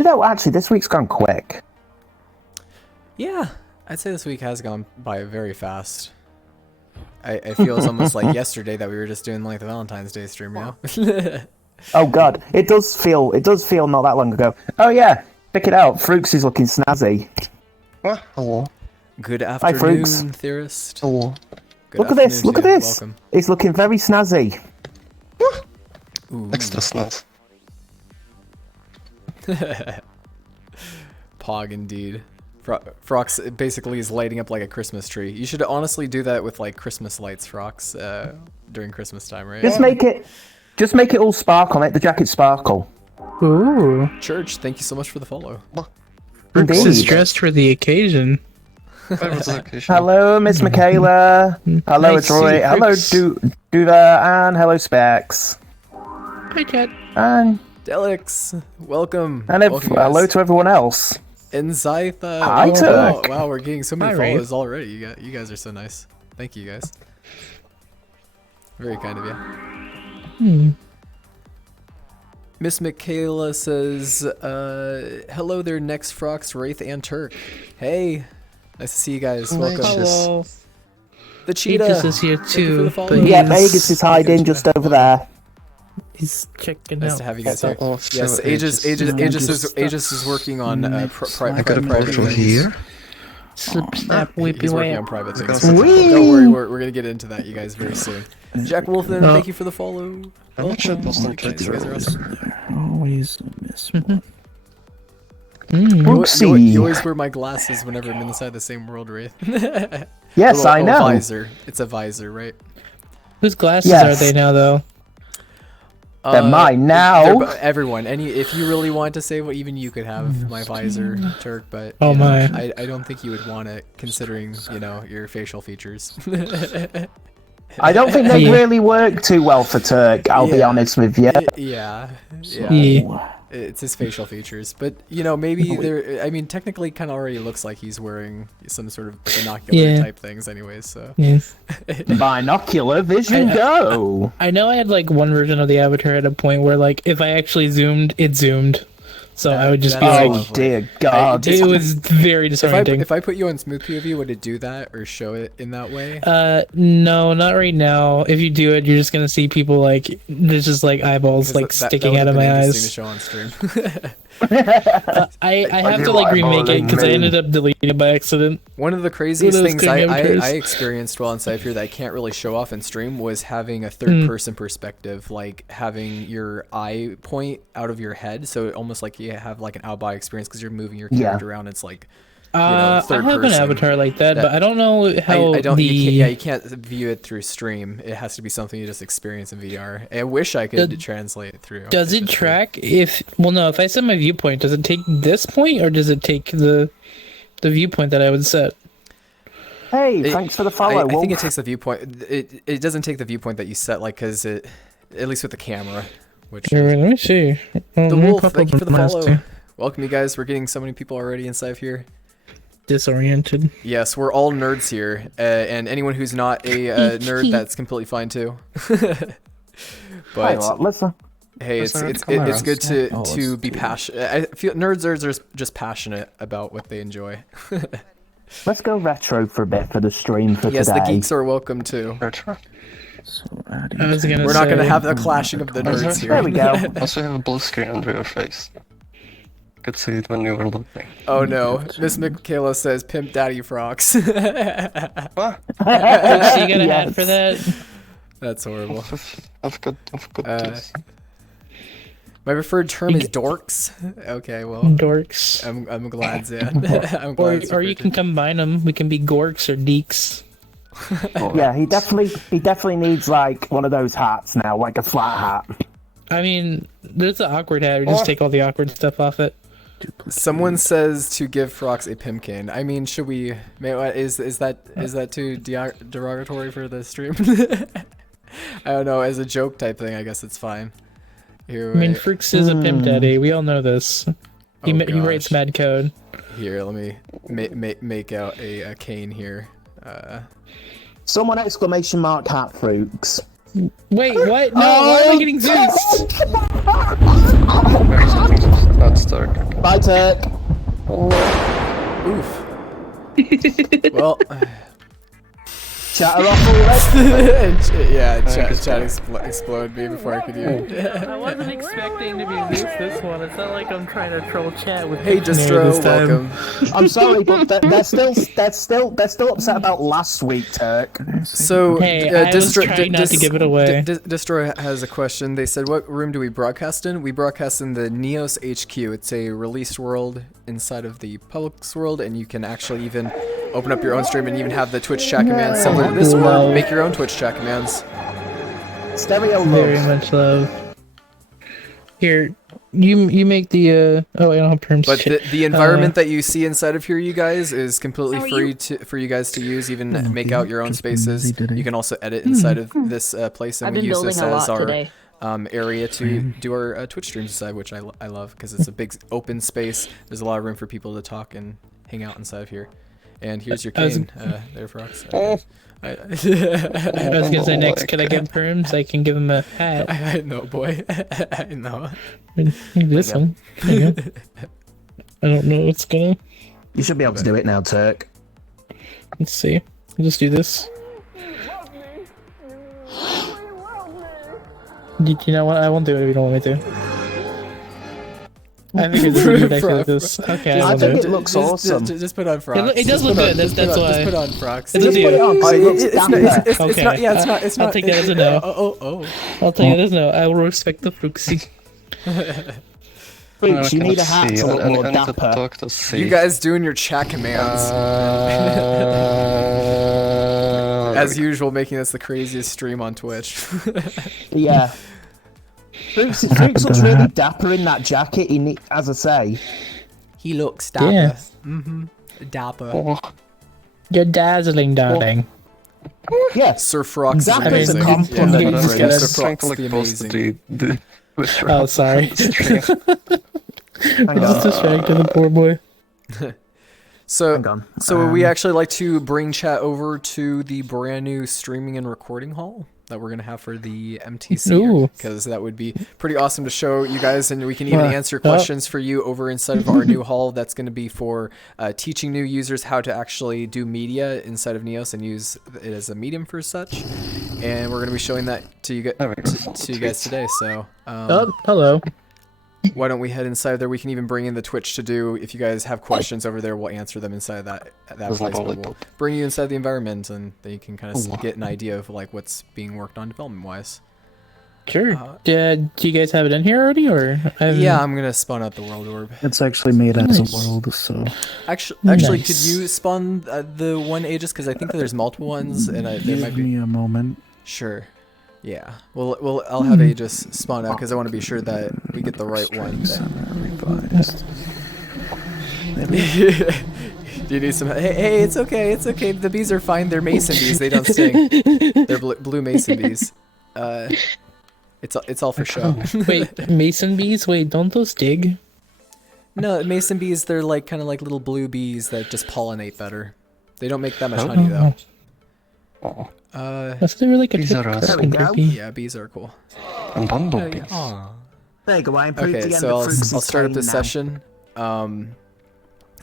No, actually, this week's gone quick. Yeah, I'd say this week has gone by very fast. I feel it's almost like yesterday that we were just doing like the Valentine's Day stream, you know? Oh god, it does feel not that long ago. Oh yeah, check it out. Fruix is looking snazzy. Hello. Good afternoon, Fruix. theorist. Hello. Good Look at this, look at afternoon, this. Welcome. It's looking very snazzy. Ooh. Extra snazz. Pog indeed. Frox basically is lighting up like a Christmas tree. You should honestly do that with like Christmas lights, Frox, during Christmas time, right? Just make it all sparkle, make the jacket sparkle. Ooh. Church, thank you so much for the follow. Brooks is Indeed. dressed for the occasion. Hello, Miss Michaela. Hello, Nice to Troy. see you, Hello, Fruix. Duva, and hello, Specs. Hi, Cat. And Delix, welcome. hello guys. to everyone else. And Zytha. Hi, wow, Turk. wow, we're getting so many Hi, Ray. follows already. You guys are so nice. Thank you, guys. Very kind of you. Miss Michaela says, hello there, next Frox, Wraith, and Turk. Hey, nice to see you guys. Welcome. Hello. The cheetah. Aegis is here Thank you for too, the follow. but Yeah, he's- Vegas is hiding just over there. He's checking Nice out. to have you guys here. Oh, Yes, so Aegis is working on private things. here. Slip, snap, whippy, He's working on whap. private It's things. gonna- Don't worry, we're gonna get into that, you guys, very soon. Jack Wolfen, thank you for the follow. I'm not sure it was Welcome. not Guys, you guys are awesome. Always miss one. Oopsie. You always wear my glasses whenever I'm inside the same world, Wraith. Yes, I know. Visor. It's a visor, right? Whose glasses Yes. are they now, though? They're mine now. Everyone. If you really want to say what, even you could have my visor, Turk. But Oh you know, my. I don't think you would want it, considering your facial features. I don't think they Yeah. really work too well for Turk, I'll be Yeah. honest with you. Yeah. Yeah. It's his facial features, but maybe there. I mean, technically, kind of already looks like he's wearing some sort of binocular Yeah. type things, anyways. So Yes. Binocular vision go! I know I had like one version of the avatar at a point where like if I actually zoomed, it zoomed. So I would just be That's Oh like, dear God. it was very disorienting. if I put you on smooth POV, would it do that or show it in that way? No, not right now. If you do it, you're just gonna see people like there's just like eyeballs like sticking out of my eyes. To show on stream. I have to like remake it because I ended up deleting it by accident. One of the craziest those things crazy avatars. I experienced while in Cypher that I can't really show off in stream was having a third-person perspective, like having your eye point out of your head, so almost like you have like an out-by experience because you're moving your character around. It's like I third have an person. avatar like that, but I don't know how I don't. the You can't view it through stream. It has to be something you just experience in VR. I wish I could translate it through. does it track if no, if I set my viewpoint, does it take this point or does it take the viewpoint that I would set? Hey, thanks for the follow, I think Wolf. it takes the viewpoint. It doesn't take the viewpoint that you set, like, because it, at least with the camera, which Here, let me see. the wolf. Thank you for the follow. Welcome, you guys. We're getting so many people already inside here. Disoriented. Yes, we're all nerds here, and anyone who's not a nerd, that's completely fine too. But Listen. hey, it's Listen, it's good to Oh, to let's be do it. passionate. I feel nerds are just passionate about what they enjoy. Let's go retro for a bit for the stream for Yes, today. the geeks are welcome too. Retro. So adding I was gonna We're not say, gonna have the clashing of the nerds There here. we go. Also, you have a blue screen under your face. Could see it when you were looking. Oh no, Miss Michaela says pimp daddy frogs. What? you got a hat Yes. for that? That's horrible. I've got this. My preferred term is dorks. Okay, well, Dorks. I'm glad, Zan. I'm Or, glad. it's or you can combine them. We can be gorks or deeks. Yeah, he definitely needs like one of those hats now, like a flat hat. I mean, there's the awkward hat. We just take all the awkward stuff off it. Someone says to give Frox a pimpkin. I mean, should we? Is that too derogatory for the stream? I don't know. As a joke type thing, I guess it's fine. Here, I mean, wait. Freaks is a pimp daddy. We all know this. He Oh, writes gosh. mad code. Here, let me make out a cane here. Someone exclamation mark hat fruits. Wait, what? No, why am I getting Zeus? That's dark. By Turk. Oof. Well, Chatter off already. yeah, chat exploded me before I could even. I wasn't expecting to be this one. It's not like I'm trying to troll chat with. Hey, Distro, welcome. I'm sorry, but they're still upset about last week, Turk. So, Hey, I was trying not to give it away. Distro has a question. They said, "What room do we broadcast in?" We broadcast in the Neos HQ. It's a released world inside of the Public's world, and you can actually even open up your own stream and even have the Twitch chat commands similar to this, or make your own Twitch chat commands. Stereo Very love. much love. Here, you make the oh, I don't have perms. But Shit. the environment that you see inside of here, you guys, is completely free for you guys to use. Even make out your own spaces. You can also edit inside of this place, and I've we been use building this a as lot our today. area to do our Twitch streams inside, which I love because it's a big open space. There's a lot of room for people to talk and hang out inside of here. And here's your cane, there, Frox. I was gonna say next, can I give perms? I can give him a hat. I know, boy. I know. This one. There you go. I don't know what's gonna. You should be able to do it now, Turk. Let's see. I'll just do this. You know what? I won't do it if you don't want me to. I think it's ridiculous. This. Okay, I I'll do think it. it looks awesome. Just put on Frox. It does look good. That's why. Just put on Frox. It's a Just put dude. it on, 'cause it looks dapper. It's Okay. not. Yeah, it's not. It's not. I'll take that as a no. Oh. I'll tell you this no. I will respect the Fruxy. Fruits, you need a hat to look more dapper. You guys doing your chat commands. As usual, making this the craziest stream on Twitch. Yeah. Fruits looks really dapper in that jacket. As I say, He looks dapper. Yeah. Dapper. You're dazzling, darling. yeah. Sir Frox is Dapper is a amazing. compliment. Yeah. Just Sir gotta- Frox the amazing. Oh, sorry. Hang Just on. distracted the poor boy. So, Hang on. we actually like to bring chat over to the brand new streaming and recording hall that we're going to have for the MTC, Ooh. because that would be pretty awesome to show you guys, and we can even answer Well, questions for you over inside of our new hall. That's going to be for teaching new users how to actually do media inside of Neos and use it as a medium for such. And we're going to be showing that to you guys today. So, Oh, hello. why don't we head inside there? We can even bring in the Twitch to do, if you guys have questions over there, we'll answer them inside that place. But we'll bring you inside the environment, and then you can kind of get an idea of like what's being worked on development wise. Sure. Do you guys have it in here already, or? Yeah, I'm gonna spawn out the world orb. It's actually made as Nice. a world, so. Actually, Nice. could you spawn the one Aegis? Because I think that there's multiple ones, and there Give might be. me a moment. Sure. Yeah. Well, I'll have Aegis spawn out because I want to be sure that we get the right one. Revised. Do you need some? Hey, it's okay. It's okay. The bees are fine. They're mason bees. They don't sting. They're blue mason bees. It's all for show. Wait, mason bees? Wait, don't those dig? No, mason bees. They're like kind of like little blue bees that just pollinate better. They don't make that much honey though. That's they were like a These are us. carpenter bee. Yeah, bees are cool. And bumblebees. There you go. I improved Okay, again. so the I'll Fruits is start up the clean now. session.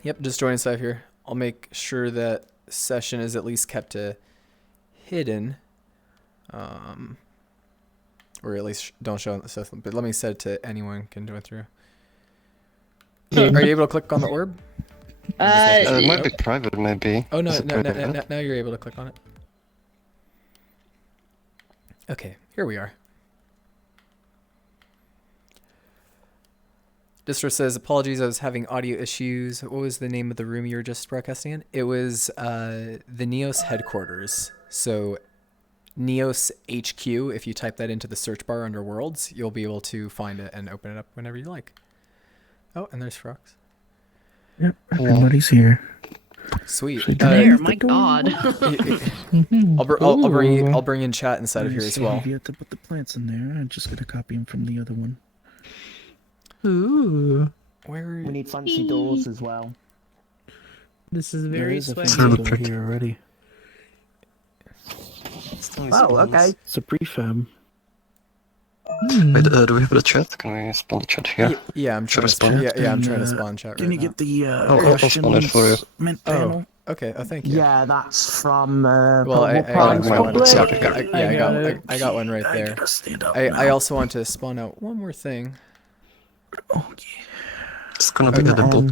Yep, just join inside here. I'll make sure that session is at least kept to hidden. Or at least don't show the system. But let me set it to anyone can do it through. Yeah. Are you able to click on the orb? It might be private, maybe. Oh no, Is it no, private? now you're able to click on it. Okay, here we are. Distro says, apologies, I was having audio issues. What was the name of the room you were just broadcasting in? It was the Neos headquarters. So Neos HQ, if you type that into the search bar under Worlds, you'll be able to find it and open it up whenever you like. Oh, and there's Frox. Yep, everybody's here. Sweet. Actually, There, my god. I'll bring in chat inside of here as well. You have to put the plants in there. I'm just gonna copy them from the other one. Ooh, Where? We need fancy doors as well. this is There very is a swanky. fancy door here already. Oh, okay. It's a prefab. Wait, do we have the chat? Can we spawn the chat here? Yeah, I'm Should trying to I spawn spawn. it? Yeah, I'm And, trying to spawn chat Can right you now. get the I'll spawn it for you. questions mint panel? Okay. Oh, thank you. Yeah, that's from Well, I Prize got one. Public. I got one right I there. gotta stand up I now. also want to spawn out one more thing. Okay. It's gonna be edible.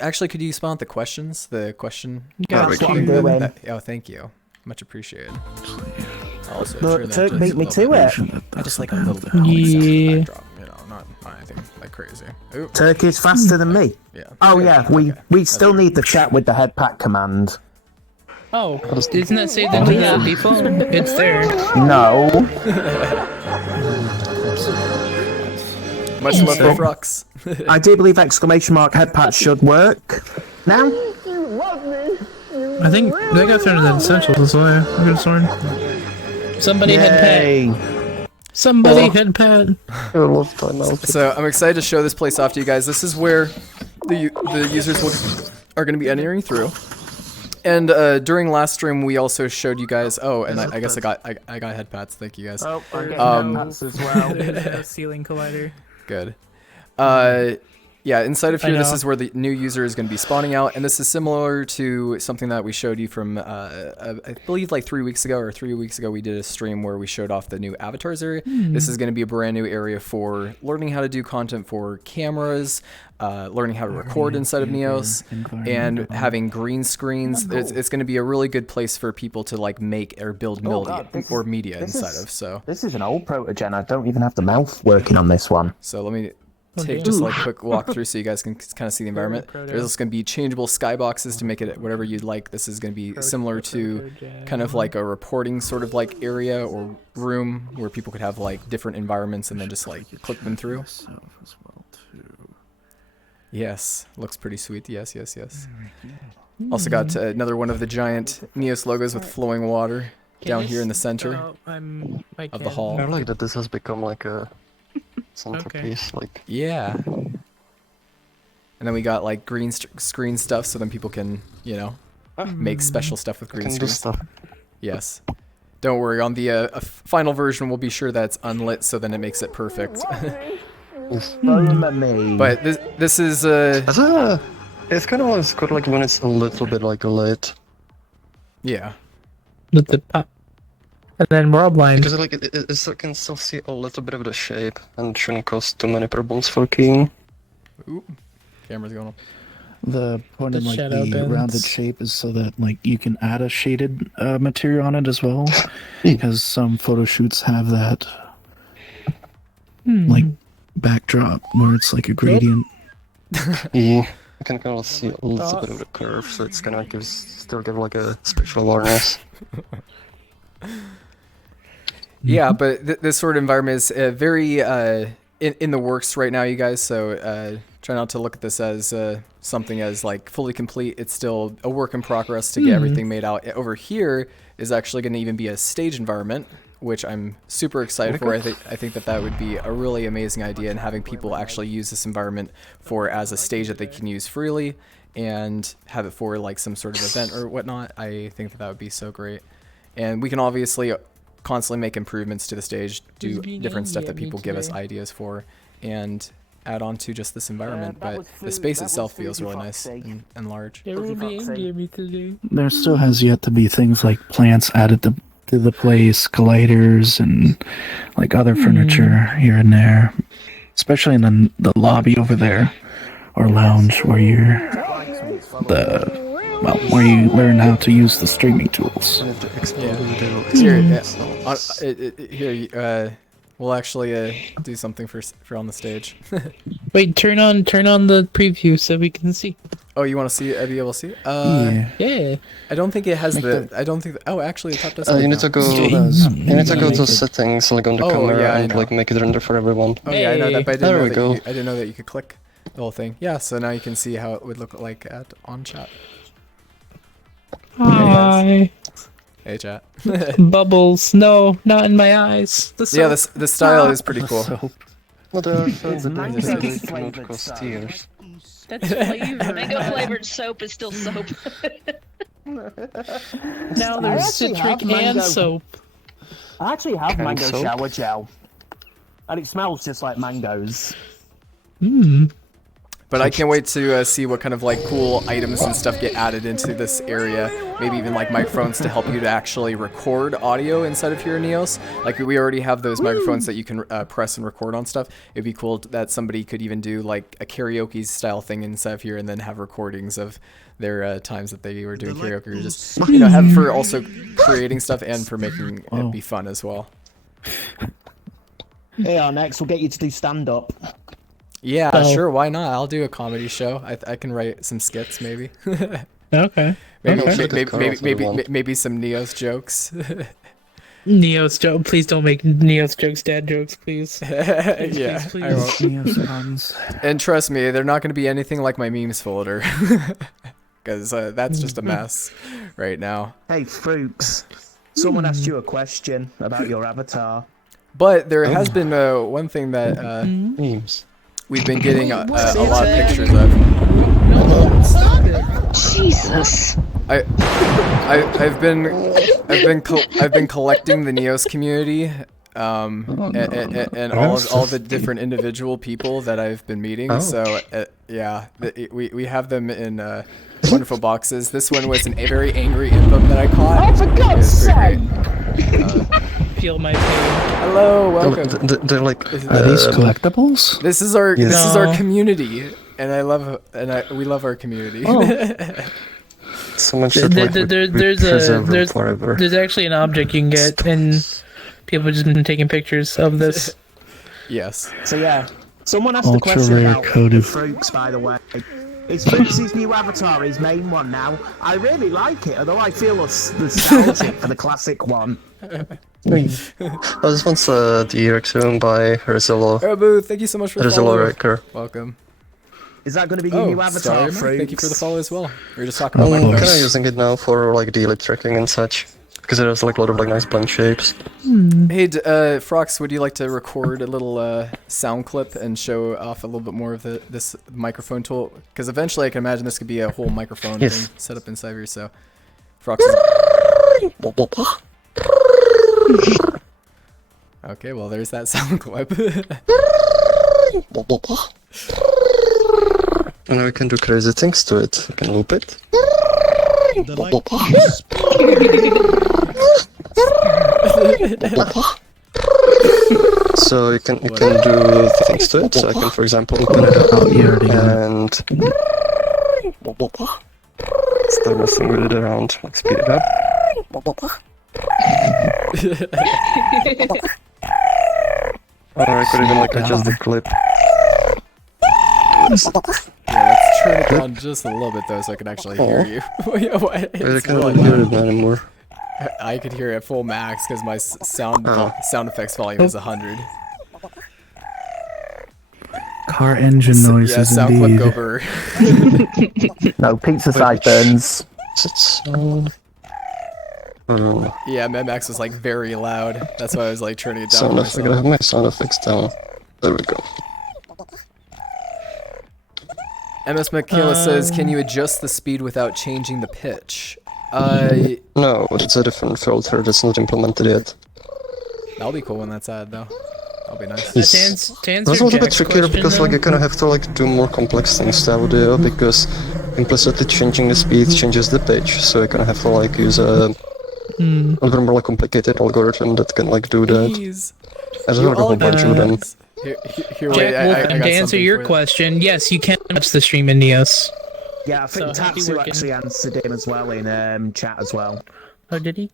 Actually, could you spawn out the questions? The question. That's Alright, what I'm you- doing. Oh, thank you. Much appreciated. Also, Look, turn that Turk just beat a me little to bit. it. I just like a little bit. Yeah. Backdrop, you know, not anything like crazy. Ooh, Turkey's faster than me. yeah. Oh yeah, we Okay. still need the chat with the head pat command. Oh, isn't that saved into the default? It's there. No. Much love for Frux. I do believe exclamation mark head pat should work. Now? I think they got thrown to the essentials, that's why I could have sworn. Somebody head pat. Yay. Somebody head pat. I love timeout. So I'm excited to show this place off to you guys. This is where the users are going to be entering through. And during last stream, we also showed you guys. Oh, and I guess I got head pats. Thank you guys. Oh, I get Um, head pats as well. No ceiling collider. Good. Yeah, inside of I here, this know. is where the new user is going to be spawning out, and this is similar to something that we showed you from, I believe, like 3 weeks ago, or 3 weeks ago, we did a stream where we showed off the new avatars area. This is going to be a brand new area for learning how to do content for cameras, learning how to record inside of Neos, and having green screens. It's going to be a really good place for people to like make or build God, this is- media this inside is- of. So This is an old protogen. I don't even have the mouth working on this one. let me Oh, take damn. just like a quick walkthrough so you guys can kind of see the environment. There's also going to be changeable skyboxes to make it whatever you'd like. This is going to be similar to kind of like a reporting sort of like area or room where people could have like different environments and then just like click them through. Myself as well, too. Yes, looks pretty sweet. Yes. Also got another one of the giant Neos logos with flowing water down here in the center of the hall. I like that this has become like a centerpiece. Like, Yeah. And then we got like green screen stuff so then people can, you know, make special stuff with we green can do screens. stuff. Yes. Don't worry, on the final version we'll be sure that it's unlit so then it makes it perfect. Yes. Follow me. But this is It's kind of always good like when it's a little bit like lit. yeah. With the pop. And then we're all blind. Because like I can still see a little bit of the shape and it shouldn't cause too many problems for keying. Oop. Camera's going on. The point The of like shadow the bends. rounded shape is so that like you can add a shaded material on it as well, because some photo shoots have that like backdrop where it's like a gradient. Yeah. I can kind of see a little bit of the curve, so it's kind of still give like a spatial awareness. Yeah, but this sort of environment is very in the works right now, you guys. So try not to look at this as something as like fully complete. It's still a work in progress to get everything made out. Over here is actually going to even be a stage environment, which I'm super excited for. I think that would be a really amazing idea, and having people actually use this environment for as a stage that they can use freely and have it for like some sort of event or whatnot. I think that would be so great. And we can obviously constantly make improvements to the stage, do different stuff that people give us ideas for, and add on to just this environment. But the space itself feels really nice and large. There still has yet to be things like plants added to the place, colliders, and like other furniture here and there, especially in the lobby over there or lounge where where you learn how to use the streaming tools. Here, we'll actually do something for on the stage. Wait, turn on the preview so we can see. Oh, you want to see? Be able to see? Yeah. Yeah. I don't think it has I don't think. Oh, actually, the top does. You need to go. You need to go to settings, like on the Oh, camera, yeah, I and know. like make it render for everyone. Oh yeah, I know that, but I There we didn't go. know that I didn't know that you could click the whole thing. Yeah, so now you can see how it would look like on chat. Hi. Hey chat. Bubbles. No, not in my eyes. Yeah, the style is pretty cool. Well, there are things that mango they flavored cannot cause soap. tears. That's flavor. Mango flavored soap is still soap. Now there's actually citric have mango. and soap. I actually have Canned mango soap? shower gel. And it smells just like mangoes. But I can't wait to see what kind of like cool items and stuff get added into this area. Maybe even like microphones to help you to actually record audio inside of your Neos. Like we already have those microphones that you can press and record on stuff. It'd be cool that somebody could even do like a karaoke style thing inside of here and then have recordings of their times that they were doing karaoke. Or just, you know, have for also creating stuff and for making it be fun as well. Yeah, next we'll get you to do stand-up. Yeah, sure. Why not? I'll do a comedy show. I can write some skits, maybe. Okay. Maybe Okay. maybe some Neos jokes. Neos joke. Please don't make Neos jokes, dad jokes, please. Yeah, please. I won't. Neos runs. And trust me, they're not going to be anything like my memes folder, because that's just a mess right now. Hey, Frooks. Someone asked you a question about your avatar. But there has been one thing that Memes. we've been getting a lot of pictures of. Jesus. I've been collecting the Neos community, and all the different individual people that I've been meeting. So yeah, we have them in wonderful boxes. This one was a very angry invum that I caught. Oh, for God's sake! Feel my pain. Hello, welcome. They're like. Are these collectibles? This is our Yes. this is our community, and we love our community. Someone should like preserve them forever. There's actually an object you can get, and people have just been taking pictures of this. Yes. So yeah, someone asked a Ultra question rare about coated. Frooks, by the way. Is Frooks' new avatar his main one now? I really like it, although I feel nostalgic for the classic one. Oh, this one's the Erexium by Rizzello. Boo, thank you so much for the Rizzello follow. Wrecker. Welcome. Is that going to be your new avatar, Starry, Frooks? thank you for the follow as well. We were just talking I'm about kind microphones. of using it now for like D-lip tracking and such. Because it has like a lot of like nice blend shapes. Hey, Frox, would you like to record a little sound clip and show off a little bit more of this microphone tool? Because eventually I can imagine this could be a whole microphone Yes. thing set up inside here, so... Frox is... Okay, well there's that sound clip. And now we can do crazy things to it. We can loop it. So you can do things to it. So I can, for example, open it up and start messing with it around, like speed it up. Or I could even like adjust the clip. Yeah, let's turn it down just a little bit though so I can actually hear you. Yeah, what? Wait, I It's can't really really hear loud. it anymore. I could hear it full max because my sound effects volume is 100. Car engine noises Yeah, sound clip indeed. over. No, pizza sideburns. It's Yeah, Mad Max was like very loud. That's why I was like turning it down. sound for effect. I gotta myself. have my sound effects down. There we go. MS Michaela says, "Can you adjust the speed without changing the pitch?" No, it's a different filter that's not implemented yet. That'll be cool when that's added though. That'll be nice. To answer That's a little bit Jack's trickier question, because like you kind of have to like do more complex things to audio because implicitly changing the speed changes the pitch, so you kind of have to like use a little more like complicated algorithm that can like do that. Please. There's You like a whole all bunch of them. guys. Here, wait, Jack I Wolfman, got to answer something your for you. question, yes, you can watch the stream in Neos. Yeah, I think So, happy Tatsu working. actually answered him as well in chat as well. Oh, did he?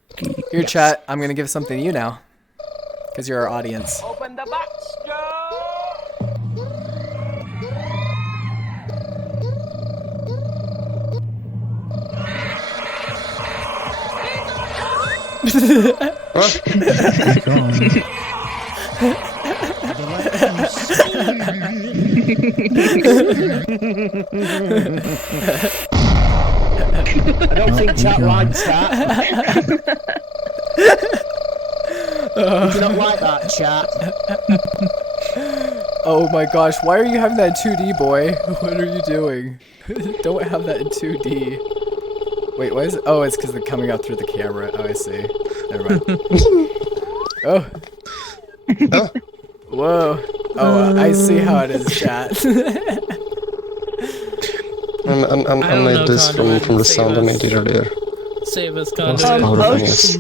Here, chat. I'm gonna give something to you now, because you're our audience. Open the box, Joe! I don't think chat likes that. You do not like that, chat. Oh my gosh, why are you having that in 2D, boy? What are you doing? Don't have that in 2D. Wait, why is it? Oh, it's because they're coming out through the camera. Oh, I see. Never mind. Oh. Whoa. Oh, I see how it is, chat. I don't made know, this Condor, from the save sound I us. made it earlier. Save us, Lost Condor. power of Aeneas.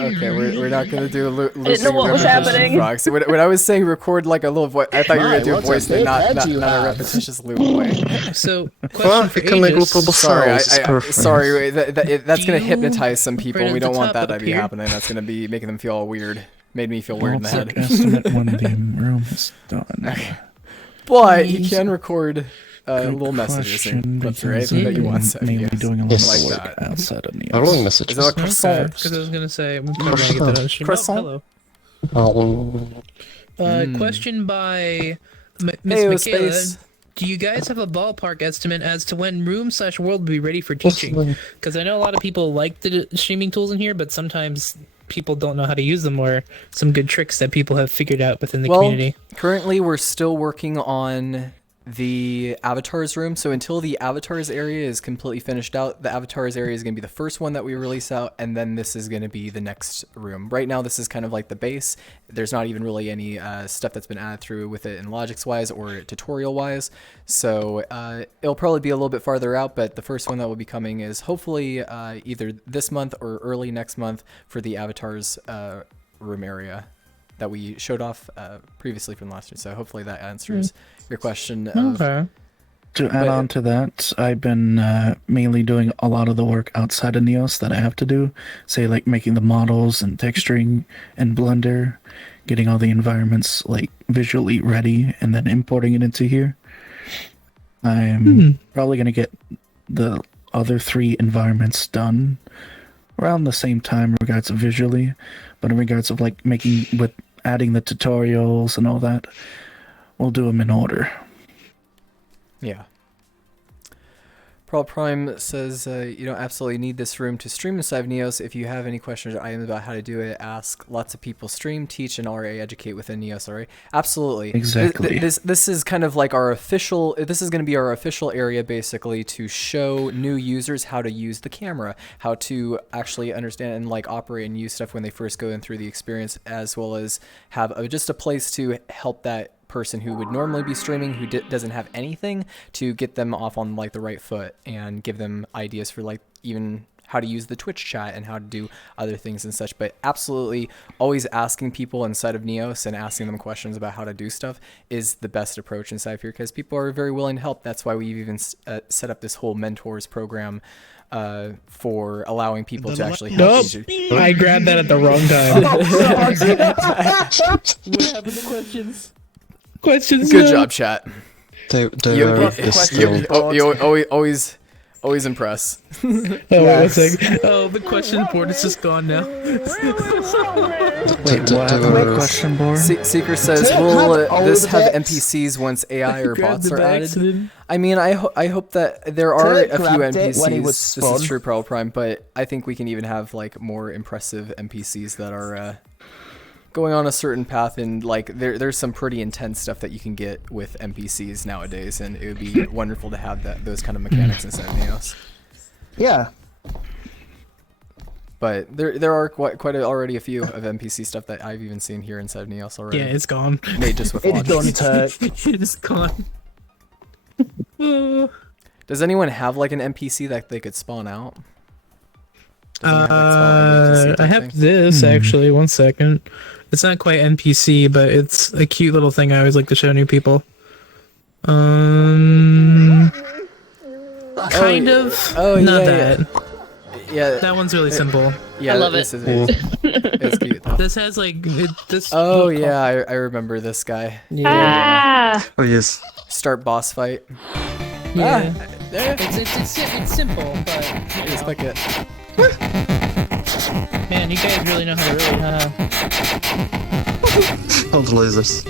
Okay, we're not gonna do didn't know what was happening. Frogs. When I was saying record like a little voice, I thought you were gonna do a what a voice thing, big not head you a have. repetitious loop way. So, Well, question for you can make Aegis. multiple Sorry, sounds. It's perfect. sorry. That's gonna Do you- hypnotize some people. right and we at the don't want top that up to be here? happening. That's gonna be making them feel all weird. Made me feel Well, weird in the it's like head. estimate when the room is done. But you can record Good little messages question, and clips or because anything that you I'm want. So mainly yes. doing a lot Yes. of Like work that. outside of Neos. Rolling Is messages. that a Okay, croissant? because I was gonna say, I'm probably gonna get that on stream. Croissant? Oh, hello. Um, Question by Miss Heyo, Michaela. space. Do you guys have a ballpark estimate as to when room/world will be ready for teaching? Because I know a lot of people like the streaming tools in here, but sometimes people don't know how to use them, or some good tricks that people have figured out within the community. Currently we're still working on the avatars room, so until the avatars area is completely finished out, the avatars area is going to be the first one that we release out, and then this is going to be the next room. Right now this is kind of like the base. There's not even really any stuff that's been added through with it in logics wise or tutorial wise, so it'll probably be a little bit farther out, but the first one that will be coming is hopefully either this month or early next month for the avatars room area that we showed off previously from last year. So hopefully that answers your question. Okay. To add on to that, I've been mainly doing a lot of the work outside of Neos that I have to do. Say, like making the models and texturing in Blender, getting all the environments like visually ready, and then importing it into here. I'm probably going to get the other 3 environments done around the same time in regards of visually, but in regards of like adding the tutorials and all that, we'll do them in order. Yeah. Pearl Prime says you don't absolutely need this room to stream inside of Neos. If you have any questions or items about how to do it, ask. Lots of people stream, teach, and RA educate within Neos already. Absolutely. Exactly. This is kind of like our official. This is going to be our official area basically to show new users how to use the camera, how to actually understand and like operate and use stuff when they first go in through the experience, as well as have just a place to help that person who would normally be streaming who doesn't have anything, to get them off on like the right foot and give them ideas for like even how to use the Twitch chat and how to do other things and such. But absolutely always asking people inside of Neos and asking them questions about how to do stuff is the best approach inside of here, because people are very willing to help. That's why we've even set up this whole mentors program for allowing people to actually help. Nope. I grabbed that at the wrong time. What happened to questions? Questions. Good job, chat. They You, were always impress. Oh, wait a second. Oh, the question board is just gone now. Wait, what happened with question board? Seeker says, will this have NPCs once AI or bots are added? I mean, I hope that there are a few NPCs. This is true, Pearl Prime, but I think we can even have like more impressive NPCs that are going on a certain path, and like there's some pretty intense stuff that you can get with NPCs nowadays, and it would be wonderful to have those kind of mechanics inside of Neos. Yeah. But there are already a few of NPC stuff that I've even seen here inside of Neos already. Yeah, it's gone. Made just with It's logic. done, Turk. It's gone. Does anyone have like an NPC that they could spawn out? Does anyone have, like, spawn NPC I type have thing? this actually. 1 second. It's not quite NPC, but it's a cute little thing I always like to show new people. Kind of. Oh, Not yeah, that. Yeah, That one's really simple. yeah. I love this it. Is it's cute. Though. This has like this. Oh little yeah, I remember this guy. Ah! Oh yes. Start boss fight. Yeah. There. It's simple, but you Just know. like it. Man, you guys really know how to really. All the lasers.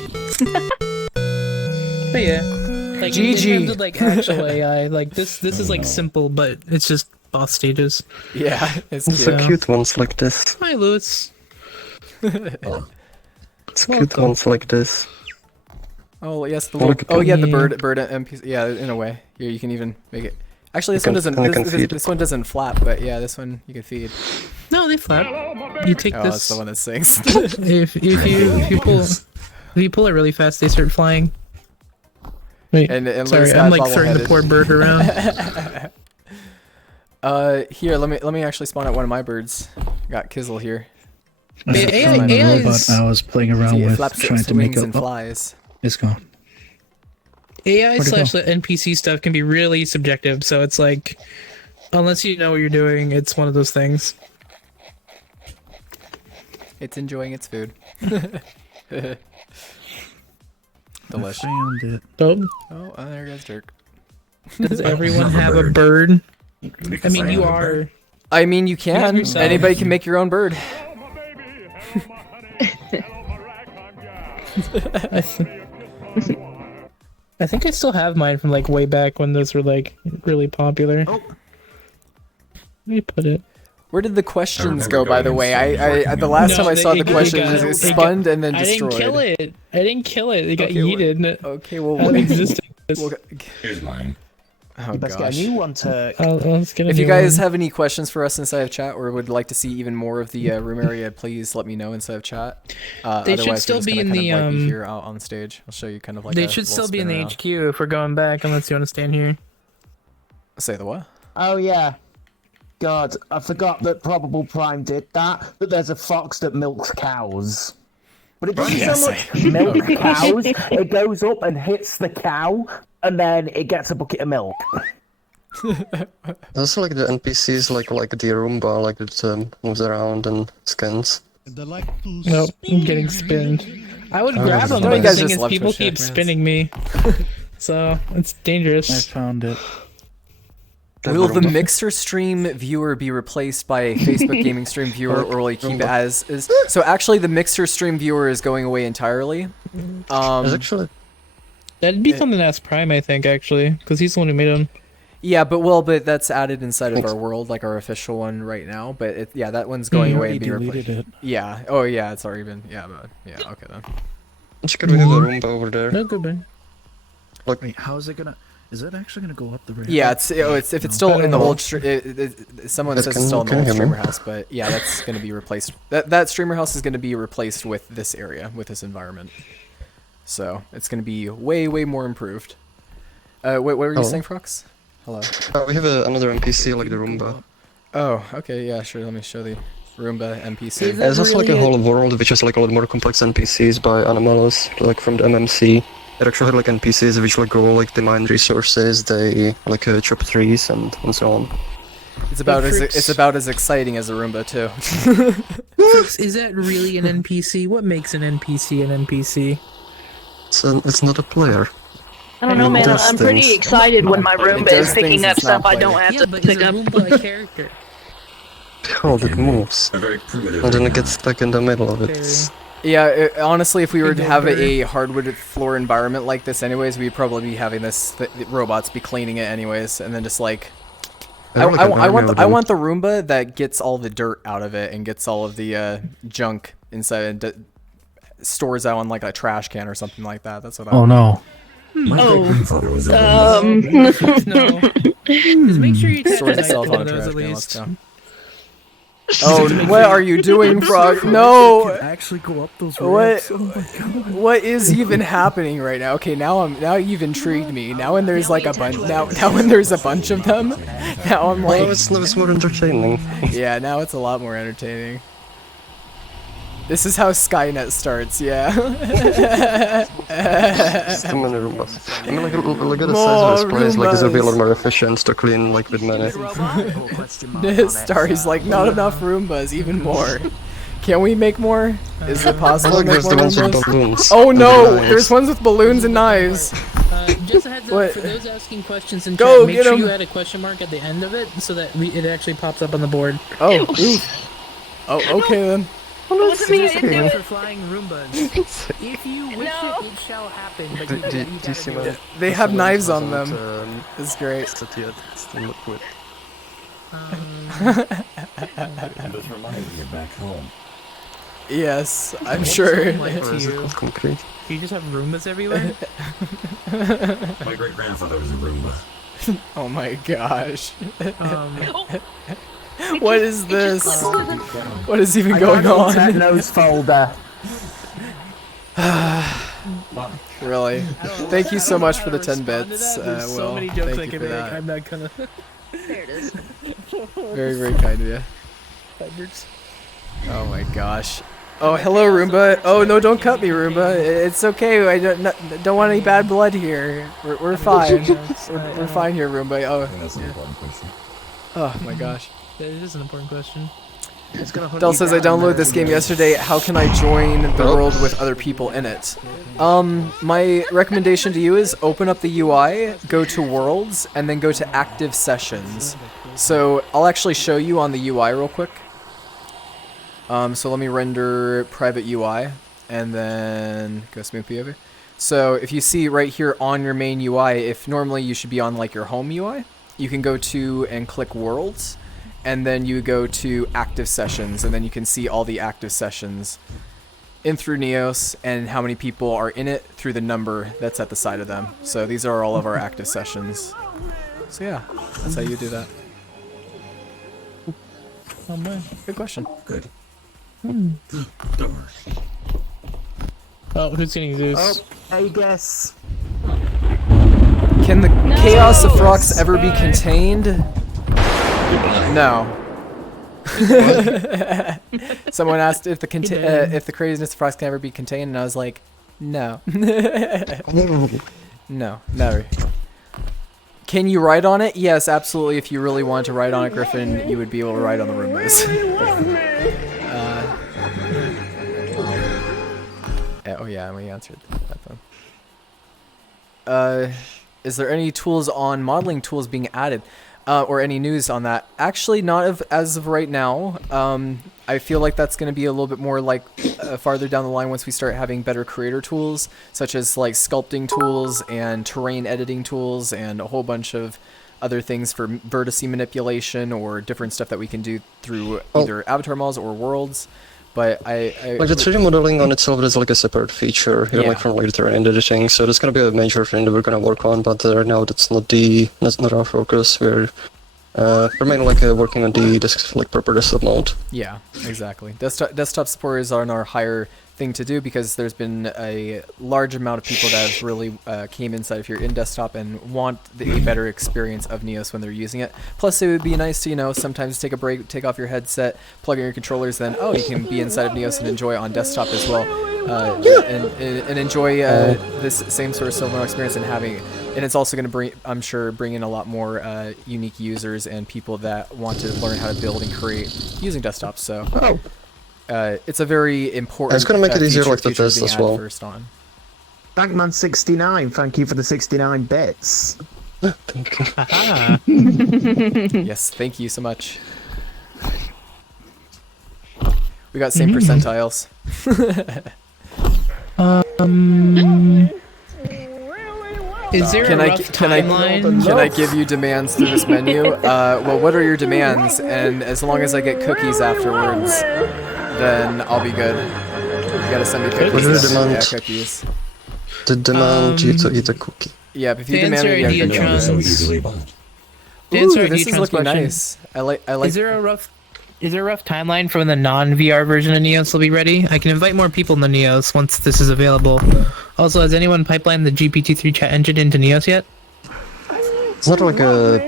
But yeah, like GG. in terms of like actual AI, like this is like simple, but it's just boss stages. Yeah, it's It's cute. so cute ones like this. Hi, Lewis. It's cute ones like this. Oh yes, the Look little, at yeah, the Yeah. bird NPC. Yeah, in a way, you can even make it. Actually, this You one can- doesn't. I can feed. This one doesn't flap, but yeah, this one you can feed. No, they flap. You take Oh, that's this. the one that sings. If you pull. If you pull it really fast, they start flying. Wait, And sorry, Lou's I'm got like throwing the bubble-headed. poor bird around. Here, let me actually spawn out one of my birds. Got Kizzle here. Yeah, AI The robot is- I was playing around See, it with, flaps trying its to make wings up. and flies. It's gone. AI Where'd it slash go? the NPC stuff can be really subjective, so it's like, unless you know what you're doing, it's one of those things. It's enjoying its food. I Delish. found it. Oh, Oh, there goes Dirk. does everyone have a bird? I mean, you are. I mean, you can. yourself. Anybody can make your own bird. I think I still have mine from like way back when those were like really popular. Oh. Let me put it. Where did the questions go, remember by the going way? and I the last No, time I saw the it questions, got- it was it spun and then I didn't destroyed. kill it. I didn't kill it. It got Okay, well- yeeted. Okay, well, Out of existence. we'll Here's mine. oh You best get gosh. a new one, Turk. Let's get a If new you guys one. have any questions for us inside of chat, or would like to see even more of the room area, please let me know inside of chat. They should Otherwise, still we're just be gonna in kind the, of like be um, here out on stage. I'll show you kind of like. They a should little still be in spin the around. HQ if we're going back, unless you want to stand here. Say the what? Oh yeah. God, I forgot that Probable Prime did that. That there's a fox that milks cows. But it doesn't Yes. so much milk cows. It goes up and hits the cow, and then it gets a bucket of milk. Also, like the NPCs, like the Roomba, like it moves around and scans. Nope, I'm getting spinned. I would grab them, Don't but you the guys thing just is love people Twitch keep chat, man? spinning me. So, it's I dangerous. found it. Will the Mixer stream viewer be replaced by a Facebook gaming stream viewer, or will you keep it as is? So actually, the Mixer stream viewer is going away entirely. There's actually That'd be something to ask Prime, I think, actually, because he's the one who made them. Yeah, but that's added inside of our world, like our official one right now. But yeah, that one's going You away already and being replaced. deleted it. Yeah. Oh yeah, it's already been. Yeah, but yeah. Okay then. could we have a Roomba over there? No good, man. Wait, how is it gonna? Is it actually gonna go up the ramp? Yeah, it's if it's still in the old someone That says can- it's still in the can old hear me. streamer house, but yeah, that's gonna be replaced. That streamer house is gonna be replaced with this area, with this environment. So it's gonna be way more improved. What were you Oh. saying, Frox? Hello. We have another NPC like the Roomba. Oh, okay, yeah, sure. Let me show the Roomba NPC. Is it- There's also like a really whole world which has like a lot more complex NPCs by Anomalous, like from the MMC. They're actually like NPCs which like go like they mine resources, they like chop trees and so on. It's about as tricks. it's about as exciting as a Roomba too. Is that really an NPC? What makes an NPC an NPC? It's not a player. I don't know, man. does I'm pretty things. excited when my It Roomba does is picking things up it's not stuff I don't playing. have Yeah, to but is pick a up. Roomba a character? Behold, it moves. A very primitive. And then it gets stuck in the middle of it. Yeah, honestly, if we were to Big have over. a hardwood floor environment like this, anyways, we'd probably be having the robots be cleaning it, anyways, and then just like. I want the Roomba that gets all the dirt out of it and gets all of the junk inside and stores out on like a trash can or something like that. That's what I Oh want. no. My Oh, great-grandfather was a No. Just make sure you attach Stores a itself knife on to a those trash at can. Let's least. go. Oh, what are you doing, Frog? No. Actually go up those What? ramps. Oh my god. What is even happening right now? Okay, now you've intrigued me. Now when there's like a bunch, now when there's a bunch of them, now I'm Well, like, it's more entertaining. yeah, now it's a lot more entertaining. This is how Skynet starts, yeah. It's too many Roombas. I mean, look at the size of this place. Like, this would be a lot more efficient to clean, like, with many. Starry's like, not enough Roombas, even more. Can we make more? Is it possible Look, to make there's the more ones with Roombas? balloons. Oh and no, the knives. there's ones with balloons and knives. Just a heads What? up for those asking questions in Go, chat. Make get sure 'em. you add a question mark at the end of it so that it actually pops up on the board. Oh, oof. Oh, okay then. It wasn't me. I didn't do For it. flying Roombas. If you wish No. it shall happen. But Do you you gotta see do my... it. They have my knives on hasn't, them. It's great. set yet. It's still not quit. This reminds me of back home. Yes, I'm sure. Like Or to is it you. called concrete? Do you just have Roombas everywhere? My great-grandfather was a Roomba. Oh my gosh. um, What is this? What is even I going got an on? nose folder. Really. Thank you so much for the 10 bits, There's Will. so many jokes Thank I you can for make. that. I'm not gonna. There it is. Very, very kind of you. Firebirds. Oh my gosh. Oh, hello, Roomba. Oh, no, don't cut me, Roomba. It's okay. I don't want any bad blood here. We're fine. We're fine here, Roomba. I Oh, think that's an important question. oh my gosh. That is an important question. It's gonna hunt Del you says, I down, downloaded this game yesterday. How can I join the world with other people in it? My recommendation to you is open up the UI, go to Worlds, and then go to Active Sessions. So I'll actually show you on the UI real quick. So let me render private UI, and then go smooth POV. So if you see right here on your main UI, if normally you should be on like your home UI, you can go to and click Worlds, and then you go to Active Sessions, and then you can see all the active sessions in through Neos and how many people are in it through the number that's at the side of them. So these are all of our active sessions. So yeah, that's how you do that. Oh man. Good question. Good. Don't worry. Oh, who's getting Zeus? Oh, hey, guess. Can the chaos of Frox ever be contained? No. Someone asked if the craziness of Frox can ever be contained, and I was like, no. No, never. Can you write on it? Yes, absolutely. If you really wanted to write on it, Griffin, you would be able to write on the Roombas. Oh yeah, we answered that one. Is there any tools on modeling tools being added? Or any news on that? Actually, not as of right now. I feel like that's going to be a little bit more like farther down the line once we start having better creator tools, such as like sculpting tools and terrain editing tools and a whole bunch of other things for vertice manipulation or different stuff that we can do through either avatar models or worlds. But I Like the 3D modeling on itself is like a separate feature, you know, Yeah. like from like the terrain editing. So that's gonna be a major thing that we're gonna work on. But right now, that's not our focus. We're mainly like working on the proper desktop mode. Yeah, exactly. Desktop supporters are on our higher thing to do because there's been a large amount of people that have really came inside of here in desktop and want a better experience of Neos when they're using it. Plus, it would be nice to, you know, sometimes take a break, take off your headset, plug in your controllers, then you can be inside of Neos and enjoy it on desktop as well, and enjoy this same sort of similar experience and having. And it's also going to bring, I'm sure, bring in a lot more unique users and people that want to learn how to build and create using desktops. So it's a very important. And it's going to make it easier, feature- like the feature test being as added well. First on. Bankman69, thank you for the 69 bits. Thank you. Yes, thank you so much. We got same percentiles. Is there Can a I rough can timeline? I give you demands through this menu? Well, what are your demands? And as long as I get cookies afterwards, then I'll be good. You gotta send me cookies. What are the Yeah, demands? cookies. The demand you to eat a cookie. Yeah, but if you To demand answer me, yeah, Ideatrons. cookies. They're so easily bought. To answer Ooh, this is Ideatron's looking question, nice. I like. Is there a rough timeline for when the non-VR version of Neos will be ready? I can invite more people in the Neos once this is available. Also, has anyone pipelined the GPT-3 chat engine into Neos yet? It's not like a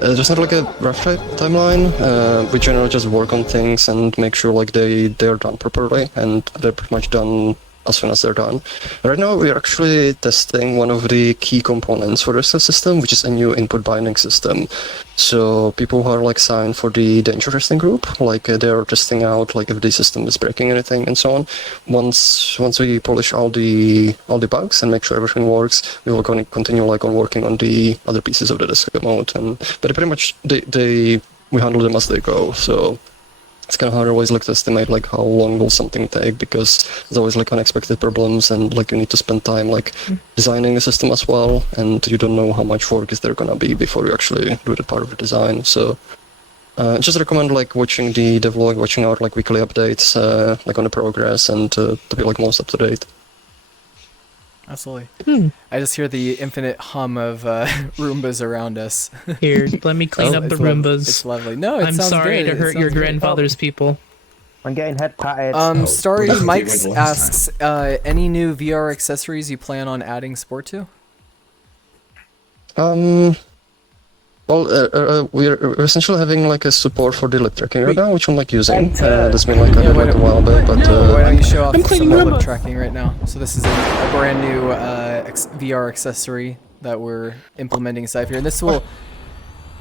there's not like a rough timeline. We generally just work on things and make sure like they're done properly, and they're pretty much done as soon as they're done. Right now, we're actually testing one of the key components for the system, which is a new input binding system. So people who are like signed for the danger testing group, like they're testing out like if the system is breaking anything and so on. Once we polish all the bugs and make sure everything works, we will continue like on working on the other pieces of the desktop mode. But pretty much we handle them as they go. So it's kind of hard always like to estimate like how long will something take, because there's always like unexpected problems and like you need to spend time like designing the system as well, and you don't know how much work is there gonna be before you actually do the part of the design. So just recommend like watching the devlog, watching out like weekly updates like on the progress, and to be like most up to date. Absolutely. I just hear the infinite hum of Roombas around us. Here, let me clean up the It's Roombas. lovely. No, it I'm sounds sorry good. to It hurt your sounds great. grandfather's people. I'm getting head patted. Starry that's Mike's the last asks, any new VR accessories you plan on adding support to? Well, we're essentially having like a support for the lip tracking right now, which I'm like using. That's been like added like a while back, but Why don't you show off some lip tracking right now? So this is a brand new VR accessory that we're implementing inside here, and this will,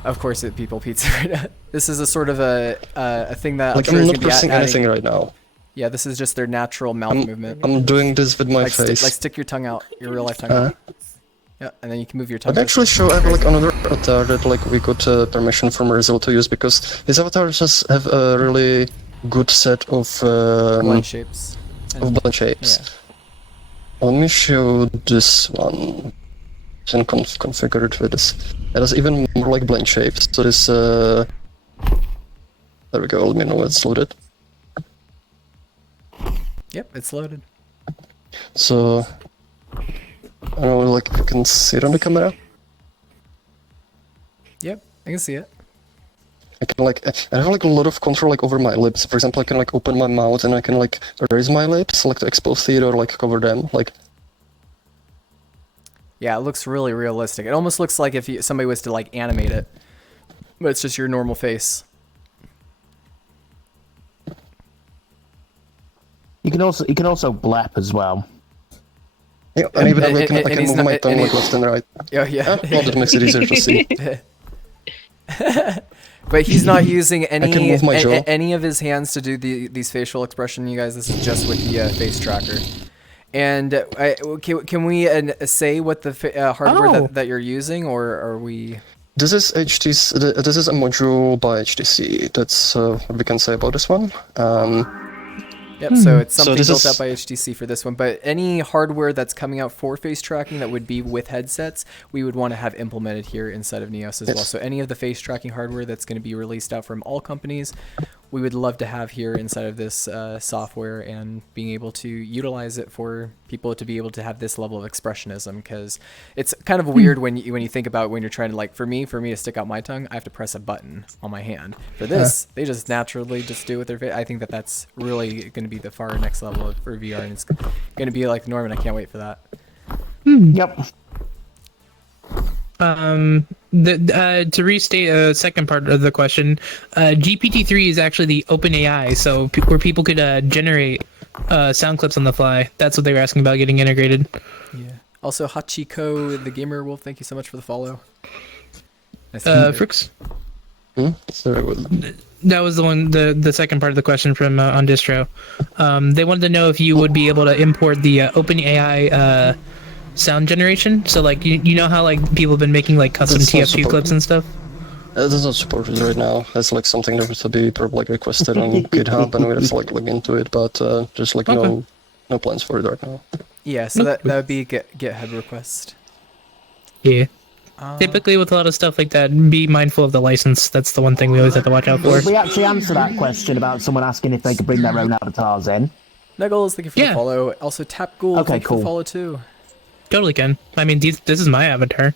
of course, people pizza right now. This is a sort of a thing that like I'm sure I'm is not gonna be pressing adding. anything right now. Yeah, this is just their natural mouth movement. I'm doing this with my Like, face. stick your tongue out, your real life tongue out. Yeah, and then you can move your tongue. I'd actually show I have like another avatar that like we got permission from Rizal to use because his avatars have a really good set of blend shapes. blend shapes. Yeah. Let me show this one and configure it with this. It has even more like blend shapes. So this there we go. Let me know when it's loaded. Yep, it's loaded. So I don't know, like you can see it on the camera. Yep, I can see it. I can like I have like a lot of control like over my lips. For example, I can like open my mouth and I can like raise my lips, like to expose it or like cover them. Like Yeah, it looks really realistic. It almost looks like if somebody was to like animate it, but it's just your normal face. You can also blep as well. yeah, and even I can he's move not- my tongue and like he- left and right. Yeah. Well, that makes it easier to see. But he's not using any can move my jaw. any of his hands to do these facial expression, you guys. This is just with the face tracker. And can we say what the hardware that you're using, or are we? This is HTC. This is a module by HTC. That's what we can say about this one. Yep, so it's So something this built is- out by HTC for this one, but any hardware that's coming out for face tracking that would be with headsets, we would want to have implemented here inside of Neos as well. Yes. So any of the face tracking hardware that's going to be released out from all companies, we would love to have here inside of this software and being able to utilize it for people to be able to have this level of expressionism, because it's kind of weird when you think about when you're trying to, like, for me to stick out my tongue, I have to press a button on my hand. For this, they just naturally just do it with their face. I think that's really going to be the far next level for VR, and it's going to be like Norman. I can't wait for that. Yep. To restate a second part of the question, GPT-3 is actually the OpenAI, so where people could generate sound clips on the fly. That's what they were asking about getting integrated. Yeah. Also, Hachiko, the gamer wolf, thank you so much for the follow. Nice to meet you. Frix? Sorry, what- That was the one, the second part of the question from on distro. They wanted to know if you would be able to import the OpenAI sound generation. So like you know how like people have been making like custom That's not TF2 clips supported. and stuff. That's not supported right now. That's like something that would be probably like requested on GitHub, and we have to like look into it. But there's like no plans for it right now. Yeah, so that would be a GitHub request. Yeah. Typically with a lot of stuff like that, be mindful of the license. That's the one thing we always have to watch out for. Did we actually answer that question about someone asking if they could bring their own avatars in? Nuggles, thank you for the Yeah. follow. Also, Tap Ghoul, Okay, thank you for the cool. follow too. Totally can. I mean, this is my avatar.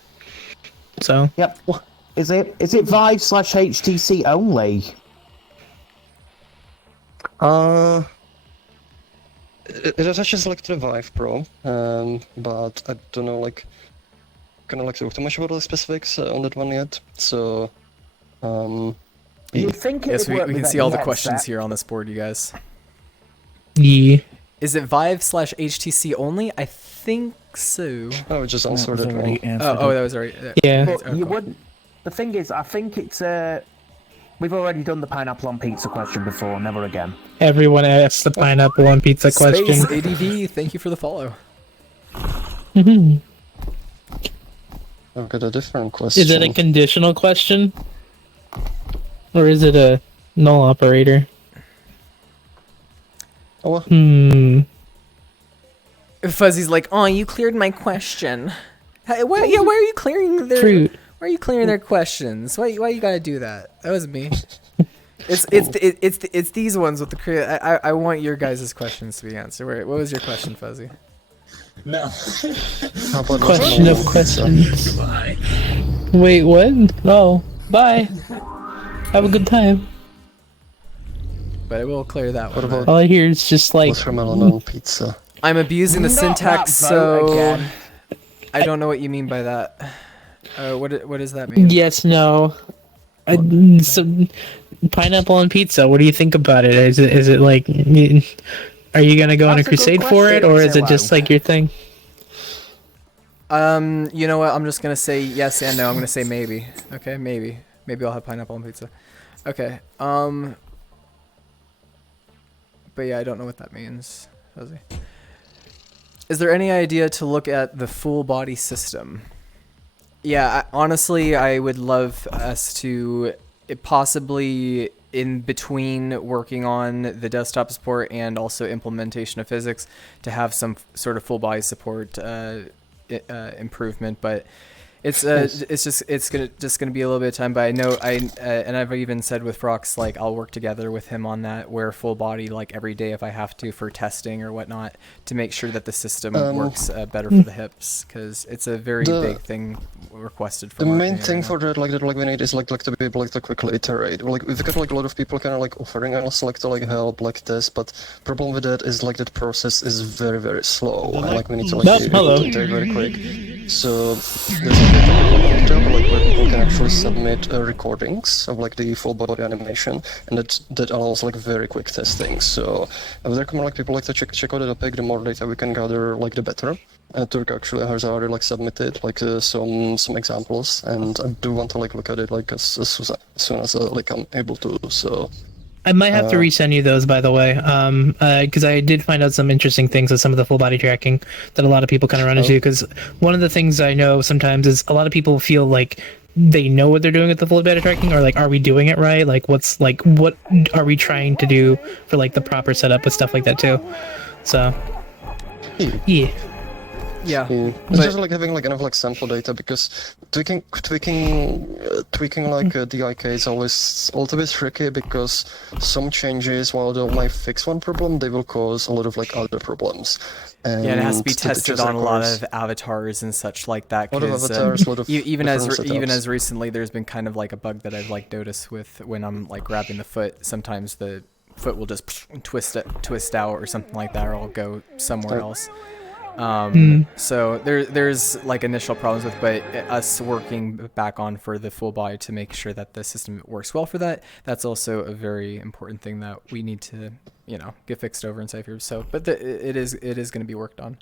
So Yep. Is it Vive/HTC only? It attaches like to the Vive Pro, but I don't know like kind of like talk too much about the specifics on that one yet. So You think it Yes, would we work can with see any all the headset? questions here on this board, you guys. yeah. Is it Vive/HTC only? I think so. I would just That answer was that already one. answered. Oh, that was already. Yeah. But you would. The thing is, I think it's we've already done the pineapple on pizza question before. Never again. Everyone asks the pineapple on pizza question. Space ADV, thank you for the follow. Mhm. I've got a different question. Is it a conditional question? Or is it a null operator? Oh, Fuzzy's like, oh, you cleared my question. Hey, why are you clearing their? Fruit. Why are you clearing their questions? Why you gotta do that? That was me. It's these ones with the I want your guys' questions to be answered. What was your question, Fuzzy? No. how about Question of questions. Goodbye. Wait, what? Oh, bye. Have a good time. but we'll clear that What one. about All I hear is just like watermelon on pizza? I'm abusing the Not syntax, that vote so again. I don't know what you mean by that. What does that mean? yes, no. So, pineapple on pizza. What do you think about it? Is it like? Are you gonna go on a That's a good crusade for it, question, or is it just Zillow. like your thing? You know what? I'm just gonna say yes and no. I'm gonna say maybe. Okay, maybe. Maybe I'll have pineapple on pizza. Okay. But yeah, I don't know what that means. Is there any idea to look at the full body system? Yeah, honestly, I would love us to possibly in between working on the desktop support and also implementation of physics to have some sort of full body support improvement, but it's gonna be a little bit of time. But I know and I've even said with Frox, like I'll work together with him on that, wear full body like every day if I have to for testing or whatnot to make sure that the system works better for the hips, because it's a very big thing requested The from our main community thing right for that, like we need is like to be able to quickly iterate. Like we've got like a lot of people kind of like offering us like to like help like this, but problem with that is like that process is very very slow, and like we need to like Nope, be hello. able to iterate very quick. So there's like a tab like where people can actually submit recordings of like the full body animation, and that allows like very quick testing. So I would recommend like people like to check out the topic. The more data we can gather, like the better. Turk actually has already like submitted like some examples, and I do want to like look at it like as soon as like I'm able to. So I might have to resend you those, by the way, because I did find out some interesting things with some of the full body tracking that a lot of people kind of run into. Because one of the things I know sometimes is a lot of people feel like they know what they're doing with the full body tracking, or like, are we doing it right? Like, what are we trying to do for like the proper setup with stuff like that too? So, yeah. Yeah, it's just like having like enough like sample data, because tweaking like the IK is always a little bit tricky, because some changes, while they might fix one problem, they will cause a lot of like other problems. And yeah, it has to be that tested just on a lot requires of avatars and such like that. a lot of 'Cause, avatars, a lot of even different as setups. recently, there's been kind of like a bug that I've like noticed with when I'm like grabbing the foot. Sometimes the foot will just twist out or something like that, or I'll go somewhere else. So there's like initial problems with, but us working back on for the full body to make sure that the system works well for that, that's also a very important thing that we need to, get fixed over in Cypher. So, but it is going to be worked on.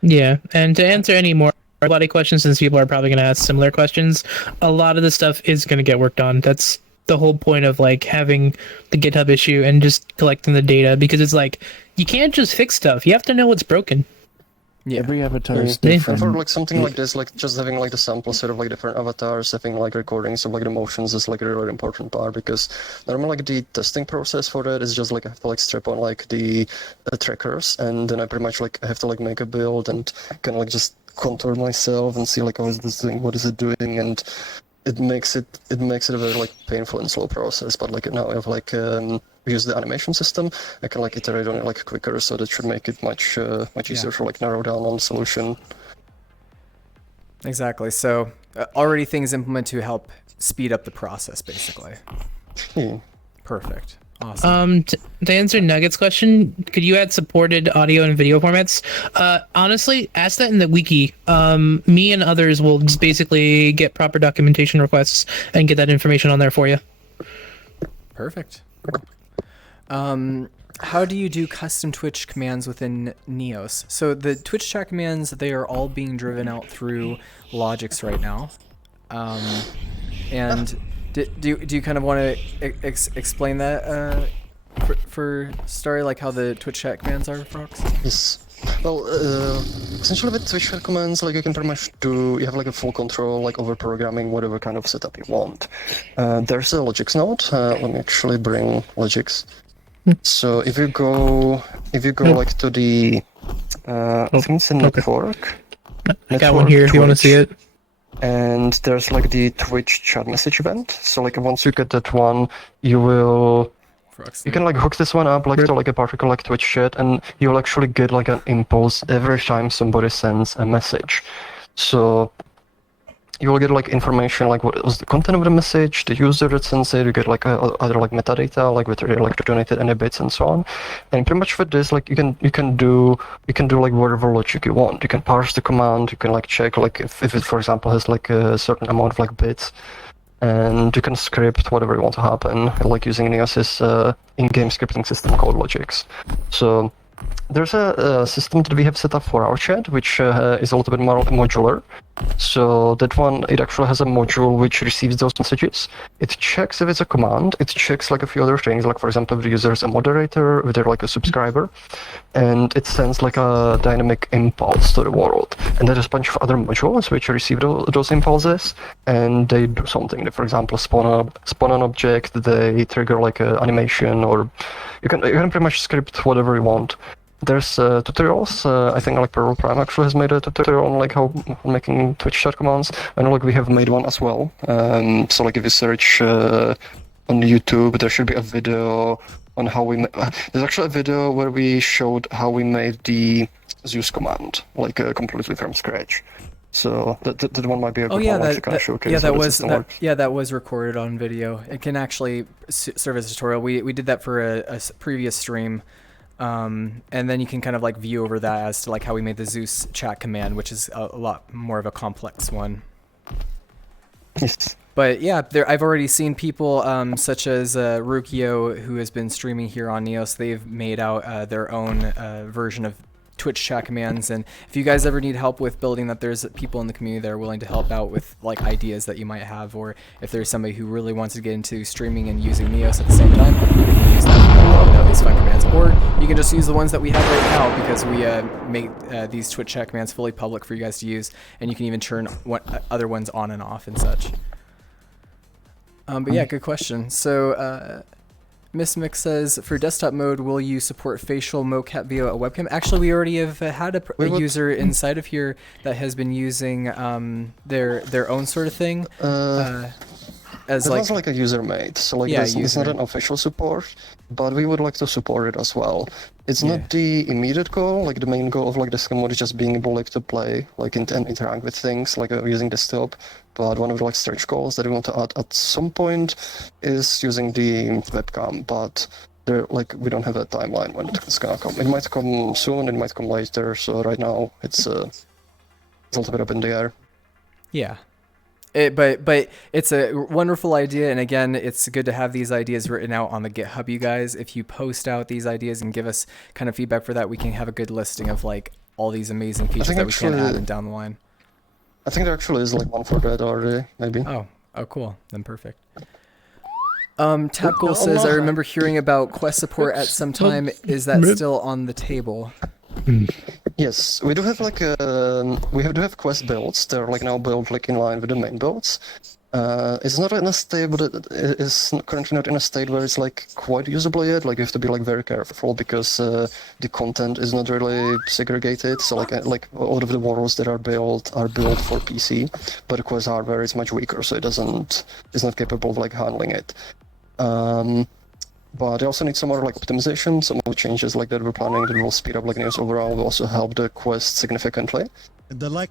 Yeah, and to answer any more body questions, since people are probably going to ask similar questions, a lot of the stuff is going to get worked on. That's the whole point of like having the GitHub issue and just collecting the data, because it's like you can't just fix stuff. You have to know what's broken. Yeah. Every avatar is And different. for like something like this, like just having like the sample set of like different avatars, having like recordings of like the motions is like a really important part, because normally like the testing process for that is just like I have to like strip on like the trackers, and then I pretty much like have to like make a build and kind of like just contour myself and see like how is this doing, what is it doing, and it makes it a very like painful and slow process. But like now I have like use the animation system, I can like iterate on it like quicker, so that should make it much easier to like narrow down on the solution. Exactly. So already things implemented to help speed up the process, basically. Perfect. Awesome. To answer Nugget's question, could you add supported audio and video formats? Honestly, ask that in the wiki. Me and others will just basically get proper documentation requests and get that information on there for you. Perfect. How do you do custom Twitch commands within Neos? So the Twitch chat commands, they are all being driven out through Logix right now. And do you kind of want to explain that for Starry, like how the Twitch chat commands are, Frox? Yes. Well, essentially with Twitch chat commands, like you can pretty much you have like a full control like over programming whatever kind of setup you want. There's a Logix node. Let me actually bring Logix. So if you go like to the I think it's a network. I got one here if you want to see it. And there's like the Twitch chat message event. So like once you get that one, you can like hook this one up like to like a particular like Twitch chat, and you'll actually get like an impulse every time somebody sends a message. So you will get like information like what was the content of the message, the user that sends it. You get like other like metadata, like whether like donated any bits and so on. And pretty much for this, like you can do like whatever logic you want. You can parse the command. You can like check like if it, for example, has like a certain amount of like bits. And you can script whatever you want to happen, like using Neos's in-game scripting system called Logics. So there's a system that we have set up for our chat, which is a little bit more modular. So that one, it actually has a module which receives those messages. It checks if it's a command. It checks like a few other things, like for example, if the user is a moderator, if they're like a subscriber, and it sends like a dynamic impulse to the world. And there's a bunch of other modules which receive those impulses, and they do something. They, for example, spawn an object. They trigger like an animation, or you can pretty much script whatever you want. There's tutorials. I think like Pearl Prime actually has made a tutorial on like how making Twitch chat commands. I know like we have made one as well. So like if you search on YouTube, there should be a video on how we. There's actually a video where we showed how we made the Zeus command, like completely from scratch. So that one might be a good one to kind of showcase. That was recorded on video. It can actually serve as a tutorial. We did that for a previous stream. And then you can kind of like view over that as to like how we made the Zeus chat command, which is a lot more of a complex one. Yes. But yeah, I've already seen people such as Rukio, who has been streaming here on Neos. They've made out their own version of Twitch chat commands, and if you guys ever need help with building that, there's people in the community that are willing to help out with like ideas that you might have, or if there's somebody who really wants to get into streaming and using Neos at the same time, you can use that, these fun commands, or you can just use the ones that we have right now, because we make these Twitch chat commands fully public for you guys to use, and you can even turn other ones on and off and such. But yeah, good question. So Miss Mix says, for desktop mode, will you support facial mocap via a webcam? Actually, we already have had a user inside of here that has been using their own sort of thing. As it was like a user made, so like it's not an official support, but we would like to support it as well. It's not the immediate goal. Like the main goal of like this commode is just being able like to play like and interact with things like using desktop. But one of the like stretch goals that we want to add at some point is using the webcam. But there, like, we don't have a timeline when it's gonna come. It might come soon, it might come later. So right now it's a little bit up in the air. Yeah. But it's a wonderful idea, and again, it's good to have these ideas written out on the GitHub, you guys. If you post out these ideas and give us kind of feedback for that, we can have a good listing of like all these amazing features that we can add in down the line. I think there actually is like one for that already, maybe. Oh, cool. Then perfect. Tapgoal says, I remember hearing about Quest support at some time. Is that still on the table? Yes, we do have like we do have Quest builds. They're like now built like in line with the main builds. It's not in a state, but it is currently not in a state where it's like quite usable yet. Like you have to be like very careful because the content is not really segregated. So like all of the worlds that are built for PC, but the Quest hardware is much weaker, so it's not capable of like handling it. But they also need some more like optimization, some more changes like that we're planning that will speed up like Neos overall. Will also help the Quest significantly. They like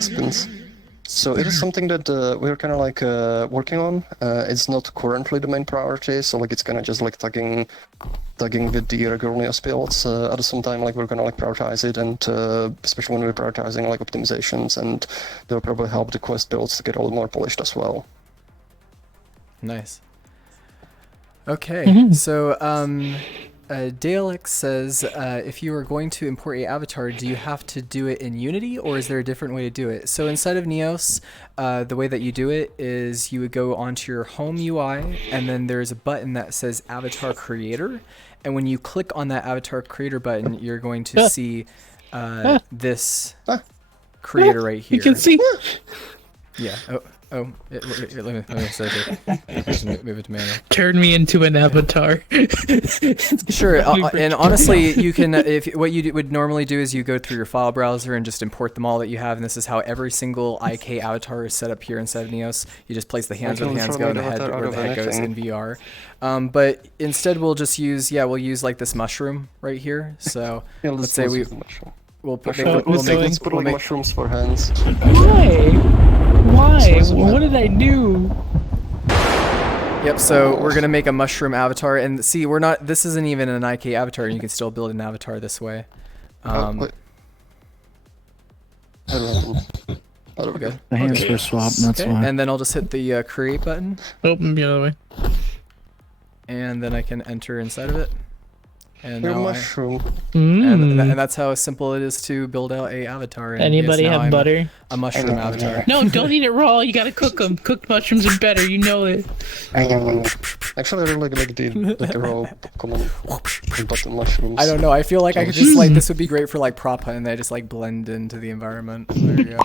spins. So it is something that we're kind of like working on. It's not currently the main priority, so like it's kind of just like tagging with the regular Neos builds. At the same time, like we're gonna like prioritize it, and especially when we're prioritizing like optimizations, and they'll probably help the Quest builds to get a little more polished as well. Nice. Okay, so Dalek says, if you are going to import a avatar, do you have to do it in Unity, or is there a different way to do it? So inside of Neos, the way that you do it is you would go onto your home UI, and then there's a button that says Avatar Creator, and when you click on that Avatar Creator button, you're going to see this creator right here. You can see. Yeah. Let me set it. Move it to manual. Turn me into an avatar. Sure, and honestly, you can. What you would normally do is you go through your file browser and just import them all that you have, and this is how every single IK avatar is set up here inside of Neos. You just place the hands where the hands go and the head where the head goes in VR. But instead, we'll just use like this mushroom right here. So let's say We'll put, Actually, we'll let's, make, let's put we'll like make, mushrooms for hands. Why? Why? What did I do? Yep, so we're gonna make a mushroom avatar, and see, we're not. This isn't even an IK avatar, and you can still build an avatar this way. Wait. I don't know. Okay. The hands Okay. were swapped, and that's Okay, why. and then I'll just hit the create button, Open the other way. and then I can enter inside of it. And Your now mushroom. and that's how simple it is to build out a avatar. And Anybody yes, now have I'm butter? A mushroom avatar. No, don't eat it raw. You gotta cook them. Cooked mushrooms are better. You know it. Actually, I really like the raw common button mushrooms. I don't know. I feel like I could just like this would be great for like prop hunt, and they just like blend into the environment. There you go.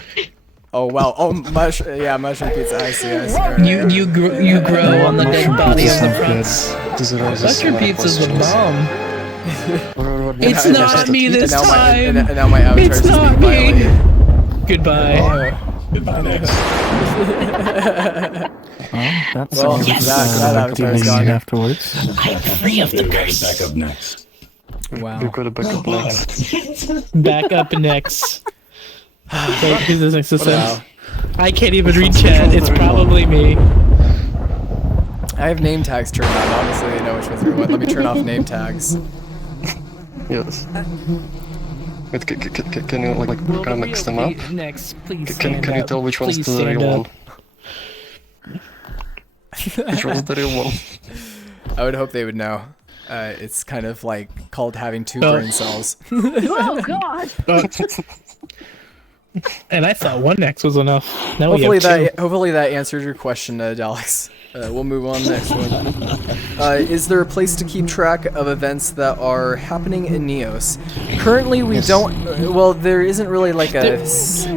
Oh wow! Oh mushroom pizza. I see. Right. You grow on the dead body of the front. Mushroom pizza's the bomb. It's not me this time. And now my avatar It's is just not being me. violated. Goodbye. Goodbye, next. That's Well, all yes. that avatar's gone. afterwards. I'm free of the We've got curse. back up next. Wow. We've got a backup next. Back up next. Wait, who's this next to Wow. say? I can't even read chat. It's probably me. I have name tags turned on. Obviously, I know which ones are what. Let me turn off name tags. Yes. Wait, can you like kind of mix them up? Next, please. Can you tell which one's the real one? Which one's the real one? I would hope they would know. It's kind of like called having two brain cells. Oh God. And I thought one X was enough. Now we Hopefully have two. hopefully that answered your question, Daleks. We'll move on next one. Is there a place to keep track of events that are happening in Neos? Currently, we don't. Well, there isn't really like a. There's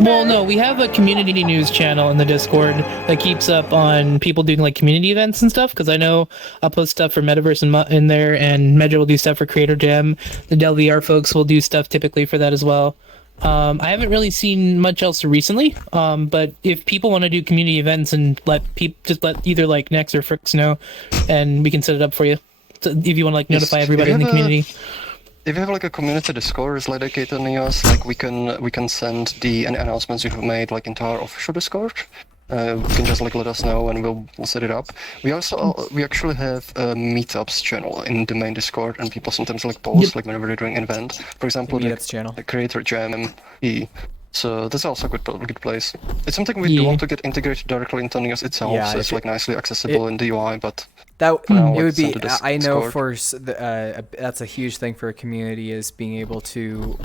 no, we have a community news channel in the Discord that keeps up on people doing like community events and stuff. Because I know I'll post stuff for Metaverse in there, and Medja will do stuff for Creator Jam. The Del VR folks will do stuff typically for that as well. I haven't really seen much else recently, but if people want to do community events and just let either like Nex or Fricks know, and we can set it up for you. So if you want to like notify everybody in the community. If you have like a community Discord is dedicated to Neos, like we can send the any announcements you have made like into our official Discord. You can just like let us know and we'll set it up. We actually have a meetups channel in the main Discord, and people sometimes like post like whenever they're doing an event. For example, meetups channel. The Creator Jam. So that's also a good place. It's something we do want to get integrated directly into Neos itself, so it's like nicely accessible in the UI, but that now it would be. I know Discord. that's a huge thing for a community, is being able to,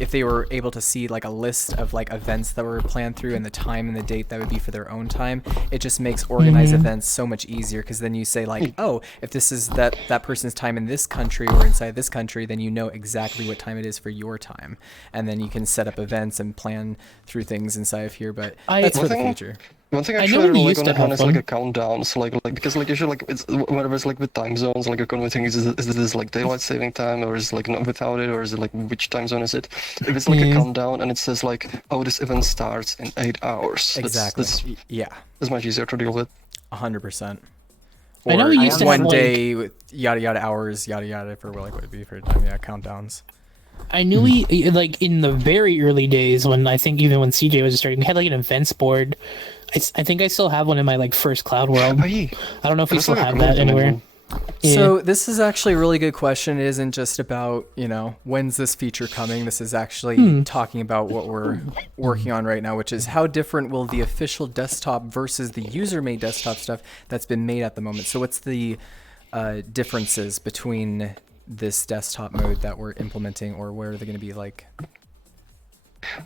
if they were able to see like a list of like events that were planned through and the time and the date that would be for their own time, it just makes organized events so much easier, because then you say like, oh, if this is that person's time in this country or inside this country, then you know exactly what time it is for your time, and then you can set up events and plan through things inside of here. But that's for the future. One thing I know actually we really used to like on have is like fun. a countdown. So like because like usually like it's whenever it's like with time zones, like a common thing is this like daylight saving time, or is it like not without it, or is it like which time zone is it? If it's like a countdown and it says like, oh, this event starts in 8 hours. Exactly. That's much easier to deal with. 100%. I know we used to have one like, day with yada yada hours, yada yada for like what it'd be for time. Yeah, countdowns. I knew we like in the very early days when I think even when CJ was starting, we had like an events board. I think I still have one in my like first cloud world. I don't know if we still have that anywhere. Yeah. So this is actually a really good question. It isn't just about, when's this feature coming. This is actually talking about what we're working on right now, which is how different will the official desktop versus the user-made desktop stuff that's been made at the moment. So what's the differences between this desktop mode that we're implementing, or where are they going to be like?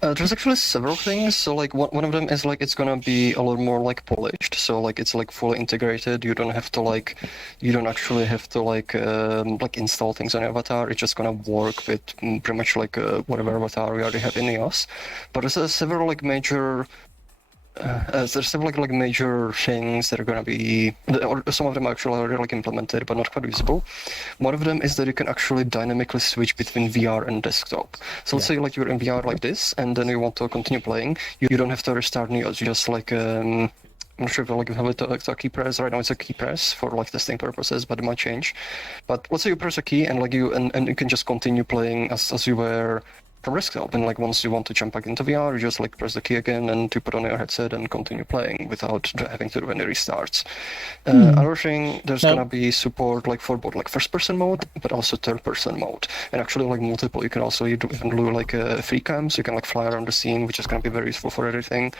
There's actually several things. So like one of them is like it's gonna be a lot more like polished. So like it's like fully integrated. You don't actually have to like install things on your avatar. It's just gonna work with pretty much like whatever avatar we already have in EOS. But there's several like major. There's several like major things that are gonna be, or some of them are actually already like implemented, but not quite visible. One of them is that you can actually dynamically switch between VR and desktop. So let's say like you're in VR like this, and then you want to continue playing. You don't have to restart Neos. You just like I'm not sure if like you have it to a key press. Right now it's a key press for like testing purposes, but it might change. But let's say you press a key and like and you can just continue playing as you were from Risktop. And like once you want to jump back into VR, you just like press the key again and to put on your headset and continue playing without having to do any restarts. Another thing, there's gonna be support like for both like first-person mode, but also third-person mode, and actually like multiple. You can also even do like a free cam, so you can like fly around the scene, which is gonna be very useful for everything.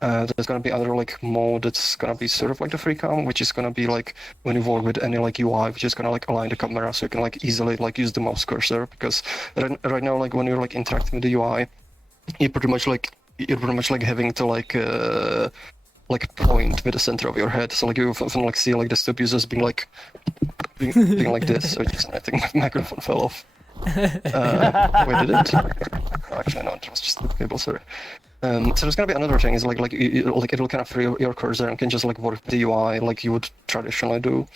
There's gonna be other like mode that's gonna be sort of like the free cam, which is gonna be like when you work with any like UI, which is gonna like align the camera so you can like easily like use the mouse cursor, because right now like when you're like interacting with the UI, you're pretty much like having to like point with the center of your head. So like you often like see like desktop users being like like this. So I think my microphone fell off. Wait, did it? Oh, actually, no, it was just the cable. Sorry. So there's gonna be another thing is like it'll kind of free your cursor and can just like work with the UI like you would traditionally do.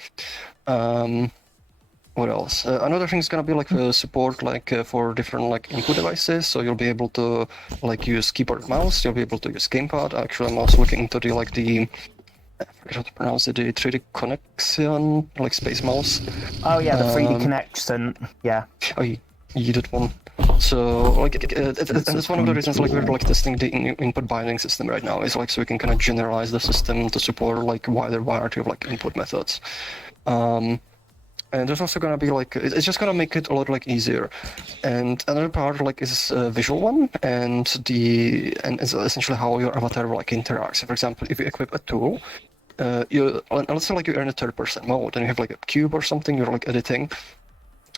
What else? Another thing is gonna be like support like for different like input devices. So you'll be able to like use keyboard and mouse. You'll be able to use gamepad. Actually, I'm also looking into the I forget how to pronounce it. The 3D connection, like space mouse. Oh yeah, the 3D connection. Yeah. Oh, you did one. So like, and that's one of the reasons like we're like testing the input binding system right now. Is like so we can kind of generalize the system to support like wider variety of like input methods. And there's also gonna be like it's just gonna make it a lot like easier. And another part like is a visual one, and it's essentially how your avatar like interacts. So, for example, if you equip a tool, let's say like you're in a third-person mode and you have like a cube or something you're like editing.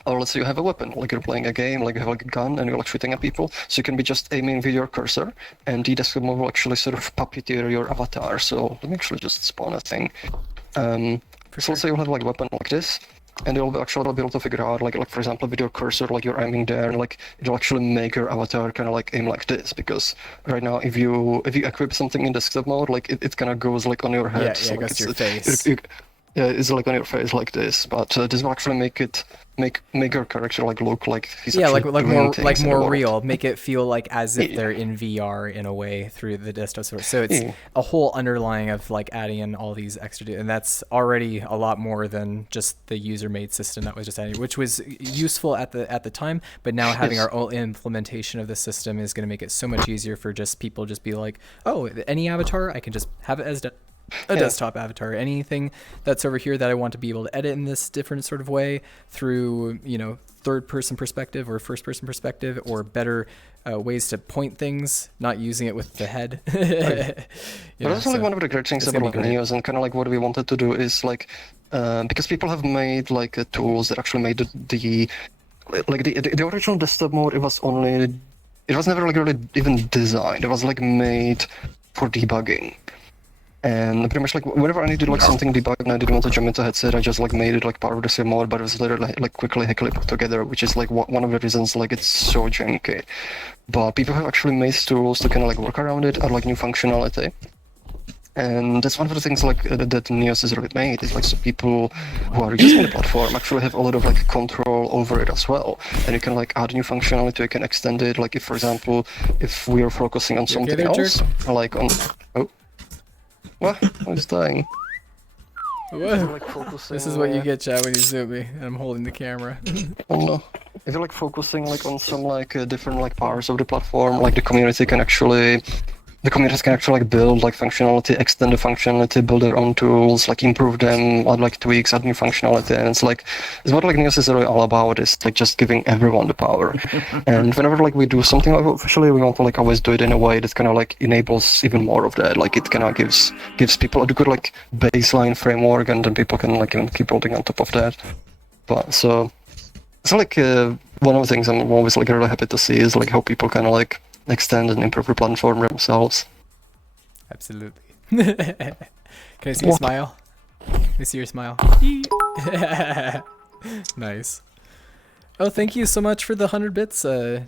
Or let's say you have a weapon, like you're playing a game, like you have like a gun and you're like shooting at people. So you can be just aiming with your cursor, and the desktop mode will actually sort of puppeteer your avatar. So let me actually just spawn a thing. So let's say you have like a weapon like this, and you'll actually be able to figure out, like for example, with your cursor, like you're aiming there, and like it'll actually make your avatar kind of like aim like this. Because right now, if you equip something in desktop mode, like it kind of goes like on your head. Yeah, so, it like, goes to your face. Yeah, it's like on your face like this, but this will actually make your character like look like he's actually doing things in the more world. real. Make it feel like as if they're in VR in a way through the desktop source. So it's a whole underlying of like adding in all these extra, and that's already a lot more than just the user-made system that was just added, which was useful at the time. But now having our own implementation of the system is going to make it so much easier for just people just be like, oh, any avatar I can just have it as a desktop avatar. Anything that's over here that I want to be able to edit in this different sort of way through, third person perspective or first person perspective, or better ways to point things, not using it with the head. But that's like one of the great things about like Neos, and kind of like what we wanted to do is like, because people have made like tools that actually made the original desktop mode. It was never like really even designed. It was like made for debugging. And pretty much like whenever I needed like something debugged and I didn't want to jump into a headset, I just like made it like part of the same mode, but it was literally like quickly put together, which is like one of the reasons like it's so janky. But people have actually made tools to kind of like work around it, add like new functionality. And that's one of the things like that Neos is really made, is like so people who are using the platform actually have a lot of like control over it as well. And you can like add new functionality, you can extend it, like if for example, if we are focusing on something else, like on what? I was dying. What? This is what you get, Chad, when you zoom me and I'm holding the camera. Oh no. If you're like focusing like on some like different like parts of the platform, like the communities can actually like build like functionality, extend the functionality, build their own tools, like improve them, add like tweaks, add new functionality, and it's what like Neos is really all about, is like just giving everyone the power. And whenever like we do something like officially, we want to like always do it in a way that kind of like enables even more of that. Like it kind of gives people a good like baseline framework, and then people can like even keep building on top of that. But so it's like one of the things I'm always like really happy to see is like how people kind of like extend and improve the platform themselves. Absolutely. Can I see your smile? Can I see your smile? Nice. Oh, thank you so much for the 100 bits, Diven.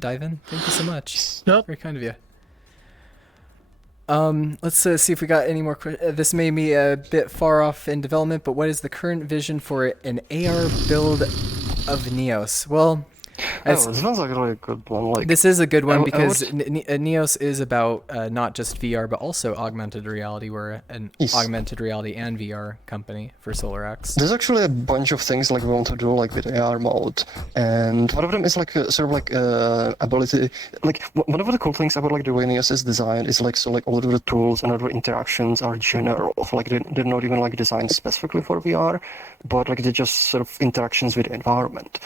Thank you so much. Nope. Very kind of you. Let's see if we got any more questions. This may be a bit far off in development, but what is the current vision for an AR build of Neos? Well, As- Oh, this sounds like a really good one. Like This is a good one I because would- Neos is about not just VR but also augmented reality. We're an Yes. augmented reality and VR company for SolarX. There's actually a bunch of things like we want to do like with AR mode, and one of them is like sort of like ability. Like one of the cool things about like the way Neos is designed is like so like all of the tools and other interactions are general. Like they're not even like designed specifically for VR, but like they're just sort of interactions with the environment.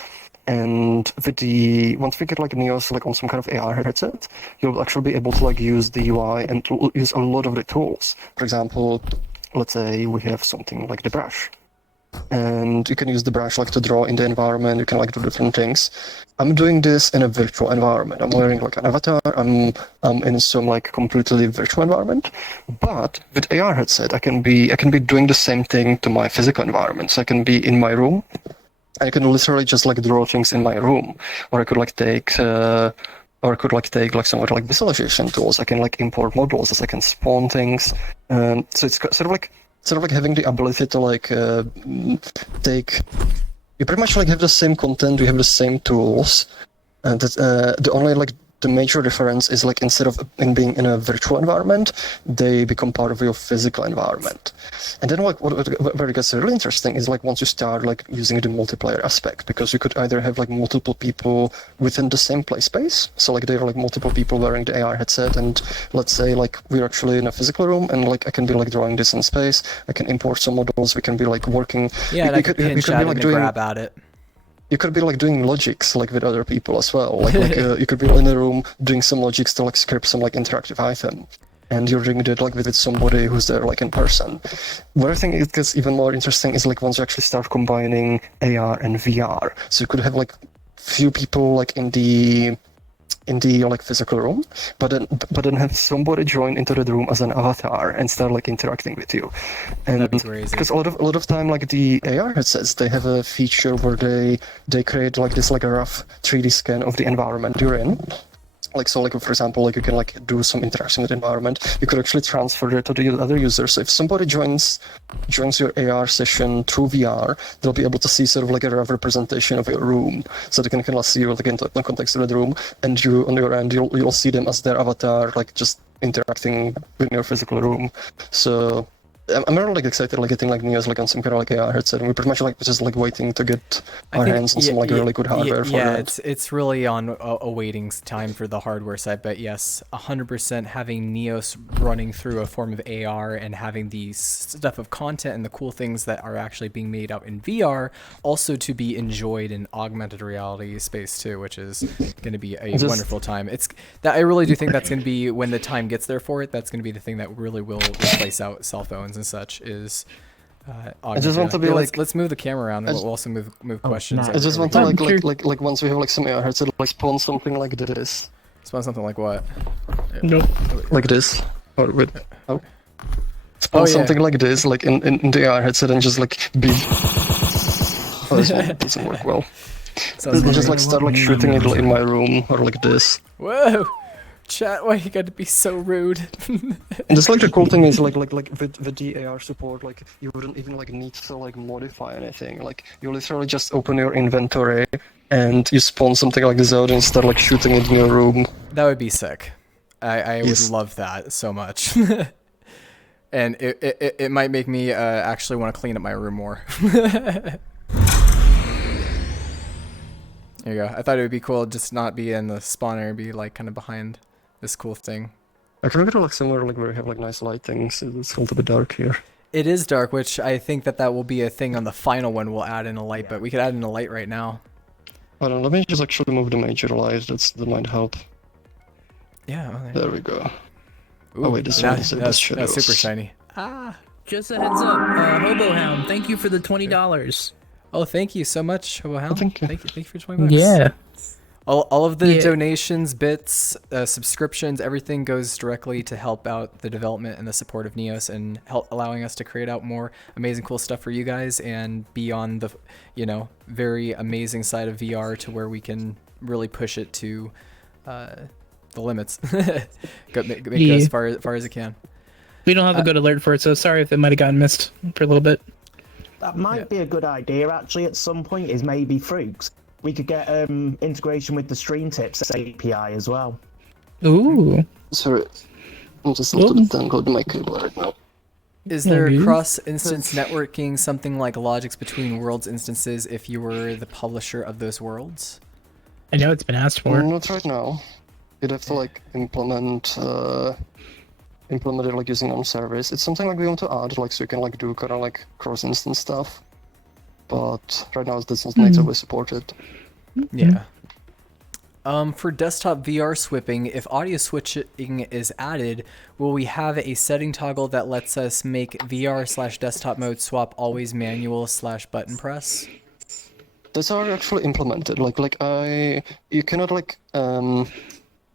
And with the once we get like Neos like on some kind of AR headset, you'll actually be able to like use the UI and to use a lot of the tools. For example, let's say we have something like the brush, and you can use the brush like to draw in the environment. You can like do different things. I'm doing this in a virtual environment. I'm wearing like an avatar. I'm in some like completely virtual environment. But with AR headset, I can be doing the same thing to my physical environment. So I can be in my room. I can literally just like draw things in my room, or I could like take like some other like visualization tools. I can like import models, as I can spawn things. So it's sort of like having the ability to like take. You pretty much like have the same content. You have the same tools, and the only like the major difference is like instead of being in a virtual environment, they become part of your physical environment. And then like what gets really interesting is like once you start like using the multiplayer aspect, because you could either have like multiple people within the same play space. So like there are like multiple people wearing the AR headset, and let's say like we're actually in a physical room, and like I can be like drawing this in space. I can import some models. We can be like working. Yeah, and I could pinch be at like it and grab at it. You could be like doing logics like with other people as well. Like you could be in a room doing some logics to like script some like interactive item, and you're doing it like with somebody who's there like in person. What I think it gets even more interesting is like once you actually start combining AR and VR. So you could have like few people like in the like physical room, but then have somebody join into the room as an avatar and start like interacting with you. And That'd be crazy. because a lot of time like the AR headsets, they have a feature where they create like this like a rough 3D scan of the environment you're in. Like so, like for example, like you can like do some interaction with the environment. You could actually transfer it to the other users. So if somebody joins your AR session through VR, they'll be able to see sort of like a rough representation of your room. So they can kind of see you like in the context of the room, and you on your end you'll see them as their avatar, like just interacting with your physical room. So I'm really like excited like getting like Neos like on some kind of like AR headset, and we're pretty much like just like waiting to get our hands on some like really good hardware for that. It's really on a waiting time for the hardware side, but yes, 100% having Neos running through a form of AR and having the stuff of content and the cool things that are actually being made out in VR also to be enjoyed in augmented reality space too, which is going to be a wonderful time. I really do think that's going to be, when the time gets there for it, that's going to be the thing that really will replace out cell phones and such is I just want to be let's move the camera around, and we'll also move questions. nice. I just want to like once we have like some AR headset, like spawn something like this. Spawn something like what? Nope. Like this, or with spawn something like this, like in the AR headset, and just like be. Oh, this one doesn't work well. And just like start like shooting it in my room or like this. Whoa! Chat, why you got to be so rude? And just like the cool thing is like with the AR support, like you wouldn't even like need to like modify anything. Like you literally just open your inventory and you spawn something like this out and start like shooting it in your room. That would be sick. I would love that so much. And it might make me actually want to clean up my room more. There you go. I thought it would be cool just not be in the spawner, be like kind of behind this cool thing. I can go to like somewhere like where we have like nice lighting, so it's a little bit dark here. It is dark, which I think that will be a thing on the final one. We'll add in a light, but we could add in a light right now. Hold on, let me just actually move the major light. That might help. Yeah. Okay. There we go. Ooh, Oh wait, this now, one is that's super shiny. Ah. Just a heads up, Hobo Hound, thank you for the $20. Oh, thank you so much, Hobo Hound. thank you. Thank you for 20 bucks. Yeah. All of the donations, bits, subscriptions, everything goes directly to help out the development and the support of Neos and allowing us to create out more amazing, cool stuff for you guys and be on the, very amazing side of VR to where we can really push it to the limits. make it as far as it can. We don't have a good alert for it, so sorry if it might have gotten missed for a little bit. That might be a good idea actually at some point, is maybe Frugs. We could get integration with the Stream Tips API as well. Ooh. Sorry, I'm just a little bit tangled in my cable right now. Is there cross-instance networking, something like logics between worlds instances if you were the publisher of those worlds? I know it's been asked for. Not right now. You'd have to like implement it like using on service. It's something like we want to add, like so you can like do kind of like cross-instance stuff. But right now this is not natively supported. Yeah. For desktop VR swapping, if audio switching is added, will we have a setting toggle that lets us make VR/desktop mode swap always manual /button press? That's already actually implemented.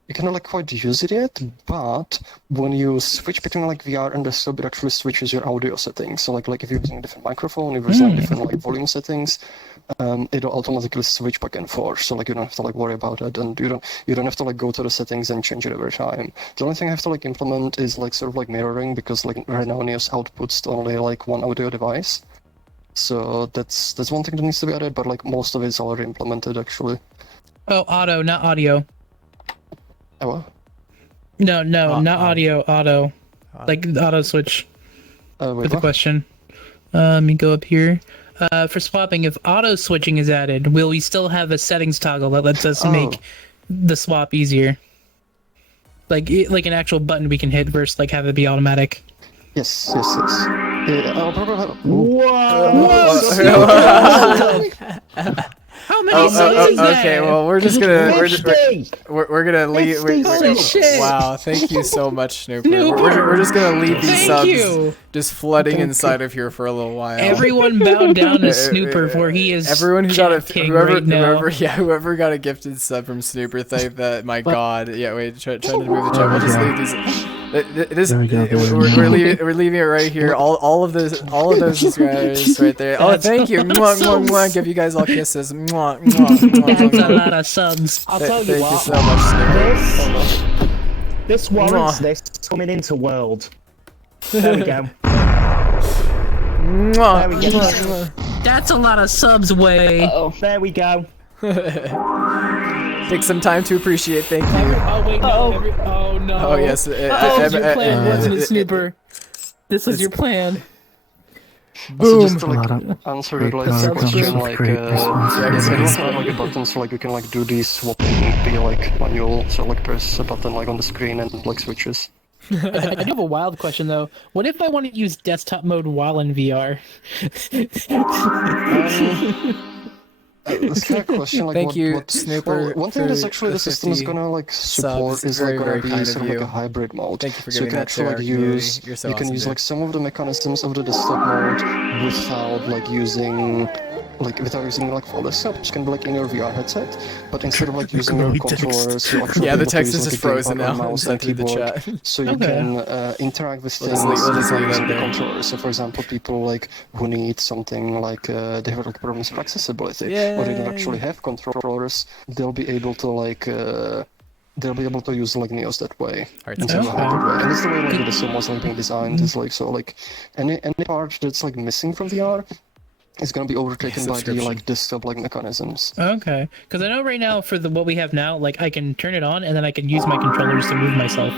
You cannot quite use it yet, but when you switch between like VR and desktop, it actually switches your audio settings. So like if you're using a different microphone, if you're using different like volume settings, it'll automatically switch back and forth. So like you don't have to like worry about it, and you don't have to like go to the settings and change it every time. The only thing I have to like implement is like sort of like mirroring, because like right now Neos outputs to only like one audio device. So that's one thing that needs to be added, but like most of it's already implemented actually. Oh, auto, not audio. Oh, what? No, not audio. Auto, like auto switch. Wait, With the what? question. Let me go up here. For swapping, if auto switching is added, will we still have a settings toggle that lets us make the swap easier? Like an actual button we can hit versus like have it be automatic. Yes. Yeah, I'll probably have... How many subs is that? Okay, well we're just gonna we're gonna leave. Holy shit. Wow, thank you so much, Snooper. We're just gonna leave these Thank subs you. just flooding inside of here for a little while. Everyone bow down to Snooper, for he is everyone who got a king right now. whoever got a gifted sub from Snooper, thank that. My God, yeah. Wait, trying to move the chat. We'll just leave these. We're leaving it right here. All of those subscribers right there. Oh, thank you. Mwah, mwah, mwah. Give you guys all kisses. Mwah, mwah, mwah, That's a mwah. lot of subs. I'll tell you Thank you what. so much, Snooper. This warrants Mwah. this coming into World. There we go. Mwah, There we go. mwah, mwah. That's a lot of subs, way. There we go. Take some time to appreciate. Thank you. Oh wait, no. Oh no. Oh yes. This was your plan, wasn't it, Snooper? This was your plan. Also, just to A lot like of answer great the like dogs question, with like great responses. I don't have like a button, so like you can like do these swapping be like manual, so like press a button like on the screen and like switches. I do have a wild question though. What if I want to use desktop mode while in VR? That's kind of question. Like, Thank you, Snooper, Well, one thing that's for actually the the system is 50 gonna like support subs. is like Very, gonna very be kind sort of of like you. a hybrid mode. Thank you for So you giving can that to actually our like community. use You're so you can awesome, use dude. like some of the mechanisms of the desktop mode without like using like full desktop, which can be like in your VR headset, but instead of like using your controllers, you actually Yeah, the able to text use, is just like, a frozen gamepad or now. mouse Sent and through the keyboard. chat. So you Okay. can interact with We'll things just leave that using the there. controller. So for example, people like who need something like they have like problems with accessibility, or they don't actually have controllers, they'll be able to like they'll be able to use like Neos that way. Alright, Instead of a Okay. hybrid way. And that's the way like the system was like being designed. Is like so like any part that's like missing from VR is gonna be overtaken by the subscription. like desktop like mechanisms. Okay, because I know right now for what we have now, like I can turn it on and then I can use my controllers to move myself,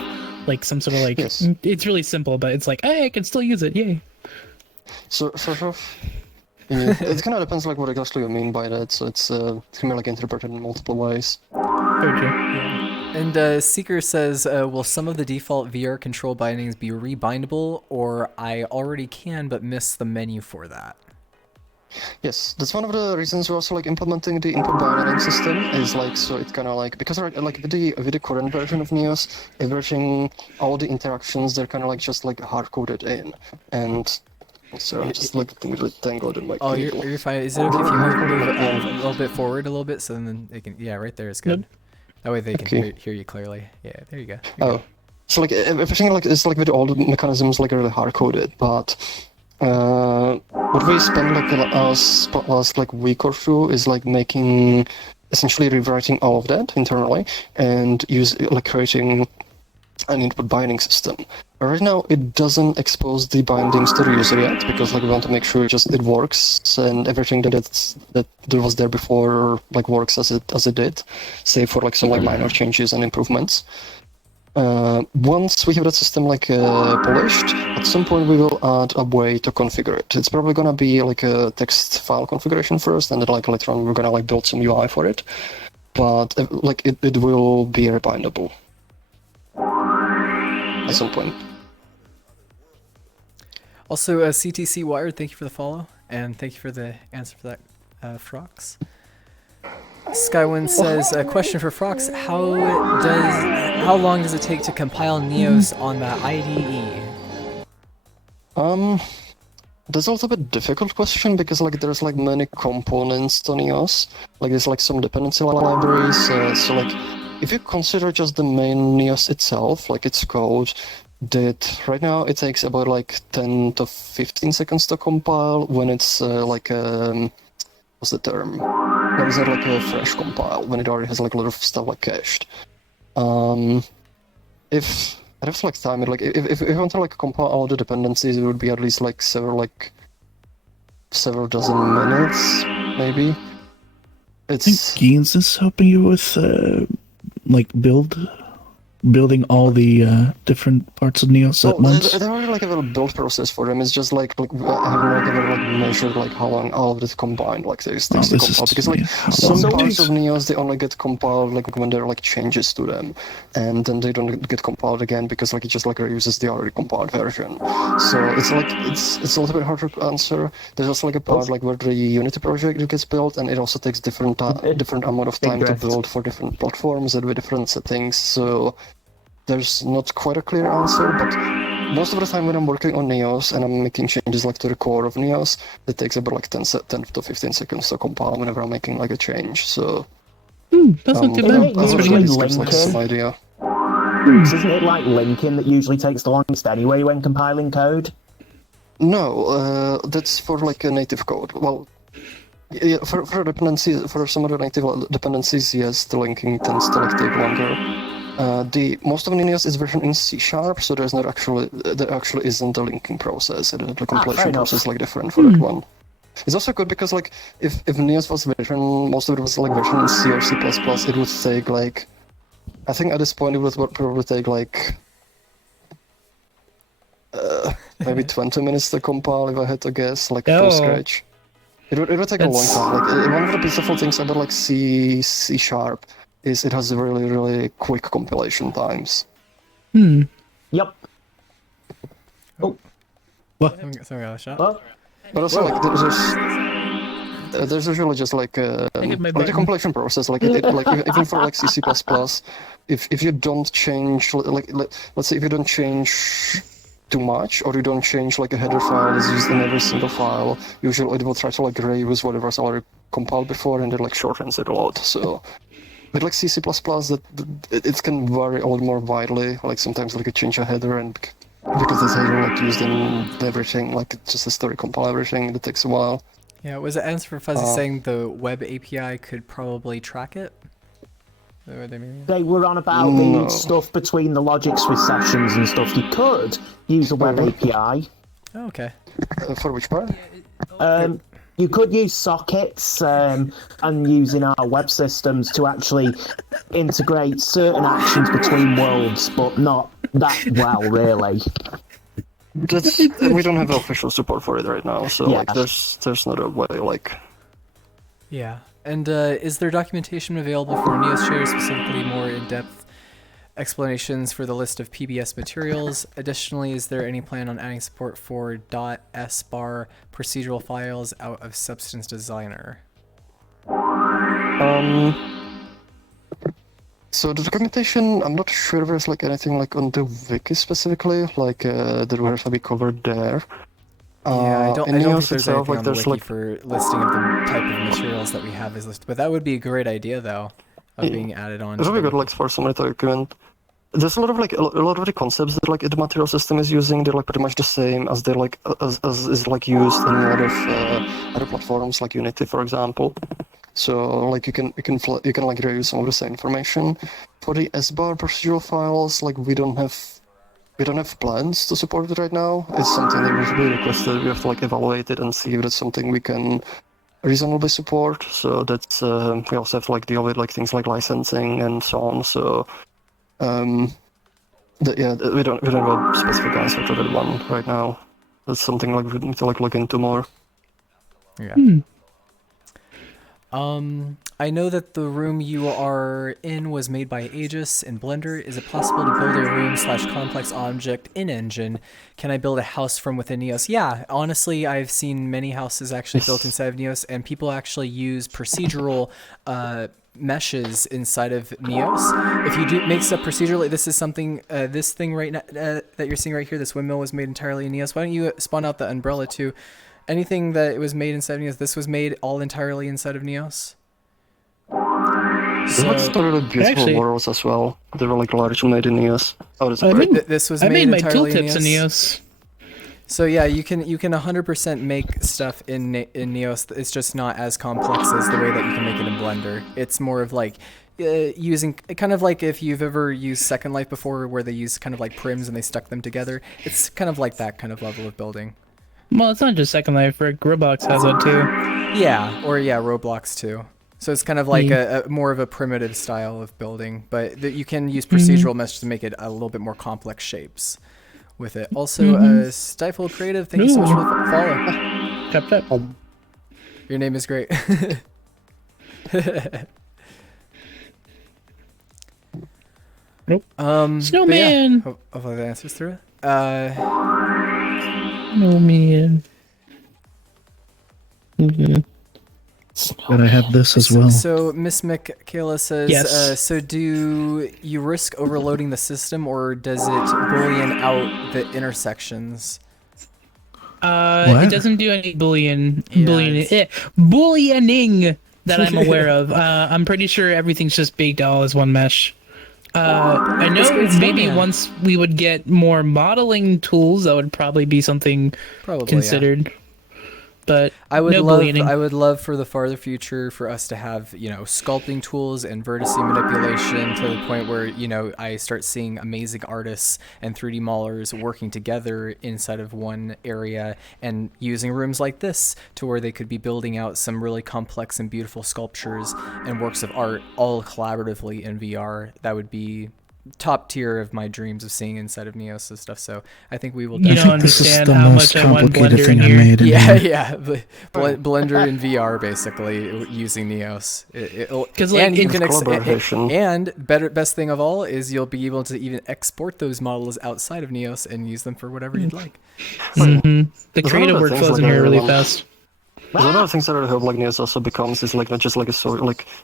like some sort of like. Yes. It's really simple, but it's like, hey, I can still use it. Yay! So sort of. Yeah, it kind of depends like what exactly you mean by that. So it can be like interpreted in multiple ways. Very true. And Seeker says, will some of the default VR control bindings be rebindable, or I already can but miss the menu for that? Yes, that's one of the reasons we're also like implementing the input binding system. Is like so it kind of like because like with the current version of Neos, everything, all the interactions, they're kind of like just like hard coded in, and so I'm just like really tangled in my Oh, cable. you're fine. Is it okay if you move a little bit forward a little bit so then they can? Yeah, right there is good. That way they can Okay. hear you clearly. Yeah, there you go. You're Oh, so like everything like is like with all the mechanisms like really hard coded, but what we spent like the last like week or two is like making essentially rewriting all of that internally and creating an input binding system. Right now, it doesn't expose the bindings to the user yet, because like we want to make sure just it works and everything that there was there before like works as it did, save for like some like minor changes and improvements. Once we have that system like polished, at some point we will add a way to configure it. It's probably gonna be like a text file configuration first, and then like later on we're gonna like build some UI for it. But like it will be rebindable at some point. Also, CTC Wired, thank you for the follow, and thank you for the answer for that, Frox. Skywind says, a question for Frox, how long does it take to compile Neos on the IDE? That's also a bit difficult question because like there's like many components to Neos. Like there's like some dependency libraries. So like if you consider just the main Neos itself, like its code, that right now it takes about like 10 to 15 seconds to compile when it's like what's the term? Or is it like a fresh compile when it already has like a lot of stuff like cached? If I'd have to like time it, like if you want to like compile all the dependencies, it would be at least like several dozen minutes, maybe. I think Geens is helping you with like building all the different parts of Neos at once. There already like a little build process for them. It's just like having like a little like measured like how long all of this combined like takes to compile, because like some parts of Neos they only get compiled like when there are like changes to them, and then they don't get compiled again because like it just like reuses the already compiled version. So it's like it's a little bit harder to answer. There's also like a part like where the Unity project gets built, and it also takes different amount of time to build for different platforms and with different settings. So there's not quite a clear answer, but most of the time when I'm working on Neos and I'm making changes like to the core of Neos, it takes about like 10 to 15 seconds to compile whenever I'm making like a change. So That's not too bad. That's really really gives like some idea. Isn't it like linking that usually takes the longest anyway when compiling code? No, that's for like a native code. Well, yeah, for dependencies, for some of the native dependencies, yes, the linking tends to like take longer. Most of Neos is written in C#, so there actually isn't a linking process. The compilation process is like different for that one. It's also good because like if Neos was written, most of it was like written in C or C++, it would take like, I think at this point it would probably take like maybe 20 minutes to compile if I had to guess, like from scratch. It would take a long time. Like one of the beautiful things about like C# is it has really quick compilation times. Yep. Oh. What? Someone got a shot? Well, But also like there's usually just like the compilation process, like like even for like C++, if you don't change like let's say if you don't change too much, or you don't change like a header file is used in every single file, usually it will try to like reuse whatever's already compiled before, and it like shortens it a lot. So with like C++, that it can vary a lot more widely. Like sometimes like you change a header, and because this header like used in everything, like it just has to recompile everything. It takes a while. Yeah, was it Answer for Fuzzy saying the web API could probably track it? Is that what they mean? they were on about the stuff between the logic Swiss sessions and stuff. You could use a web API. Oh, okay. For which part? You could use sockets and using our web systems to actually integrate certain actions between worlds, but not that well, really. We don't have official support for it right now, so like there's not a way like. Yeah, and is there documentation available for NeoShare, specifically more in-depth explanations for the list of PBS materials? Additionally, is there any plan on adding support for .sbar procedural files out of Substance Designer? So the documentation, I'm not sure if there's like anything like on the wiki specifically, like that will have to be covered there. Yeah, I don't think there's itself, anything on the wiki like for listing of the type of materials that we have is listed, but that would be a great idea though, of being added on. It would be good like for somebody to document. There's a lot of like a lot of the concepts that like the material system is using. They're like pretty much the same as they're like as is like used in a lot of other platforms like Unity, for example. So like you can like reuse some of the same information. For the SBAR procedural files, like we don't have plans to support it right now. It's something that was really requested. We have to like evaluate it and see if that's something we can reasonably support. So that's we also have to like deal with like things like licensing and so on. So we don't have a specific answer to that one right now. That's something like we need to like look into more. Yeah. I know that the room you are in was made by Aegis in Blender. Is it possible to build a room/complex object in Engine? Can I build a house from within Neos? Yeah, honestly, I've seen many houses actually built inside of Neos, and people actually use procedural meshes inside of Neos. If you do make stuff procedurally, this is something, this thing right now that you're seeing right here, this windmill was made entirely in Neos. Why don't you spawn out the umbrella too? Anything that was made inside of Neos, this was made all entirely inside of Neos. So let's start with beautiful worlds as well. They were like largely made in Neos. Oh, this was I made made my entirely tooltips in in Neos. Neos. So yeah, you can 100% make stuff in Neos. It's just not as complex as the way that you can make it in Blender. It's more of like using kind of like if you've ever used Second Life before, where they use kind of like prims and they stuck them together. It's kind of like that kind of level of building. Well, it's not just Second Life. Roblox has that too. Yeah, or yeah, Roblox too. So it's kind of like a more of a primitive style of building, but you can use procedural meshes to make it a little bit more complex shapes with it. Also, Stifle Creative, thank you so much for the follow. Tap, tap. Your name is great. Nope. Snowman. Yeah, hopefully that answers through it. Snowman. But I have this as well. So Miss Michaela says, yes. So do you risk overloading the system, or does it boolean out the intersections? It doesn't do any booleaning that I'm aware of. I'm pretty sure everything's just baked all as one mesh. I know maybe once we would get more modeling tools, that would probably be something considered. Yeah. But I would love for the farther future for us to have, sculpting tools and vertice manipulation to the point where, I start seeing amazing artists and 3D modelers working together inside of one area and using rooms like this to where they could be building out some really complex and beautiful sculptures and works of art all collaboratively in VR. That would be top tier of my dreams of seeing inside of Neos and stuff. So I think we will. You don't understand how much I want Blender in here. Blender in VR basically using Neos. Because like you can best thing of all is you'll be able to even export those models outside of Neos and use them for whatever you'd like. The creative workflows in here really fast. One of the things that I hope like Neos also becomes is like not just like a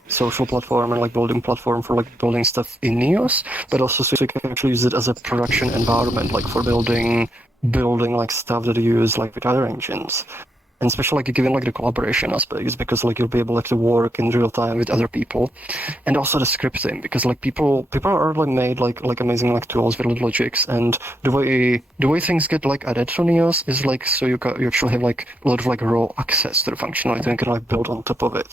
social platform and like building platform for like building stuff in Neos, but also so you can actually use it as a production environment, like for building like stuff that you use like with other engines. And especially like given like the collaboration aspects, because like you'll be able like to work in real time with other people, and also the scripting, because like people are like made like amazing like tools with logics, and the way things get like added to Neos is like so you actually have like a lot of like raw access to the functionality and can like build on top of it.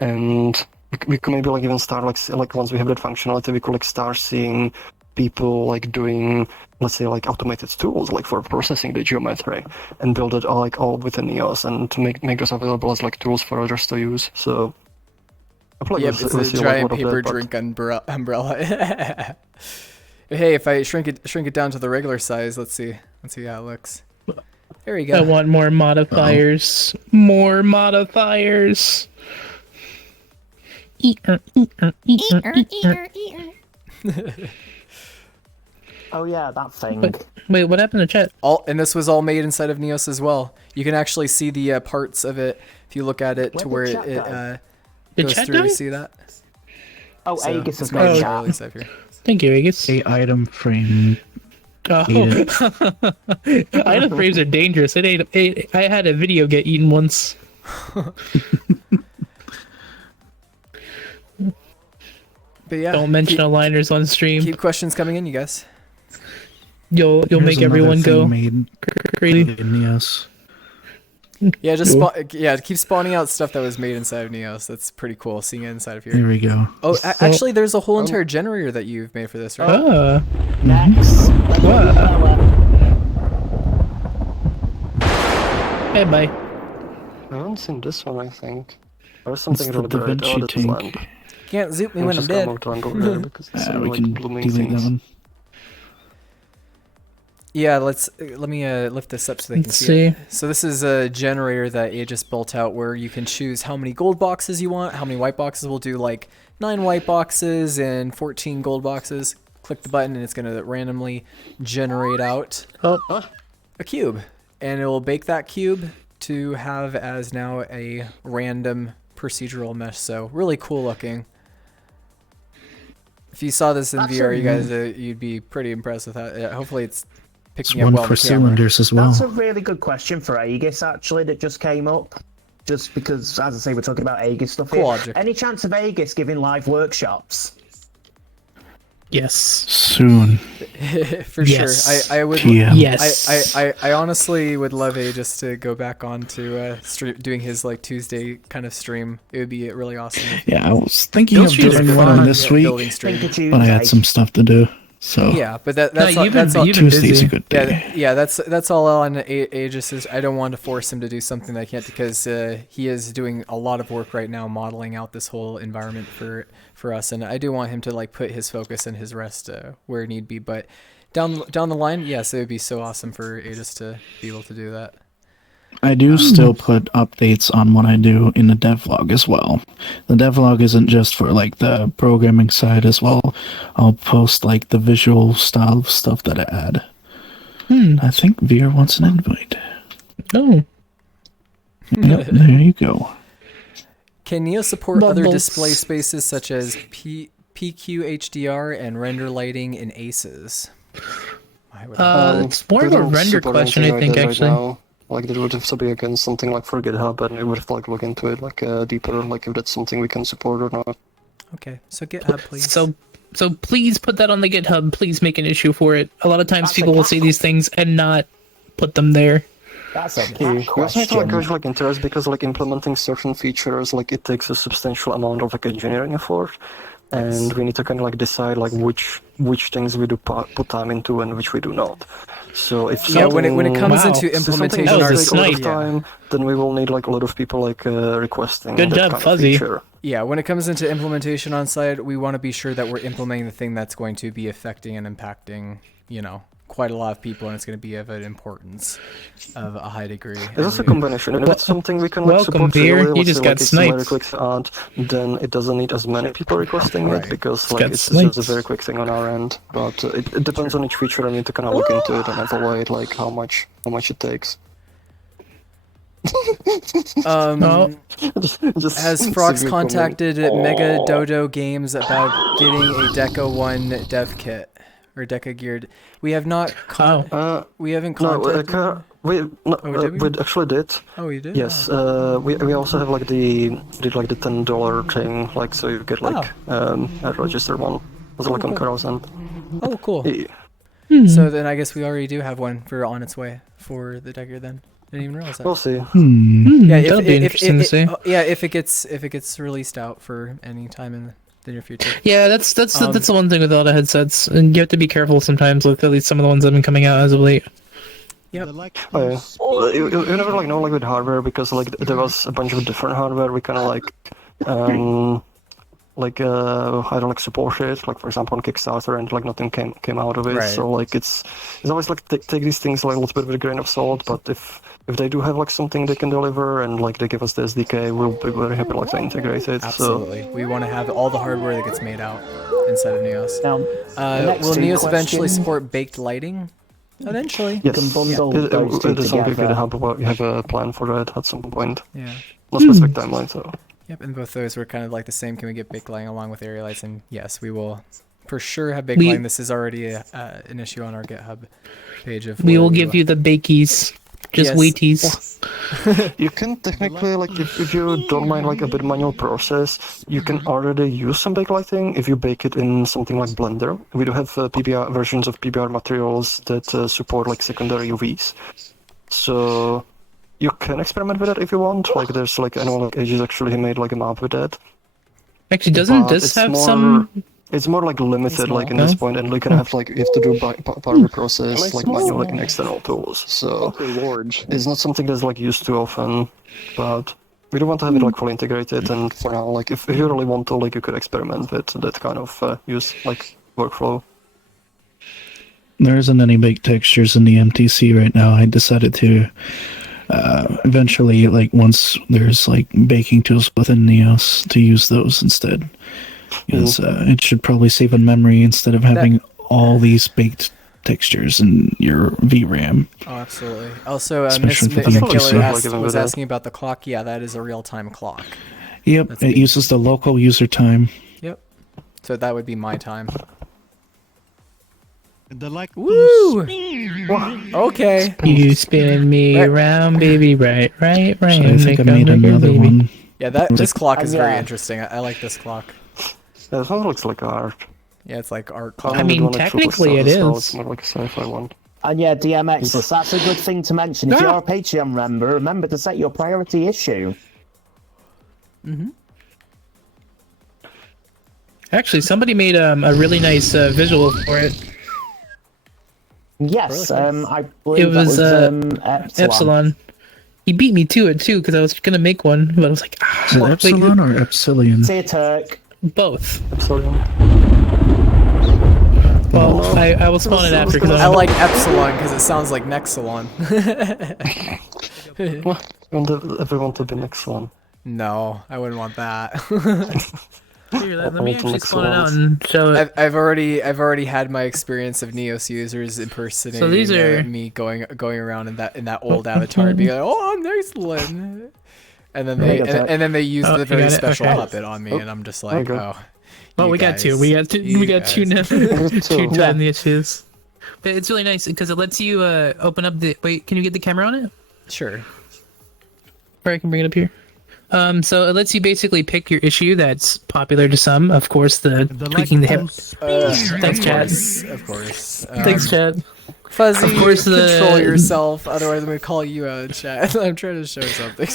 And we could maybe like even start like once we have that functionality, we could like start seeing people like doing, let's say, like automated tools like for processing the geometry and build it all within Neos and to make those available as like tools for others to use. So it's a giant paper drink umbrella. Hey, if I shrink it down to the regular size, let's see how it looks. There you go. I want more modifiers. More modifiers. Oh yeah, that thing. Wait, what happened to chat? And this was all made inside of Neos as well. You can actually see the parts of it if you look at it to where it goes through. You see that? Oh, so Aegis has made chat. Thank you, Aegis. A item frame. Item frames are dangerous. I had a video get eaten once. But yeah, don't mention aligners on stream. Keep questions coming in, you guys. You'll make everyone go made crazy. Yes. Yeah, keep spawning out stuff that was made inside of Neos. That's pretty cool, seeing it inside of here. Here we go. Oh, actually, there's a whole entire generator that you've made for this, right? Next. What? Hey, bye. I haven't seen this one, I think. There's something the really Da great. Vinci Oh, that's tank. land. Can't zoop me I'm when I'm just gonna dead. move to land over there because it's We like can blooming delete that things. one. Yeah, let me lift this up so they can Let's see it. see. So this is a generator that Aegis built out where you can choose how many gold boxes you want, how many white boxes. We'll do like 9 white boxes and 14 gold boxes. Click the button and it's going to randomly generate out a cube. And it will bake that cube to have as now a random procedural mesh. So really cool looking. If you saw this in VR, you guys, you'd be pretty impressed with that. Hopefully it's picking up One well for on the camera. cylinders as well. That's a really good question for Aegis, actually, that just came up. Just because, as I say, we're talking about Aegis stuff Cool here. object. Any chance of Aegis giving live workshops? Yes. Soon. For Yes. sure. I would. TM. Yes. I honestly would love Aegis to go back on to doing his like Tuesday kind of stream. It would be really awesome. Yeah, I was thinking Those of streams are doing one fun. this week, Building stream. Think of but I had Tuesday. some stuff to do. So Yeah, but that's No, all, you've been that's all. Tuesday's busy. a good day. Yeah, that's all on Aegis. I don't want to force him to do something that I can't because he is doing a lot of work right now modeling out this whole environment for us, and I do want him to like put his focus and his rest where need be. But down the line, yes, it would be so awesome for Aegis to be able to do that. I do still put updates on what I do in the devlog as well. The devlog isn't just for like the programming side as well. I'll post like the visual style of stuff that I add. I think Veer wants an invite. Oh. Yep, there you go. Can Neo support other Bubbles. display spaces such as PQ HDR and render lighting in ACES? I would It's more We of a don't render support question, anything I like think, that right actually. now. Like there would have to be again something like for GitHub, and we would have to like look into it like deeper, like if that's something we can support or not. Okay, so GitHub, please. So please put that on the GitHub. Please make an issue for it. A lot of times That's a people will cat. see these things and not put them there. That's a We cat also need to like question. gauge like interest because like implementing certain features like it takes a substantial amount of like engineering effort, and we need to kind of like decide like which things we do put time into and which we do not. So if Yeah, when it something- comes Wow. into if something implementation, That was a does take a lot of snipe. time, then we will need like a lot of people like requesting Good that job, kind Fuzzy. of feature. Yeah, when it comes into implementation on site, we want to be sure that we're implementing the thing that's going to be affecting and impacting, quite a lot of people, and it's going to be of an importance of a high degree. It's also a combination. And if it's something we can like Welcome, support Veer. easily, You let's just say, got like, it's a very sniped. quick ad, then it doesn't need as many people requesting Right. it because got like it's just a sniped. very quick thing on our end. But it depends on each feature. I need to kind of look into it and evaluate like how much it takes. Oh. Just Has severe Frox comment. contacted Mega Dodo Games about getting a Deca 1 dev kit or Deca geared? We have not. We haven't No, contacted. Did we? we actually did. Oh, you did. Yes, Oh. we also have like the $10 thing, like so you get like a registered one. Also like on Carousel. Oh, cool. Yeah. So then I guess we already do have one for on its way for the Decker. Then didn't even realize that. We'll see. Yeah, That'll be interesting to see. If it gets released out for any time in the near future. Yeah, that's the one thing with all the headsets, and you have to be careful sometimes with at least some of the ones that have been coming out as of late. Yep. Oh yeah. Well, you never like know like with hardware because like there was a bunch of different hardware we kind of I don't like support it, like for example on Kickstarter, and like nothing came out of it. Right. So like it's always like take these things like a little bit with a grain of salt. But if they do have like something they can deliver and like they give us the SDK, we'll be very happy like to integrate it. Absolutely. We want to have all the hardware that gets made out inside of Neos. Now, next Will two Neos eventually questions. support baked lighting? Eventually. Yes, can bundle those two it is something together. we have a plan for that at some point. Yeah. No specific timeline, so. Yep, and both those were kind of like the same. Can we get baked lighting along with area lights? And yes, we will for sure have baked lighting. This is already an issue on our GitHub page. We will give you the bakies. Just Yes. waities. You can technically, like, if you don't mind, like, a bit manual process, you can already use some backlighting if you bake it in something like Blender. We do have PBR versions of PBR materials that support, like, secondary UVs. So You can experiment with it if you want. Like, there's like anyone like Aegis actually he made like a map with it. Actually, doesn't But this it's have more- some? It's more like limited, like in No? this point, and you can have like you have to do part of the process Makes like sense. manual like in external tools. So rewards. it's not something that's like used too often, but we do want to have it like fully integrated. And for now, like if you really want to, like you could experiment with that kind of use like workflow. There isn't any baked textures in the MTC right now. I decided to eventually, like once there's like baking tools within Neos, to use those instead. Because it should probably save on memory instead of having all these baked textures in your VRAM. Oh, absolutely. Also, Miss Especially for the Killer MTC. was asking about the clock. Yeah, that is a real-time clock. Yep, That's it neat. uses the local user time. Yep. So that would be my time. The like Woo! Okay. You spin me Right. around, baby, right. So I think I Make made up like a another baby. one. Yeah, this clock is very Yeah. interesting. I like this clock. Yeah, this one looks like art. Yeah, it's like art I clock. I mean, would wanna triple technically stuff it as well, is. It's more like a sci-fi one. And yeah, DMX, that's a good thing to mention. If you're a Patreon member, remember to set your priority issue. Actually, somebody made a really nice visual for it. Yes, I believe It was, that was Epsilon. He beat me to it too because I was gonna make one, but I was like, Is it wait, Epsilon or Epsilon? See you, Turk. both. Epsilon. Well, I will spawn it after because I like Epsilon because it sounds like Nexalon. Well, you want everyone to be next one. No, I wouldn't want that. Here, let me actually Ultimate spawn it out Swans. and show it. I've already had my experience of Neos users impersonating So these are- me going around in that old avatar and being like, "Oh, I'm Nexalon," and then There you go, Turk. and then they use Oh, the you very got it? special Okay. puppet on me, and I'm just you like, go. "Oh." Well, you we got guys, two. We got two. you We got two guys." now. Two. Two time the issues. But it's really nice because it lets you open up the. Wait, can you get the camera on it? Sure. Or I can bring it up here. So it lets you basically pick your issue that's popular to some. Of course, the tweaking the hip. Thanks, Chad. Of course. Thanks, Chad. Fuzzy, Of course, control the- yourself. Otherwise, I'm gonna call you out, chat. I'm trying to show something.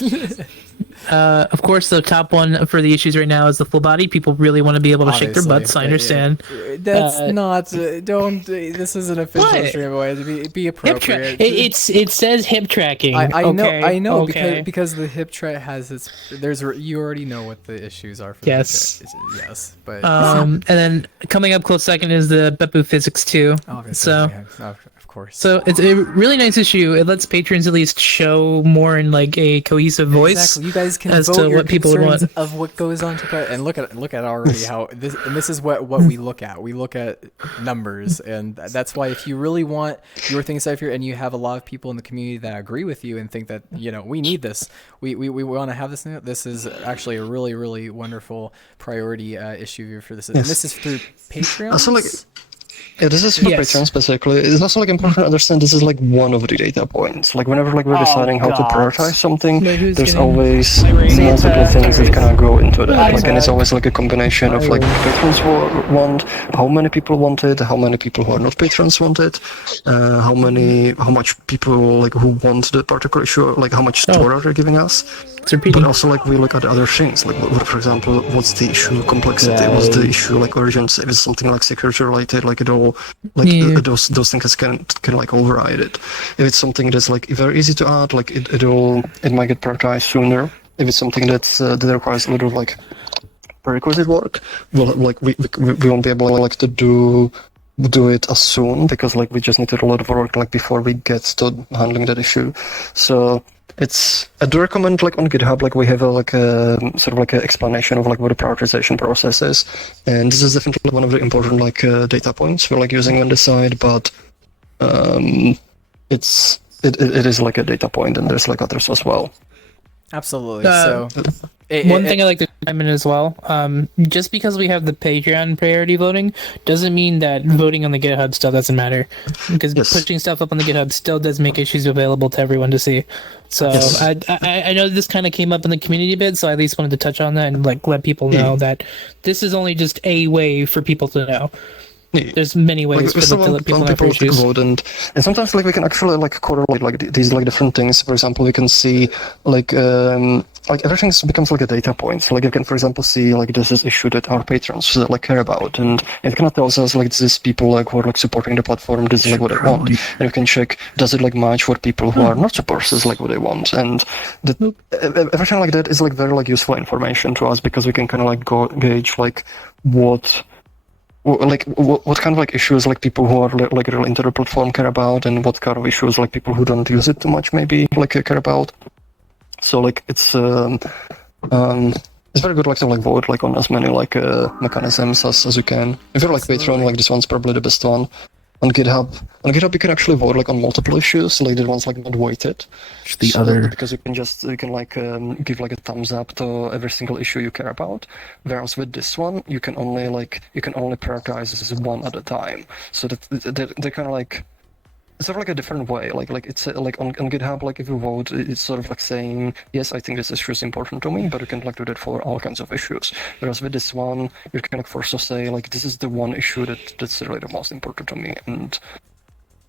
Of course, the top one for the issues right now is the full body. People really want to be able to shake their Obviously, butts. I yeah, understand. That's Uh, not. Don't. This is an official What? stream, boys. Be Hip track. appropriate. It says hip tracking. I know. Okay, I know okay. because the hip track has its. You already know what the issues are. For Yes. The hip track. Yes, but And then coming up close second is the Beppu Physics 2. obviously, So. yeah, of course. So it's a really nice issue. It lets patrons at least show more in like a cohesive voice. Exactly. You guys can as vote to your what people would concerns want. of what goes on to put, and look at already how this is what we look at. We look at numbers, and that's why if you really want your things out here, and you have a lot of people in the community that agree with you and think that we need this, we want to have this. This is actually a really really wonderful priority issue for this, and this is through Patreon. Also, like, yeah, this is for Yes. patrons basically. It's also like important to understand this is like one of the data points. Like whenever like we're deciding how to God. prioritize something, Wait, who's there's getting- always See you, multiple Turk. things that kind of go into that. Hi, Like, and it's Turk. always like a combination of like patrons want, how many people want it, how many people who are not patrons want it, how much people like who want the particular issue, like how much store are they giving us. It's repeating. But also, like, we look at other things, like, for example, what's the issue complexity, what's the issue, like, urgency, if it's something, like, security related, like, it all, like, Yeah. those things can, like, override it. If it's something that's, like, very easy to add, like, it might get prioritized sooner. If it's something that's, that requires a little, like, prerequisite work, well, like, we won't be able, like, to do it as soon, because, like, we just need to do a lot of work, like, before we get to handling that issue. So, I do recommend, like, on GitHub, like, we have a sort of like an explanation of like what the prioritization process is, and this is definitely one of the important like data points we're like using on the side. But it is like a data point, and there's like others as well. Absolutely. Uh, So One thing I like to chime in as well, just because we have the Patreon priority voting doesn't mean that voting on the GitHub stuff doesn't matter. Because Yes. pushing stuff up on the GitHub still does make issues available to everyone to see. So Yes. I know this kind of came up in the community a bit, so I at least wanted to touch on that and like let people know that this is only just a way for people to know. there's many ways for people to have issues. Vote, and sometimes like we can actually like correlate like these like different things. For example, we can see like everything becomes like a data point. So like you can, for example, see like this is issue that our patrons like care about, and it kind of tells us like this is people like who are like supporting the platform. This is like what they want, and you can check does it like match what people who are not supporters like what they want, and everything like that is like very like useful information to us because we can kind of like gauge like what kind of like issues like people who are like really into the platform care about, and what kind of issues like people who don't use it too much maybe like care about. So like it's very good like to like vote like on as many like mechanisms as you can. If you're like Patreon, like this one's probably the best one. On GitHub you can actually vote like on multiple issues, like the ones like not weighted. Because you can like give like a thumbs up to every single issue you care about. Whereas with this one, you can only prioritize this one at a time. So that they kind of like. It's sort of like a different way, like it's like on GitHub, like if you vote, it's sort of like saying, yes, I think this issue is important to me, but you can like do that for all kinds of issues. Whereas with this one, you're kind of forced to say, like, this is the one issue that's really the most important to me, and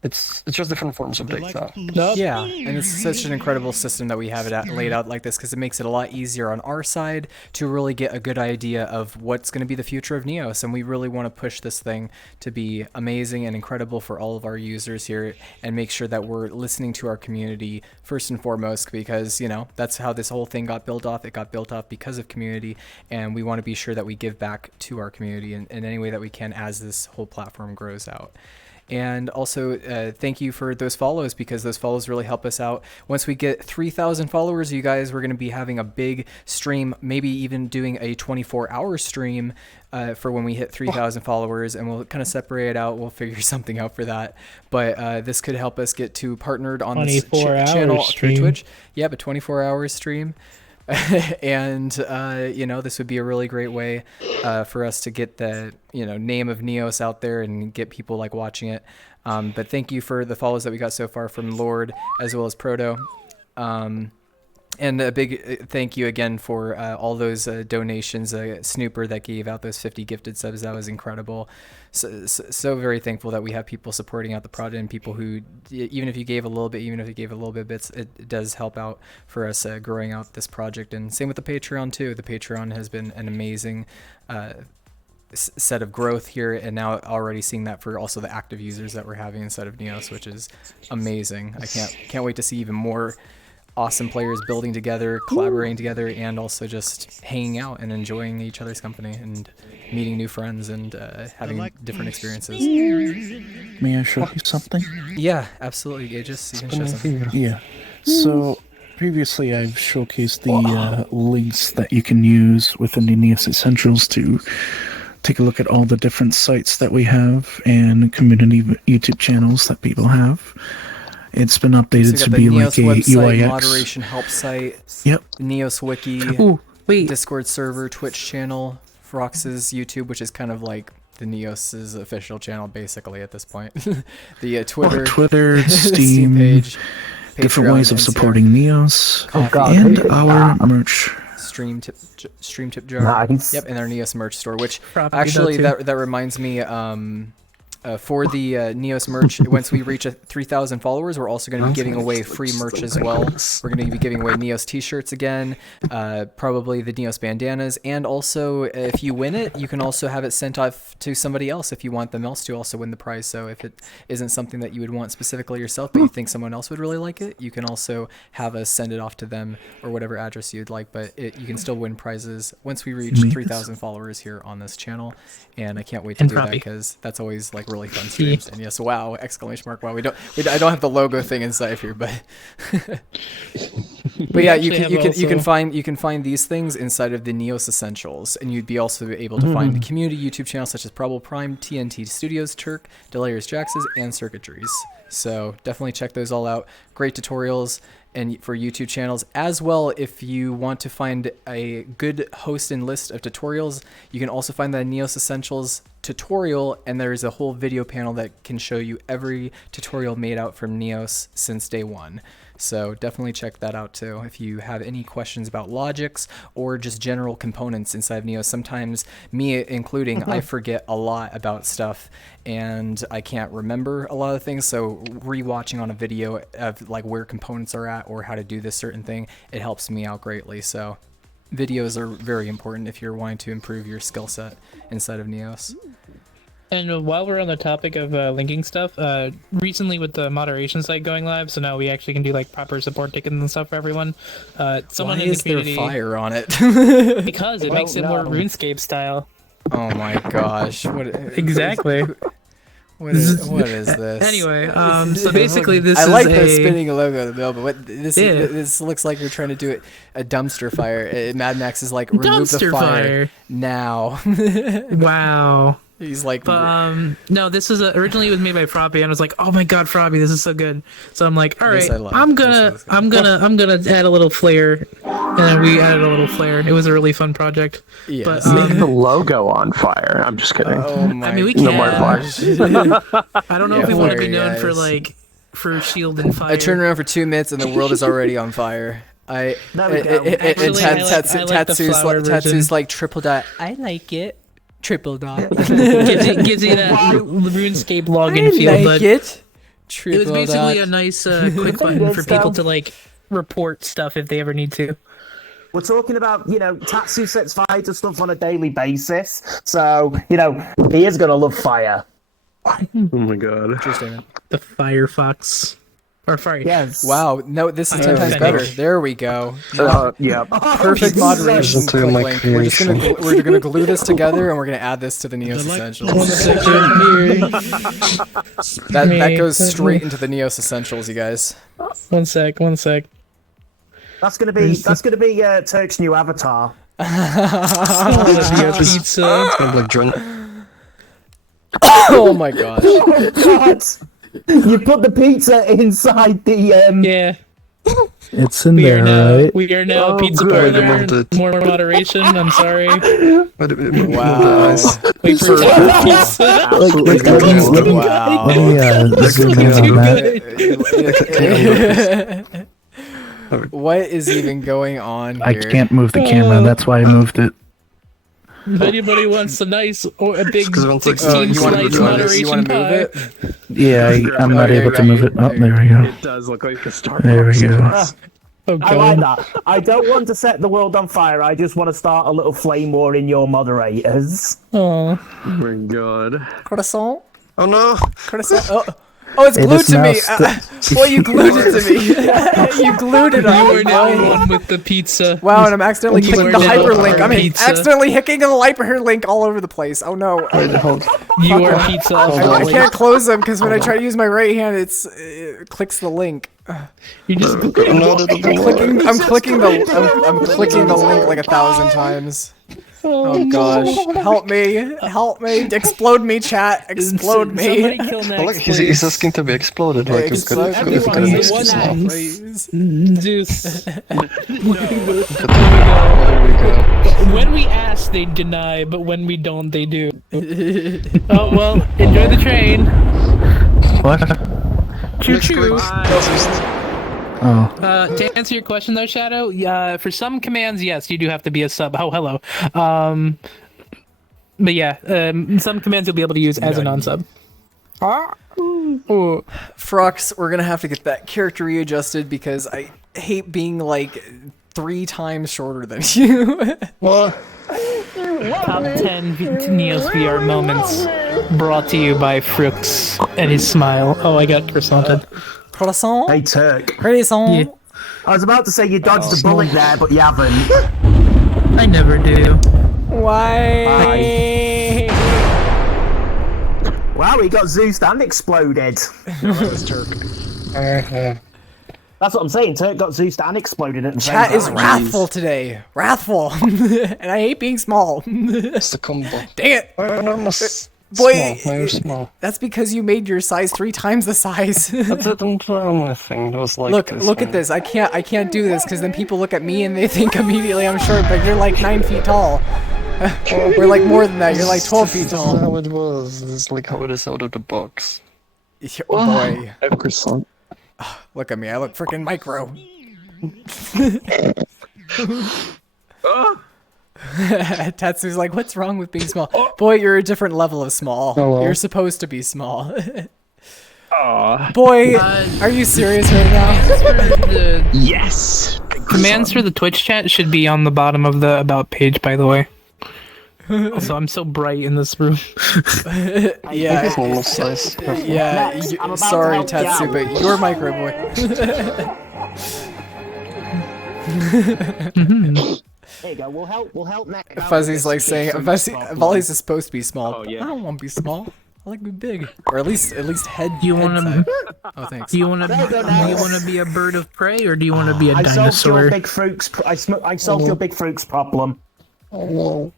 it's just different forms of data. Yeah, and it's such an incredible system that we have it laid out like this, because it makes it a lot easier on our side to really get a good idea of what's going to be the future of Neos, and we really want to push this thing to be amazing and incredible for all of our users here, and make sure that we're listening to our community first and foremost, because, you know, that's how this whole thing got built off. It got built off because of community, and we want to be sure that we give back to our community in any way that we can as this whole platform grows out. And also, thank you for those follows, because those follows really help us out. Once we get 3,000 followers, you guys, we're going to be having a big stream, maybe even doing a 24-hour stream for when we hit 3,000 followers, and we'll kind of separate it out. We'll figure something out for that. But this could help us get to partnered on this channel through Twitch. Yeah, but 24-hour stream. And you know, this would be a really great way for us to get the, you know, name of Neos out there and get people like watching it. But thank you for the follows that we got so far from Lord as well as Proto. And a big thank you again for all those donations. Snooper that gave out those 50 gifted subs. That was incredible. So very thankful that we have people supporting out the project, and people who, even if you gave a little bit bits, it does help out for us growing out this project. And same with the Patreon too. The Patreon has been an amazing set of growth here, and now already seeing that for also the active users that we're having inside of Neos, which is amazing. I can't wait to see even more awesome players building together, collaborating together, and also just hanging out and enjoying each other's company and meeting new friends and having different experiences. May I show you something? Yeah, absolutely. You can show something. Yeah. So previously I've showcased the links that you can use within the Neos Essentials to take a look at all the different sites that we have and community YouTube channels that people have. It's been updated to be like a website, UIX moderation help site. Yep. Neos Wiki. Ooh, wait. Discord server, Twitch channel, Frox's YouTube, which is kind of like the Neos's official channel basically at this point. The Twitter, Steam page, different Patreon, ways of Instagram, supporting Neos, God, and our merch. Stream tip jar. Nice. Yep, and our Neos merch store, which Probably actually that that reminds me, for the Neos merch, once we reach 3,000 followers, we're also going to be giving away free merch as well. We're going to be giving away Neos t-shirts again, probably the Neos bandanas, and also if you win it, you can also have it sent off to somebody else if you want them else to also win the prize. So if it isn't something that you would want specifically yourself, but you think someone else would really like it, you can also have us send it off to them or whatever address you'd like. But you can still win prizes once we reach 3,000 followers here on this channel, and I can't wait to do that, because that's always like really fun streams. And yes, wow, exclamation mark, wow. I don't have the logo thing inside here, but but yeah, you can find these things inside of the Neos Essentials, and you'd be also able to find the community YouTube channels such as Probable Prime, TNT Studios, Turk, Delayers Jaxes, and Circuitries. So definitely check those all out. Great tutorials and for YouTube channels as well. If you want to find a good host and list of tutorials, you can also find the Neos Essentials tutorial, and there's a whole video panel that can show you every tutorial made out from Neos since day one. So definitely check that out too if you have any questions about logics or just general components inside of Neo. Sometimes, me including, I forget a lot about stuff and I can't remember a lot of things, so rewatching on a video of like where components are at or how to do this certain thing, it helps me out greatly. So videos are very important if you're wanting to improve your skill set inside of Neos. And while we're on the topic of linking stuff, recently with the moderation site going live, so now we actually can do like proper support tickets and stuff for everyone. Someone Why in the is there community, fire on it? because it makes it more RuneScape style. Oh my gosh! What Exactly. What is this? Anyway, so basically this I is like the a... spinning logo in the middle, but what this looks like you're trying to do it a dumpster fire. Mad Max is like remove the Dumpster fire fire. now. Wow. He's like, But no, this was originally it was made by Frobby, and I was like, "Oh my god, Frobby, this is so good!" So I'm like, "All right, This I love. I'm This gonna add a little flair," and then we added a little flair. It was a really fun project. yes. But Make the logo on fire. I'm just kidding. Oh my I mean, we No can. more gosh. I don't know if Yeah, we want to fire, be known for guys. like for shield and fire. I turned around for 2 minutes and the world is already on fire. There we go. Actually, I like the flower version. Tattoos like triple dot. I like it. Triple dot. gives you that RuneScape login feel, but it. it was basically a nice quick button for people to like report stuff if they ever need to. We're talking about, Tatsu sets fire to stuff on a daily basis. So, he is going to love fire. Oh my god. Interesting. The Firefox. Or sorry. Yes. Wow. No, this is 10 times Finish. better. There we go. Yeah. Perfect moderation. Listen to my Link. We're just creation. we're gonna glue this together and we're gonna add this to the Neos Essentials. That goes straight into the Neos Essentials, you guys. One sec. That's going to be Turk's new avatar. Pizza. Like John. Oh my gosh. Oh, God! You put the pizza inside the, Yeah. It's in We are there, now right? we are now Oh, pizza good. parlor. Moved it. More moderation. I'm sorry. Wow. Wait for pizza. Let me zoom in on that. What is even going on here? I can't move the camera, that's why I moved it. If anybody wants a nice or a big 'cause it wants, like, 16 you wanna- slice you wanna- moderation you wanna pie. move it? Yeah, I'm not Okay, able to okay. move it. Oh, there we go. It does look like a Starbucks. There we go. Oh I like god. that. I don't want to set the world on fire. I just want to start a little flame war in your moderators. Oh. Oh my god. Croissant? Oh no! Croissant? Oh, it's It glued is to now me. Well, you glued it to me. You glued it You on. are now one with the pizza. Wow, and I'm accidentally You clicking are the now hyperlink. our I'm pizza. accidentally hicking the hyperlink all over the place. Oh no. You are pizza. I can't close them because when I try to use my right hand, it clicks the link. You just I'm clicking the link like 1,000 times. Oh gosh, help me, explode me, chat, explode Somebody me. kill Oh, Max, look, he's please. asking to be exploded. Like, it's good. Explode It's good. me, It's good. one It's please. Zeus. There we go. When we ask, they deny, but when we don't, they do. Oh well, enjoy the train. What? Choo choo. Oh. To answer your question though, Shadow, for some commands, yes, you do have to be a sub. Oh, hello. But yeah, some commands you'll be able to use as a non-sub. Frox, we're gonna have to get that character readjusted because I hate being like 3 times shorter than you. What? Top 10 Neos VR moments brought to you by Frooks and his smile. Oh, I got croissanted. Croissant? Hey, Turk. Croissant? Yeah. I was about to say you dodged a bullet there, but you haven't. I never do. Why? Wow, he got Zeused and exploded. That's what I'm saying. Turk got Zeused and exploded at the same Chat time. is wrathful today. Wrathful. And I hate being small. It's the combo. Dang it. Boy, Small. You're small. that's because you made your size 3 times the size. That didn't run my thing. It was like Look this. at this. I can't do this because then people look at me and they think immediately I'm short, but you're like 9 feet tall. We're like more than that. You're like 12 feet This is tall. how it was. It's like how it is out of the box. Oh boy. I have croissant. Look at me, I look freaking micro. Tatsu's like, what's wrong with being small? Boy, you're a different level of small. Hello. You're supposed to be small. Aw. Boy, are you serious right now? The Yes. commands for the Twitch chat should be on the bottom of the about page, by the way. Also, I'm so bright in this room. Yeah, It's normal size. yeah. Next, I'm about to Sorry, help you Tatsu, out. but you're micro boy. There you go. We'll help next. Fuzzy's like saying, Fuzzy, Volley's is supposed to be small. Oh, yeah. I don't want to be small. I like to be big, or at least head. You head want type. to? Oh, thanks. Do you want to? There you go, Do now. you want to be a bird of prey, or do you want to be a I solved dinosaur? your big fruits. I solved your big fruits problem. Oh,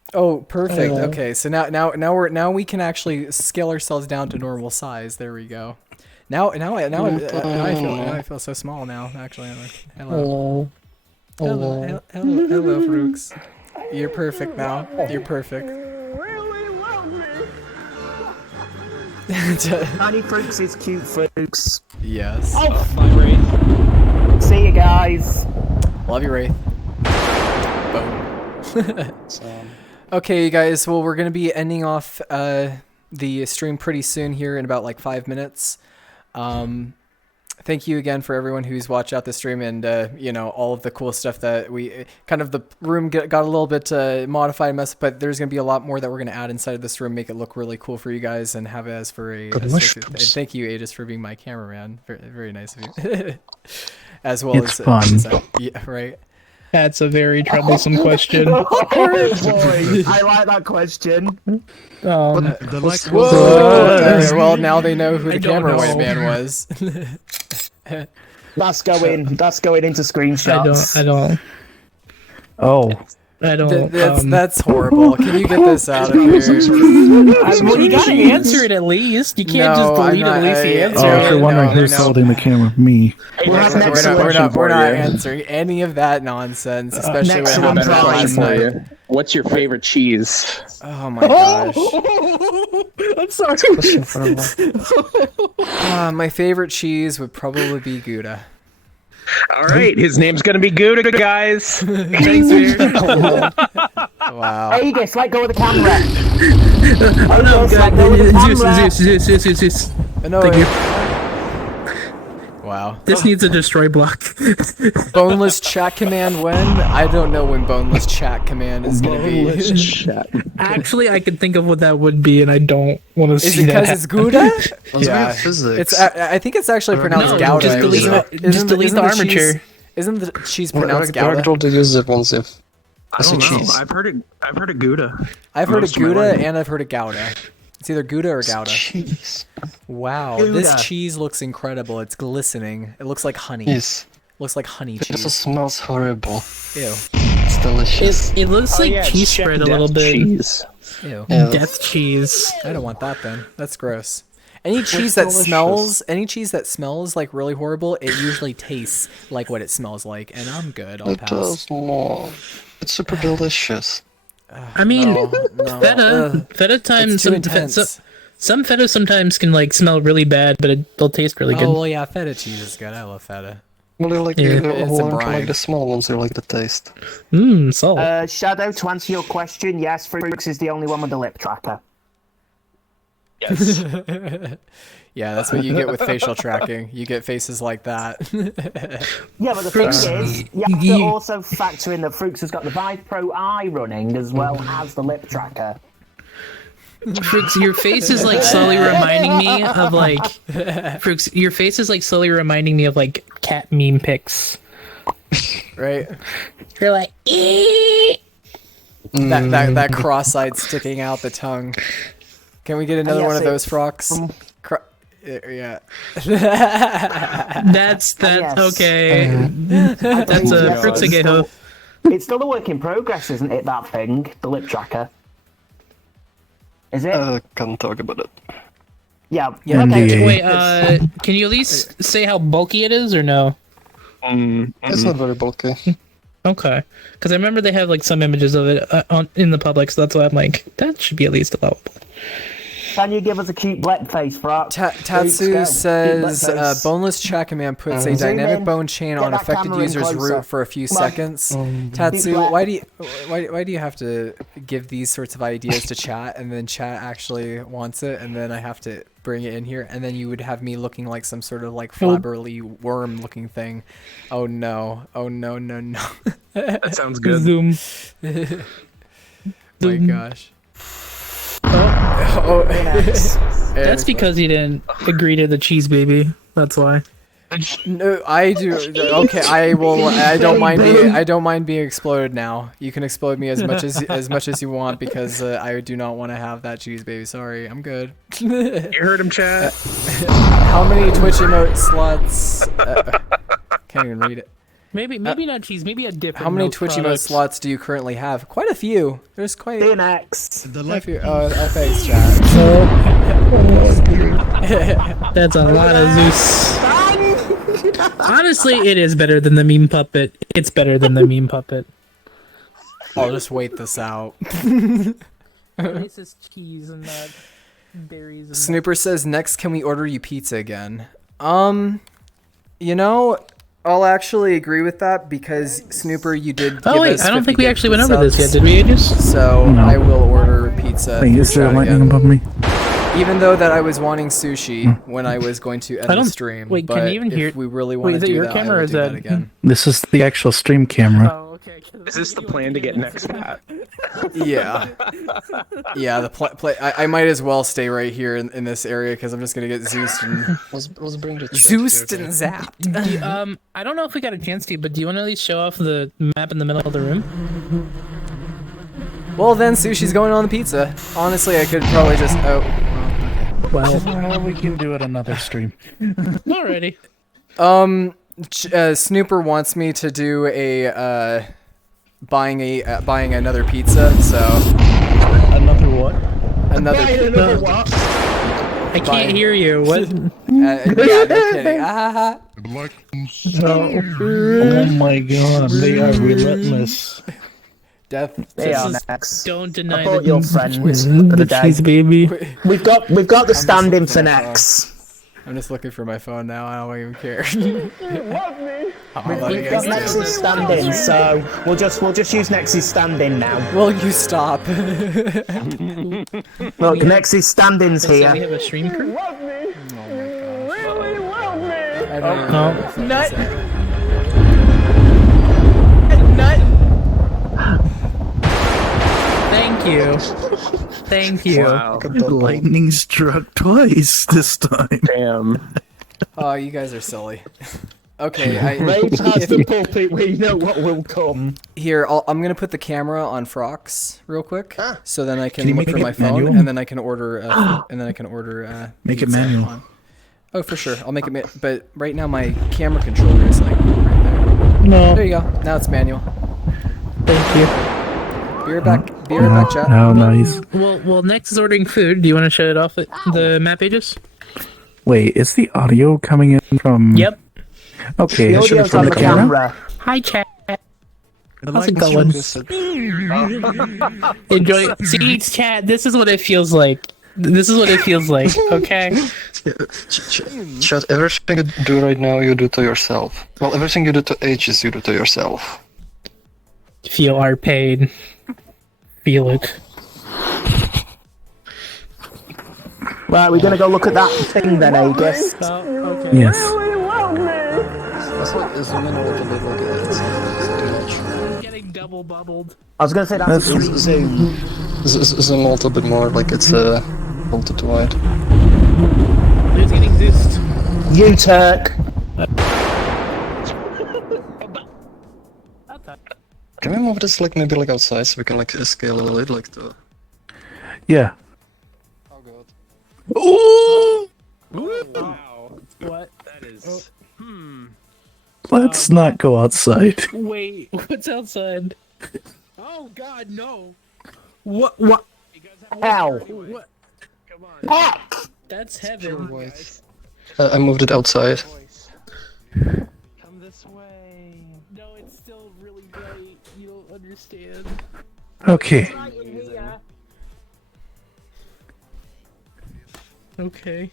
perfect. Okay, so now we can actually scale ourselves down to normal size. There we go. Now I feel so small now. Actually, hello, Frooks. You're perfect now. You're perfect. Tiny Fruits is cute Fruits. Yes. Oh, see you guys. Love you, Wraith. Boom. Okay, you guys. Well, we're gonna be ending off the stream pretty soon here in about like 5 minutes. Thank you again for everyone who's watched out the stream and all of the cool stuff that we kind of the room got a little bit modified and messed, but there's gonna be a lot more that we're gonna add inside of this room, make it look really cool for you guys, and have it as for a. And thank you, Aegis, for being my cameraman. Very, very nice of you. As well It's as fun. yeah, right. That's a very troublesome question. Boy, I like that question. Whoa! Well, now they know who the don't camera white know. man was. That's going into screenshots. I don't. Oh, That's horrible. Can you get this out of here? Well, you gotta answer it at least. You can't just delete at least the answer. oh, if you're wondering who's no. holding the camera, me. We'll have We're next not, selection for we're not you. answering any of that nonsense, especially next what one happened last for night. What's your favorite cheese? Oh my gosh. I'm sorry. My favorite cheese would probably be Gouda. All right, his name's gonna be Gouda, guys. Thanks, man. Wow. Aegis, let go of the camera. Oh no, Aegis, let go of the camera. Zeus. No, Thank you. Wow. This needs a destroy block. Boneless chat command when? I don't know when boneless chat command is gonna be. Actually, I could think of what that would be, and I don't want to Is see it that. because it's Gouda? Yeah. Physics. It's. I think it's actually pronounced No, Gouda. just delete, just delete the armature. Cheese, isn't the cheese Well, pronounced I Gouda? told to use it once if I don't know. cheese. I've heard of Gouda. I've heard of Most of my Gouda life. and I've heard of Gouda. It's either Gouda or Gouda. Cheese. Wow, Gouda. this cheese looks incredible. It's glistening. It looks like honey. Yes. Looks like honey It also cheese. smells horrible. Ew. It's delicious. It looks like cheese spread a little bit. Cheese. Ew. Yeah. Death cheese. I don't want that then. That's gross. Any cheese delicious. any cheese that smells like really horrible, it usually tastes like what it smells like, and I'm good. I'll It pass. does more. It's super delicious. I mean, No, feta. Feta times It's too intense. some feta sometimes can like smell really bad, but they'll taste really Oh good. well, yeah, feta cheese is good. I love feta. Well, they're like Yeah. the It's a whole aren't brine. like the small ones. They're like the taste. Salt. Shadow, to answer your question, yes, Fruits is the only one with the lip tracker. Yes. Yeah, that's what you get with facial tracking. You get faces like that. Yeah, but the thing is, you have to also factor in that Fruits has got the Vive Pro Eye running as well as the lip tracker. Fruits, your face is like slowly reminding me of like Fruits. Your face is like slowly reminding me of like cat meme pics. Right? You're like, That cross-eyed sticking out the tongue. Can we get another Yes, one of it- those frocks? Yeah. that's Yes. okay. That's a Yes, Fruits it's again. It's still a work in progress, isn't it, that thing? The lip tracker. Is it? Can't talk about it. yeah. Yeah. Okay. Wait, can you at least say how bulky it is or no? It's not very bulky. Okay, because I remember they have like some images of it in the public, so that's why I'm like, that should be at least allowable. Can you give us a cute black face, Frock? Tatsu says boneless chat command puts a Zoom dynamic in. bone chain Get on that affected camera in user's closer. root for a few Come on. seconds. Tatsu, Keep why do you have to give these sorts of ideas to chat and then chat actually wants it and then I have to bring it in here and then you would have me looking like some sort of like flabberly worm looking thing. Oh no. Oh no. That sounds good. Zoom. My gosh. Oh. That's because he didn't agree to the cheese baby. That's why. No, I do. Okay, I will. I don't mind being. I don't mind being exploded now. You can explode me as much as you want because I do not want to have that cheese baby. Sorry, I'm good. You heard him, chat. How many Twitch emote slots? Can't even read it. Maybe not cheese. Maybe a different. How many milk Twitch emote product. slots do you currently have? Quite a few. There's quite Phoenix. a few. Oh, thanks, chat. That's a lot of Zeus. Honestly, it is better than the meme puppet. It's better than the meme puppet. I'll just wait this out. This is cheese and not berries. And Snooper says, next, can we order you pizza again? You know, I'll actually agree with that because Snooper, you did. Oh give wait, us I don't 50 think we gift actually went over this yet, subs, did we, Aegis? So No. I will order pizza. Wait, through is there chat lightning again. above me? Even though that I was wanting sushi when I was going to end I don't- the stream. wait, can but you even if hear- we really wait, want is to it do your that, camera I or will is do that that- again. This is the actual stream camera. Oh, okay. Is this the plan to get next hat? Yeah. Yeah, the play. I might as well stay right here in this area because I'm just gonna get Zeused and Let's bring the Zeused and zapped. I don't know if we got a chance to, but do you want to at least show off the map in the middle of the room? Well, then sushi's going on the pizza. Honestly, I could probably just. Oh. Well, We can do it another stream. alrighty. Snooper wants me to do a buying another pizza. So Another what? another. I can't hear you. What? Yeah, no kidding. Ah, Oh my god, they are relentless. death. They are This is- next. Don't I deny bought the, your friends for the the day. cheese baby. We've got the stand-in looking for at my next. I'm just looking for my phone now. I don't even care. We've got Nex's stand-in, so we'll just use Nex's stand-in now. Will you stop? Look, Nex's stand-in's So we here. have a stream crew. I don't even know what the fuck Nut. is that. Thank you. Thank you. Wow. Lightning struck twice this time. Damn. Oh, you guys are silly. Okay, Rage has the pulpit, we know what will come. here I'm gonna put the camera on Frox real quick, so then I can you look make for it my phone, manual? and then I can order, Make it pizza manual. on- Oh, for sure, I'll make it. But right now my camera controller is like right there. No. There you go. Now it's manual. Thank you. Be right back. Be right back, chat. Oh, nice. Well, next is ordering food. Do you want to shut it off at the map pages? Wait, is the audio coming in from? Yep. Okay, The it should be audio's from on the the camera. camera. Hi, chat. The How's it lightning going? struck this- Enjoy. See, chat. This is what it feels like. This is what it feels like. Okay. Chat, everything you do right now, you do to yourself. Well, everything you do to Aegis, you do to yourself. Feel our pain. Feel it. Right, we're gonna go look at that thing then, Aegis. Oh, okay. Yes. That's like, zoom in a little bit, like it's too much. Getting double bubbled. I was gonna say that's a sweet zoom. Zoom a little bit more, like it's a little too wide. Who's getting Zeused? You Turk. Can we move this like maybe like outside so we can like scale it like to... Yeah. Oh god. Wow. What? That is. Let's not go outside. Wait, what's outside? Oh God, no. What? What? Hell. What? Come on. Heck. That's heaven. Guys. I moved it outside. Come this way. No, it's still really bright. You don't understand. Okay. Okay.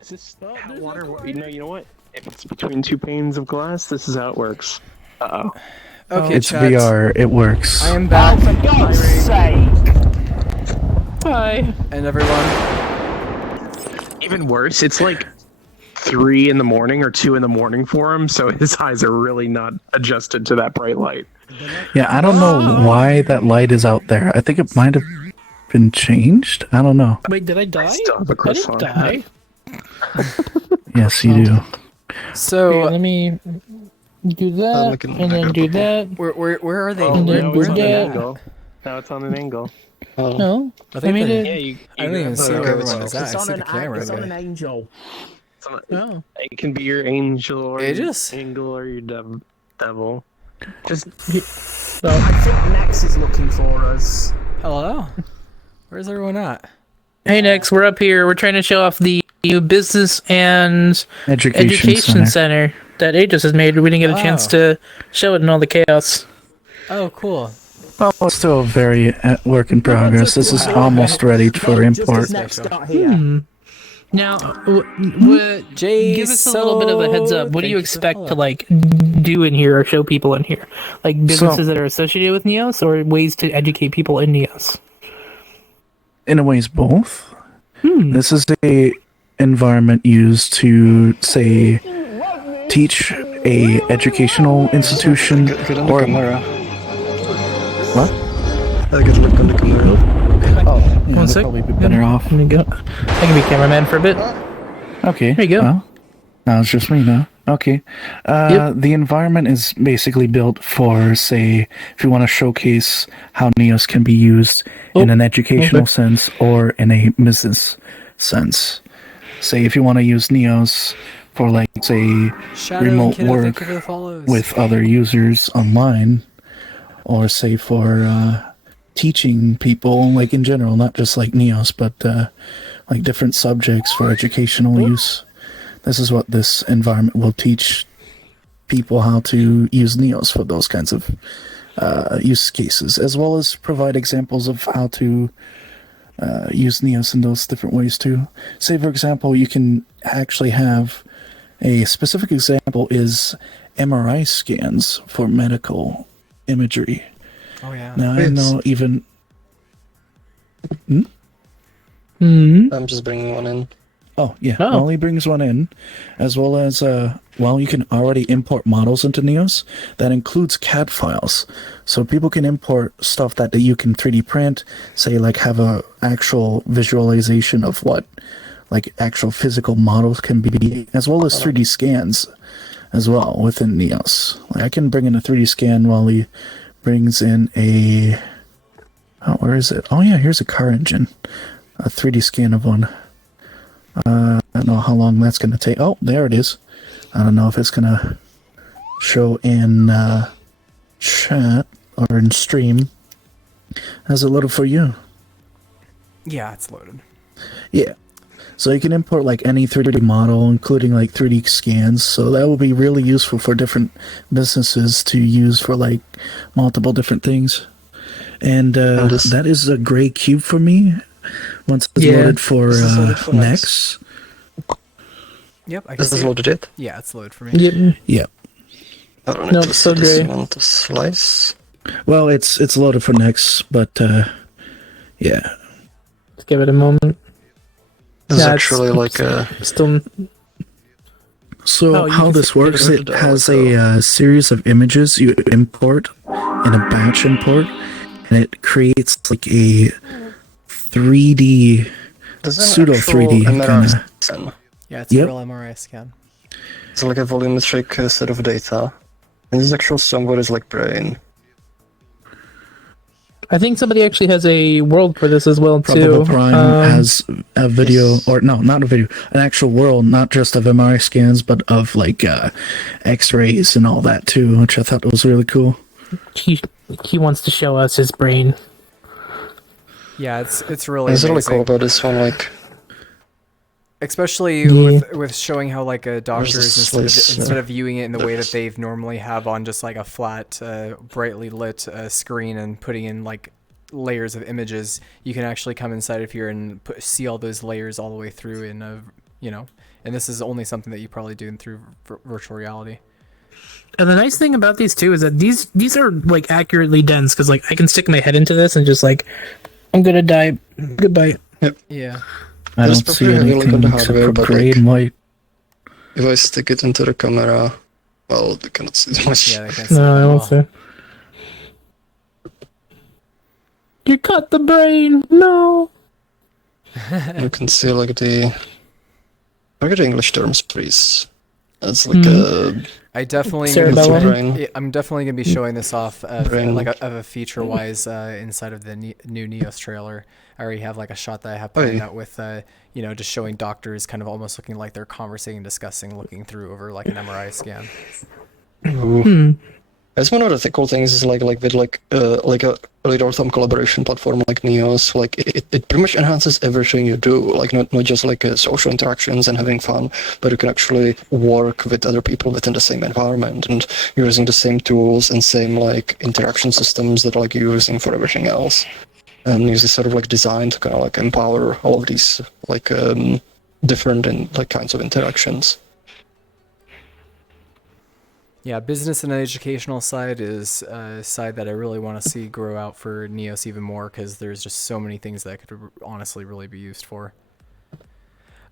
Is this hot water? You know what? If it's between two panes of glass, this is how it works. Uh-oh. Okay, It's chat. VR. It works. I am back. Oh, for God's sake! Bye. And everyone. Even worse, it's like 3 in the morning or 2 in the morning for him, so his eyes are really not adjusted to that bright light. Yeah, I don't know why that light is out there. I think it might have been changed. I don't know. Wait, did I die? still have a I crush didn't on die. Yes, you do. So Okay, let me do that, looking and then back do up. that. where are they? And then now do it's on an that. angle. Now it's on an angle. No, I I made they- it. Yeah, you I don't even see Okay, where it's everyone is at. It's I on see an the camera. it's on an guy. angel. Oh. It can be your angel or Aegis? your angel or your devil. Just I think Nex is looking for us. Hello? Where's everyone at? Hey, Nex, we're up here. We're trying to show off the new business and Education center that Aegis has made. We didn't get a chance Oh. to show it in all the chaos. Oh, cool. Well, it's still a very work in progress. This is almost ready for Just import. as Nex got here. Now, Jay, give us a little bit of a heads up. What do you thank you for expect to following. like do in here or show people in here? Like businesses that are associated with Neos, or ways to educate people in Neos? In a ways, both. This is a environment used to, say, teach a educational institution Get on the or camera. what? Get a look on the camera. Oh, yeah, One that'd sec. probably be better off. Let me go. I can be cameraman for a bit. Okay. There you go. Well, now it's just me now. Okay. Yep. The environment is basically built for, say, if you want to showcase how Neos can be used in an educational sense or in a business sense. Say, if you want to use Neos for, like, say, Shadow remote Kiddo, thank work you for the follows. with other users online, or say for teaching people, like in general, not just like Neos, but like different subjects for educational use. This is what this environment will teach people how to use Neos for those kinds of use cases, as well as provide examples of how to use Neos in those different ways too. Say, for example, you can actually have a specific example is MRI scans for medical imagery. Oh, yeah. Now, I know even... I'm just bringing one in. Oh, yeah. Oh. Molly brings one in, as well as, well, you can already import models into Neos. That includes CAD files. So people can import stuff that you can 3D print, say, like, have a actual visualization of what, like, actual physical models can be, as well as 3D scans as well within Neos. Like, I can bring in a 3D scan while he brings in a... Oh, where is it? Oh, yeah, here's a car engine. A 3D scan of one. I don't know how long that's going to take. Oh, there it is. I don't know if it's going to show in chat or in stream. How's it loaded for you? Yeah, it's loaded. Yeah. So you can import like any 3D model, including like 3D scans. So that will be really useful for different businesses to use for like multiple different things. And that is a gray cube for me. Once it's loaded for Nex. Yep, I can This see is it. loaded yet? Yeah, it's loaded for me. Yep. Yep. I don't Nope, to so set this gray. one to slice. Well, it's loaded for Nex, but yeah. Let's give it a moment. This is Yeah, it's- actually like a... Still. So Oh, you how can this works, it it down, has so- a series of images you import in a batch import, and it creates like a 3D, pseudo 3D kind of. scan. Yeah, it's a Yep. real MRI scan. It's like a volumetric set of data. And this actual somewhere is like brain. I think somebody actually has a world for this as well too. Probable Prime has a video, or no, not a video, an actual world, not just of MRI scans, but of like X-rays and all that too, which I thought was really cool. He wants to show us his brain. Yeah, it's really It's really amazing. cool about this one, like... Especially Yeah. with showing how like doctors this instead of slice, viewing it in the way that they've normally have on just like a flat, brightly lit screen and putting in like layers of images, you can actually come inside of here and see all those layers all the way through in a, you know, and this is only something that you probably do through virtual reality. And the nice thing about these too is that these are like accurately dense, because like I can stick my head into this and just like, I'm gonna die. Goodbye. Yep. Yeah. I It's don't see probably really anything good except hardware, for but, gray like, and white. If I stick it into the camera, well, they cannot see too much. Yeah, they can't see No, I that won't well. say. You cut the brain. No. You can see like the. I get English terms, please. It's like a. I definitely Cerebellum? brain. I'm definitely gonna be showing this off Brain. like of a feature wise inside of the new Neos trailer. I already have like a shot that I have Oh, planned yeah. out with you know, just showing doctors kind of almost looking like they're conversating, discussing, looking through over like an MRI scan. Ooh. That's one of the cool things is like with like a real-time collaboration platform like Neos, like it pretty much enhances everything you do, like not just like social interactions and having fun, but you can actually work with other people within the same environment and you're using the same tools and same like interaction systems that like you're using for everything else, and use this sort of like design to kind of like empower all of these like different and like kinds of interactions. Yeah, business and educational side is a side that I really want to see grow out for Neos even more, because there's just so many things that could honestly really be used for.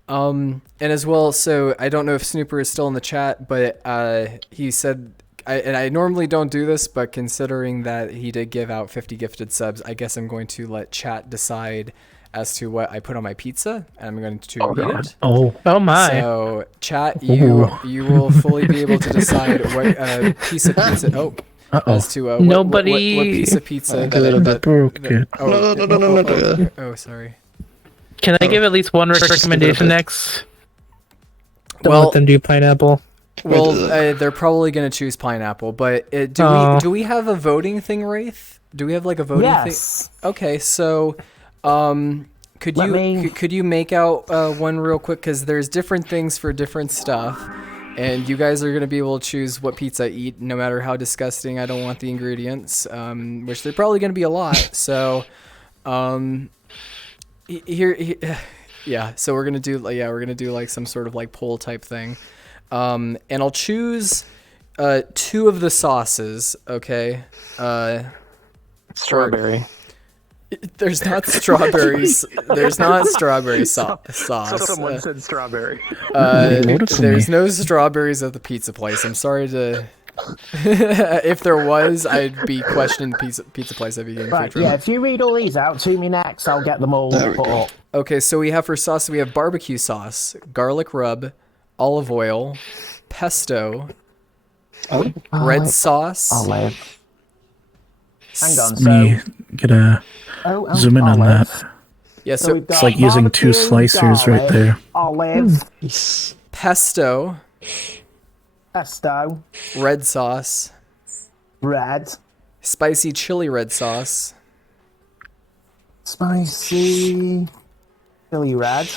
And as well, so I don't know if Snooper is still in the chat, but he said, and I normally don't do this, but considering that he did give out 50 gifted subs, I guess I'm going to let chat decide as to what I put on my pizza, and I'm going to eat it. Oh my. So, chat, you will fully be able to decide what piece of pizza. As to what piece of pizza Broke it. Oh, sorry. Can I give at least one recommendation next? Don't Well- let them do pineapple. Well, they're probably going to choose pineapple, but do we have a voting thing, Wraith? Do we have like a voting thing? Yes. Okay, so could you make out one real quick, because there's different things for different stuff, and you guys are going to be able to choose what pizza I eat, no matter how disgusting I don't want the ingredients, which they're probably going to be a lot. So here yeah, so we're going to do like some sort of like poll type thing, and I'll choose 2 of the sauces, okay? Strawberry. There's not strawberries. There's not strawberry sauce. Someone said strawberry. There's no strawberries at the pizza place. I'm sorry to. If there was, I'd be questioning the pizza place I'd be getting Right, food from. yeah, if you read all these out to me next, I'll get them all There we put go. up. Okay, so we have for sauce, we have barbecue sauce, garlic rub, olive oil, pesto, red sauce. Olive. Hang on, Let me get a zoom in on olive. that. Yeah, So so we've got It's like using 2 barbecue, slicers right garlic, there. Olive, pesto, pesto, red sauce, red, spicy chili red sauce, spicy, chili red.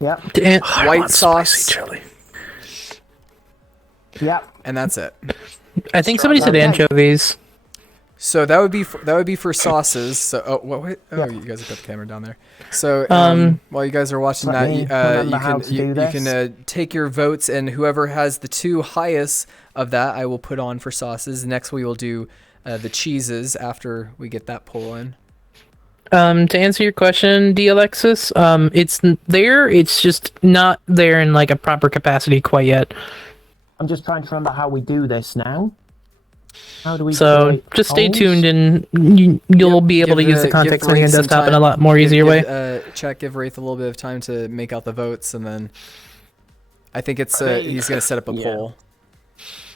Yep, I white want sauce, spicy chili. yep. and that's it. I think somebody said Okay. anchovies. So that would be for sauces. So wait. You guys have got the camera down there. So while you guys are watching Let that, me remember how to do you this. can take your votes, and whoever has the 2 highest of that, I will put on for sauces. Next, we will do the cheeses after we get that poll in. To answer your question, D. Alexis, it's there. It's just not there in like a proper capacity quite yet. I'm just trying to remember how we do this now. How do we So create just stay polls? tuned, and you'll be able to Give use the give context menu Wraith on some desktop in time- a lot more easier way. Give Wraith a little bit of time to make out the votes, and then I think it's I think- he's gonna set up a yeah. poll.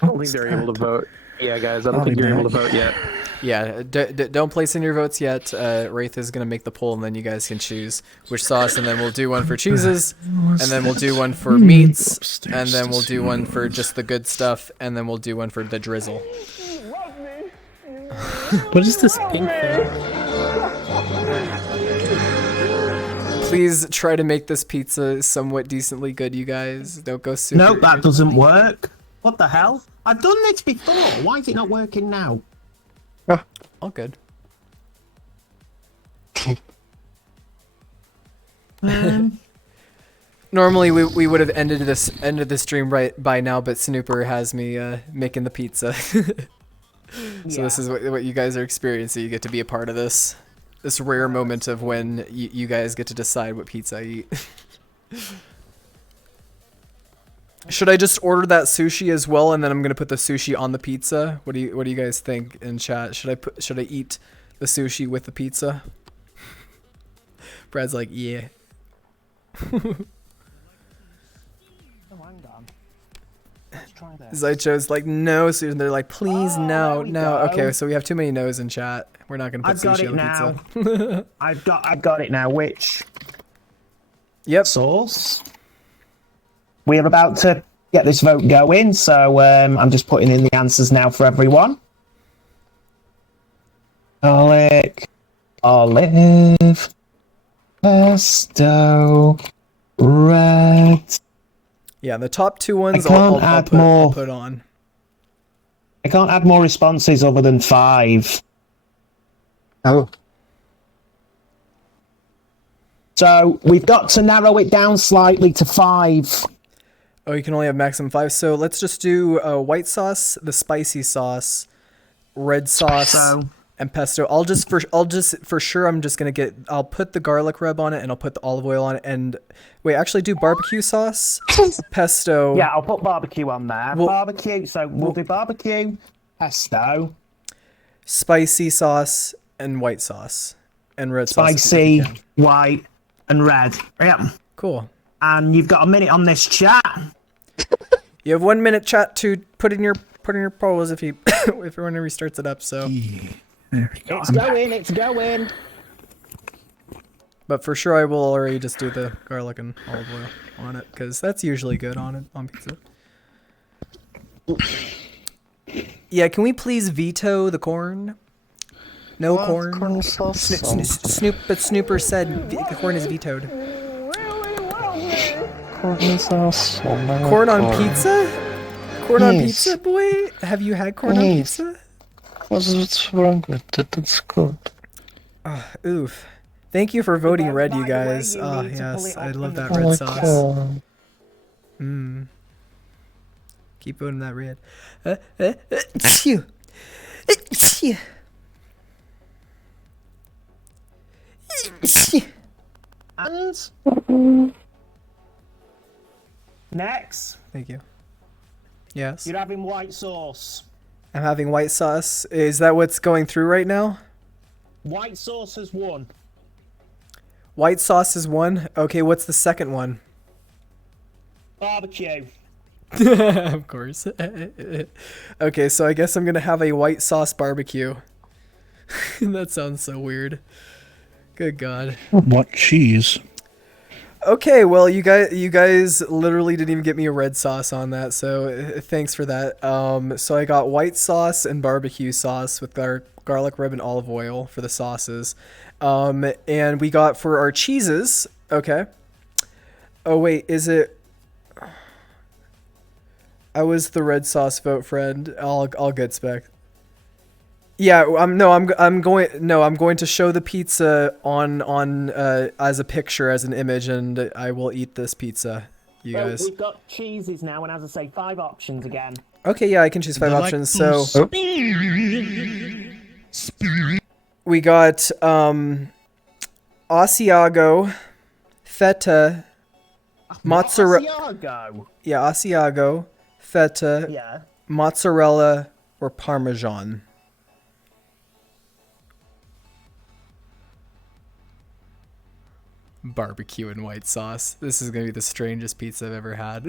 I don't think they're able to vote. Yeah, guys, I don't I'll think be you're able back. to vote yet. Yeah, don't place in your votes yet. Wraith is gonna make the poll, and then you guys can choose which sauce, and then we'll do one for cheeses, and then we'll do one for meats, and then we'll do one for just the good stuff, and then we'll do one for the drizzle. What is this pink thing? Please try to make this pizza somewhat decently good, you guys. Don't go super. No, that doesn't work. What the hell? I've done this before. Why is it not working now? All good. Normally we would have ended the stream right by now, but Snooper has me making the pizza. So this is what you guys are experiencing. You get to be a part of this rare moment of when you guys get to decide what pizza I eat. Should I just order that sushi as well, and then I'm gonna put the sushi on the pizza? What do you guys think in chat? Should I eat the sushi with the pizza? Brad's like, yeah. Zycho's like, no, Susan. They're like, please, no. Okay, so we have too many no's in chat. We're not gonna put sushi on the pizza. I've got it now. Which? Yep. Sauce. We are about to get this vote going, so I'm just putting in the answers now for everyone. Garlic, olive, pesto, red. Yeah, the top two ones I'll put on. I can't add more responses other than 5. Oh. So we've got to narrow it down slightly to 5. Oh, you can only have maximum 5. So let's just do white sauce, the spicy sauce, red sauce, and pesto. I'll just for sure I'll put the garlic rub on it, and I'll put the olive oil on it, and wait, actually do barbecue sauce, pesto. Yeah, I'll put barbecue on there. Barbecue. So we'll do barbecue, pesto, spicy sauce, and white sauce, and red sauce. Spicy, white, and red. Yeah. Cool. And you've got a minute on this chat. You have 1 minute, chat, to put in your polls if everyone restarts it up. So. There we go. It's going. But for sure, I will already just do the garlic and olive oil on it, because that's usually good on pizza. Yeah, can we please veto the corn? No corn. Corn sauce. But Snooper said the corn is vetoed. Corn sauce. Corn on pizza? Corn on pizza, boy? Have you had corn on pizza? What's wrong with it? It's good. Oof. Thank you for voting red, you guys. Oh, yes. I love that red sauce. Keep voting that red. And next, Thank you. Yes. you're having white sauce. I'm having white sauce. Is that what's going through right now? White sauce has won. White sauce is 1. Okay, what's the second one? Barbecue. Of course. Okay, so I guess I'm gonna have a white sauce barbecue. That sounds so weird. Good God. What cheese? Okay, well, you guys literally didn't even get me a red sauce on that, so thanks for that. So I got white sauce and barbecue sauce with our garlic rub and olive oil for the sauces. And we got for our cheeses, okay. Oh wait, is it? I was the red sauce vote, friend. I'll get spec. Yeah, I'm going to show the pizza on as a picture, as an image, and I will eat this pizza. You guys. We've got cheeses now, and as I say, 5 options again. Okay, yeah, I can choose 5 options. So we got Asiago, feta, mozzarella. Asiago. Yeah, Asiago, feta, Yeah. mozzarella, or Parmesan. Barbecue and white sauce. This is gonna be the strangest pizza I've ever had.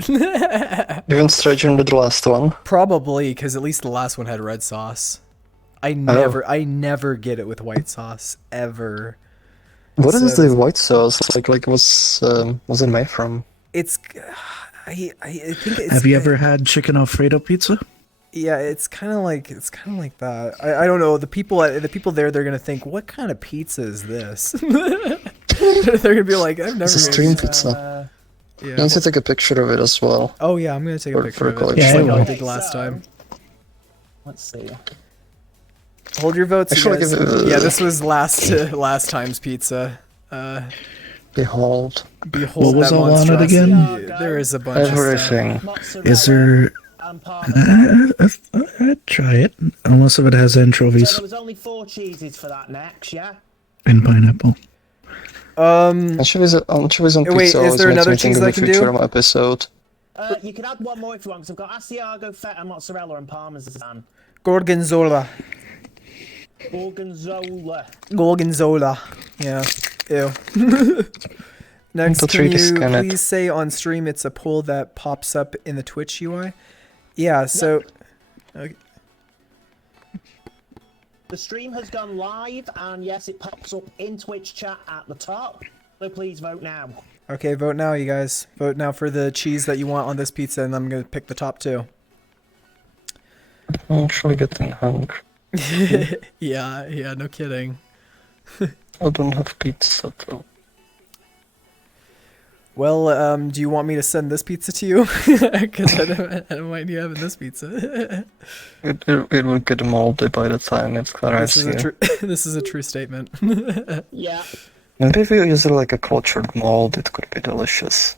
Even stranger than the last one. Probably, because at least the last one had red sauce. I never get it with white sauce ever. What is the white sauce? Like was it made from? It's I think it's. Have you ever had chicken Alfredo pizza? Yeah, it's kind of like that. I don't know. The people there, they're gonna think, what kind of pizza is this? They're gonna be like, I've never. It's a stream pizza. Yeah. You need to take a picture of it as well. Oh yeah, I'm gonna take a picture of it. Yeah, Just like I okay, did last time. Let's see. Hold your votes, you Actually, guys. give it- Yeah, this was last time's pizza. Behold. Behold What was that all on it monstrosity. again? There is a bunch of stuff. Everything. Is there? And parmesan. I'd try it, unless if it has So anchovies there was only 4 cheeses for that next, yeah? and pineapple. Anchovies on pizza Wait, is always there makes another me think cheese of I the can do? Futurama episode. You can add one more if you want, because I've got Asiago, feta, mozzarella, and parmesan. Gorgonzola. Gorgonzola. Gorgonzola. Yeah. Ew. Next, Feel can free to you scan it. please say on stream it's a poll that pops up in the Twitch UI? Yeah, so... Okay. The stream has gone live, and yes, it pops up in Twitch chat at the top. So please vote now. Okay, vote now, you guys. Vote now for the cheese that you want on this pizza, and I'm gonna pick the top 2. I'm actually getting hungry. Yeah, no kidding. I don't have pizza though. Well, do you want me to send this pizza to you? Because I don't mind you having this pizza. It will get moldy by the time it arrives here. This is a true statement. Yeah. Maybe if you use like a cultured mold, it could be delicious.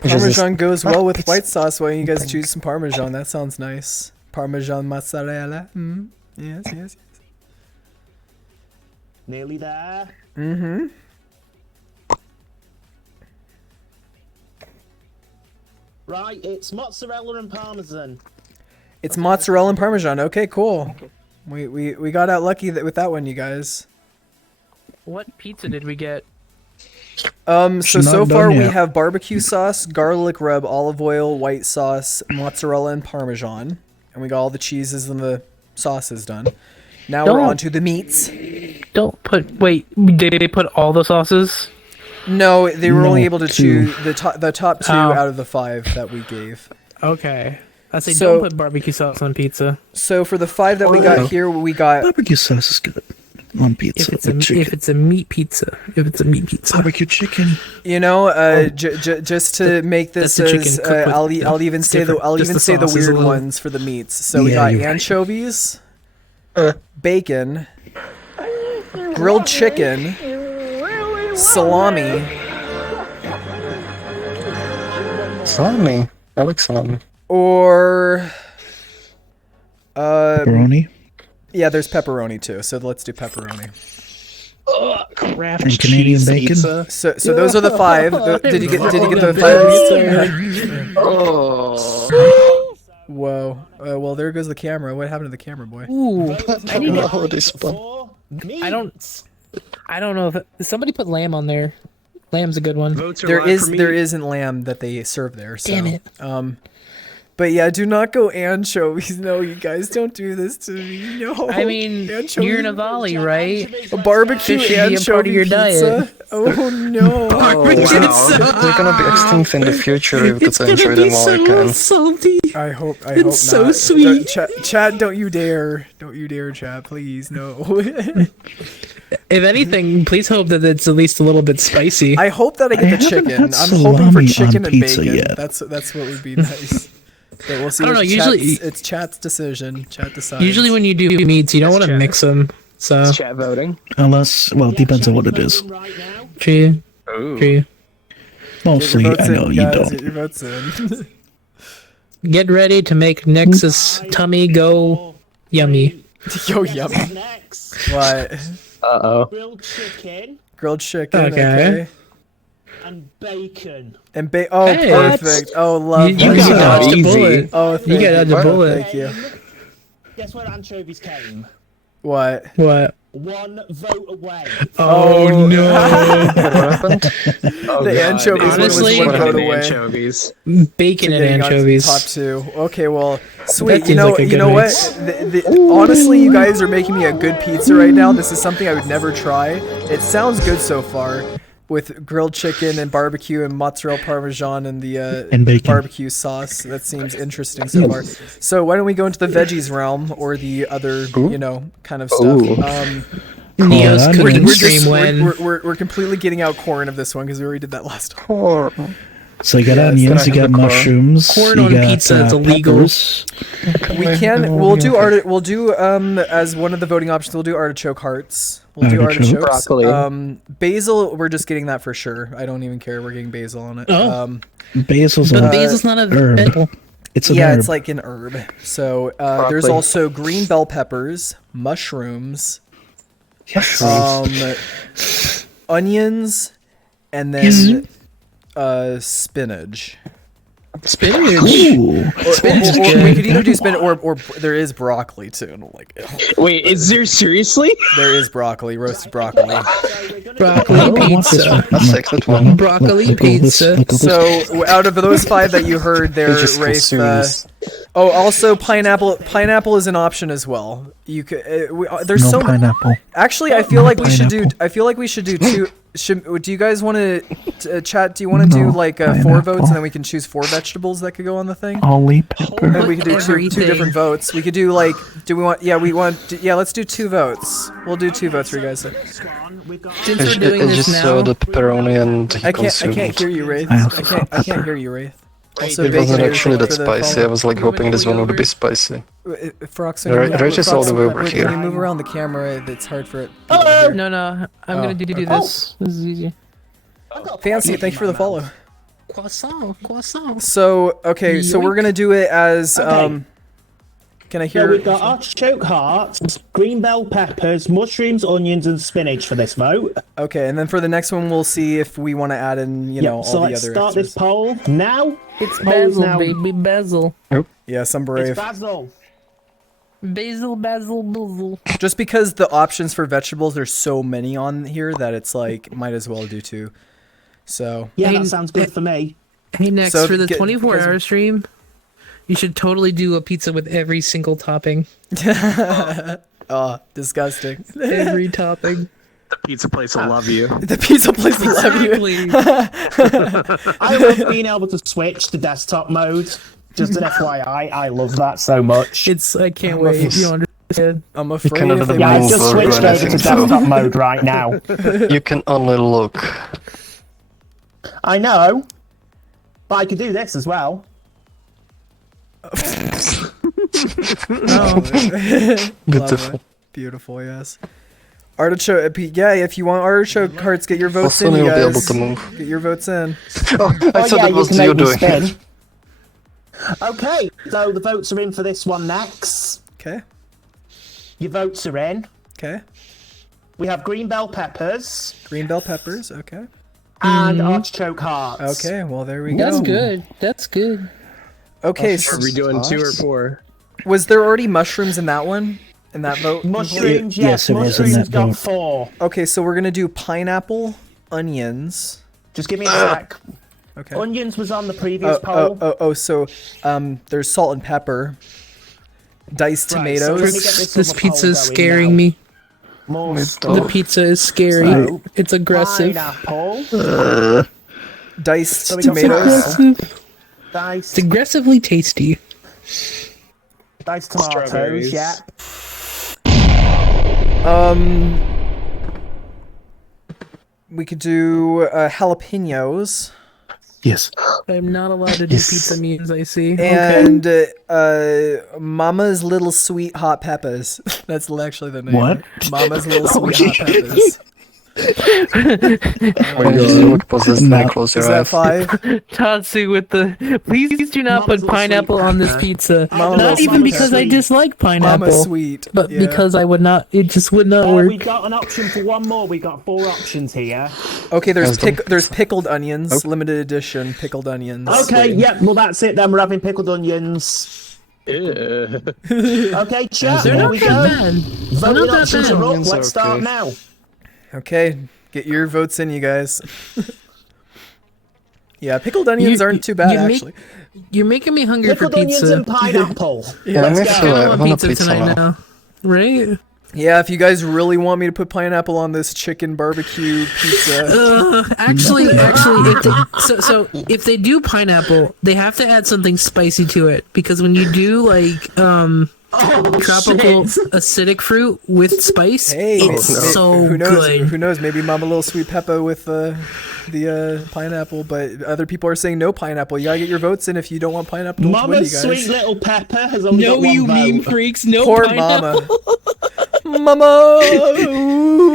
Parmesan goes well with white sauce. Why don't you guys choose some Parmesan? That sounds nice. Parmesan mozzarella. Yes. Nearly there. Mm-hmm. Right, it's mozzarella and parmesan. It's mozzarella and Parmesan. Okay, cool. We got out lucky with that one, you guys. What pizza did we get? So not far done we yet. have barbecue sauce, garlic rub, olive oil, white sauce, mozzarella, and Parmesan. And we got all the cheeses and the sauces done. Now we're Don't- on to the meats. Don't put. Wait, did they put all the sauces? No, they were No, only able to 2. choose the top 2 Oh. out of the 5 that we gave. Okay. I say So- don't put barbecue sauce on pizza. So for the 5 that we got here, we got Barbecue sauce is good on pizza. If with chicken. it's a meat pizza. If it's a meat pizza. Barbecue chicken. just to make this That's the chicken as cooked with- I'll even it's say the different. Just the say the sauce is a weird little- ones for the meats. So we Yeah, got you're right. anchovies, bacon, grilled chicken, salami, Salami. I like salami. or Pepperoni. yeah, there's pepperoni too. So let's do pepperoni. Craft And Canadian bacon. So those are the 5. Did you get the 5 meats? Whoa. Well, there goes the camera. What happened to the camera, boy? Ooh, I need to, Holiday spun. I don't know if somebody put lamb on there. Lamb's a good one. Votes are There live for me. isn't lamb that they serve there. So, Damn it. But yeah, do not go anchovies. No, you guys don't do this to me. No. I mean, you're in a valley, right? A barbecue Fish should be a anchovy part of your pizza. diet. Oh no. They're gonna be extinct in the future if you could enjoy them all again. salty. I hope It's so not. sweet. Chad, don't you dare, Chad, please, no. If anything, please hope that it's at least a little bit spicy. I hope that I get I the haven't chicken. had I'm hoping for salami chicken on and pizza bacon. yet. That's what would be nice. But we'll see. I don't what know, usually- it's Chat's decision. Chat decides. Usually when you do meats, you don't want to Chat. mix them. So, Chat voting. Unless, well, it depends on what it is. Right now. true, Ooh. true. Mostly, Get your votes I know in, you guys. don't. Get your votes in. Get ready to make Nexus tummy go yummy. Yo, yum. Next, What? Uh-oh. grilled chicken Grilled chicken. Okay. Okay. and bacon. And oh, Hey, perfect. Oh, love. You that. got dodged a easy. bullet. Oh, You thank got dodged a bullet. Thank you. Guess where anchovies came? What? What? 1 vote away. Oh no! What happened? The anchovies one was Honestly- one What vote happened to away. anchovies? Bacon and Getting on anchovies. Top 2. Okay, well, sweet. seems like a You good know what? mix. Honestly, you guys are making me a good pizza right now. This is something I would never try. It sounds good so far, with grilled chicken and barbecue and mozzarella parmesan and the And bacon. barbecue sauce. That seems interesting so far. So why don't we go into the veggies realm or the other, kind of stuff? Ooh. Neo's Corn. cooking We're, stream when we're completely getting out corn of this one because we already did that last time. Corn. So you got Yes. onions, you Can I got have a car? mushrooms, Corn you on got, pizza, it's illegal. peppers. We'll do as one of the voting options. We'll do artichoke hearts. We'll do Artichoke. artichokes. Broccoli. Basil. We're just getting that for sure. I don't even care. We're getting basil on it. Oh. Basil's But a basil's not a herb. vegetable. It's an yeah, herb. it's like an herb. So there's Broccoli. also green bell peppers, mushrooms, yes. onions, and then spinach. Spinach. Ooh. Spinach is Or good. we could either do spinach or there is broccoli too. And I'm like, Wait, is there seriously? there is broccoli, roasted broccoli. Broccoli I want this pizza. one. That's excellent one. Broccoli Look at all this, pizza. look at all this. So out of those 5 that you heard there, They just Rafe. consumes. Oh, also pineapple. Pineapple is an option as well. You could. There's No so pineapple. Actually, I feel like we should do. pineapple. I feel like we should do 2. Do you guys want to chat? Do you want to do No like 4 pineapple. votes and then we can choose 4 vegetables that could go on the thing? Ollie pepper. And we could do two Everything. different votes. We could do like. Do we want? Yeah, we want. Yeah, let's do 2 votes. We'll do 2 votes for you guys. Since It's, we're doing it's this just so now, the pepperoni and he I can't consumed. hear you, Wraith. I I also can't. saw I can't pepper. hear you, Wraith. Also, It wasn't bacon actually for that the spicy. I follow- was like hoping this one would be spicy. Frox, Right is all the way over Can here. you move around the camera? It's hard for it. no, I'm Oh. gonna do this. This is easy. Fancy, thank you for the follow. Croissant. So okay, so we're gonna do it as Okay. Can I So hear? we've got artichoke hearts, green bell peppers, mushrooms, onions, and spinach for this vote. Okay, and then for the next one, we'll see if we want to add in, you know, all so the let's other start extras. this poll now. It's Polls basil, now. baby, basil. Yes, I'm It's brave. basil. Basil. Just because the options for vegetables, there's so many on here that it's like might as well do 2. So Yeah, Hey, that sounds good for me. Hey, next So for the get- 24-hour stream, you should totally do a pizza with every single topping. oh, disgusting. Every topping. The pizza place will love you. The pizza place will love you. Exactly. I love being able to switch to desktop mode. Just an FYI, I love that so much. I can't wait. You don't understand. I'm afraid cannot if they Yeah, I move just or switched do over to anything, so- desktop mode right now. You can only look. I know, but I could do this as well. Beautiful. Beautiful, yes. Artichoke, yeah. If you want artichoke hearts, get your votes Also, in, you you'll be able guys. to move. Get your votes in. Oh, I thought that was can you make me doing spin. it. Okay, so the votes are in for this one next. Okay. Your votes are in. Okay. We have green bell peppers Green bell peppers. Okay. and artichoke hearts. Okay. Well, there we That's go. good. That's good. Okay. Are So we doing 2 or 4? was there already mushrooms in that one? In that vote? Mushrooms, Yes, yes, it was in mushrooms that got vote. 4. Okay, so we're gonna do pineapple, onions. Just give me a sec. Okay. Onions was on the previous poll. So there's salt and pepper, diced Right, so let me tomatoes. get This other pizza poll is going scaring now. me. More The stuff. pizza is scary. So, It's aggressive. Pineapple, Diced So we got tomatoes. Aggressive. diced, It's aggressively tasty. diced tomatoes, Strawberries. yeah. We could do jalapenos Yes. I'm not allowed to do pizza memes, I see. and Mama's Little Sweet Hot Peppers. That's actually the name. What? Mama's Little Sweet Hot Peppers. When you look possessively, close your Is that eyes. 5? Tatsu with the. Please do not Mama's put Little pineapple Sweet on this Pepper. pizza. Mama's Not Little even Sweet because I Sweet. dislike pineapple, Mama's Sweet. but yeah. because I would not. It just would not work. We got an option for one more. We got 4 options here. Okay, there's Has them. there's pickled onions, limited edition pickled onions. Okay, yep. Well, that's it. Then we're having pickled onions. Ew. Okay, chat. They're Here not we that go. bad. They're Voting not that options bad. are up. Onions are Let's start okay. now. Okay, get your votes in, you guys. Yeah, pickled onions aren't too bad, you make- actually. You're making me hungry Pickled for onions pizza. and pineapple. Yeah, I'm Let's actually go. I I want want a pizza pizza tonight now. now. Right? Yeah, if you guys really want me to put pineapple on this chicken barbecue pizza, Actually, if they, so if they do pineapple, they have to add something spicy to it because when you do like tropical acidic fruit with spice. Hey, it's so who knows? good. Who knows? Maybe Mama Little Sweet Peppa with the pineapple, but other people are saying no pineapple. You gotta get your votes in if you don't want pineapple. To win, Mama you guys. Sweet Little Pepper has only got No, one you vote. meme freaks. No Poor pineapple. Mama. Mama.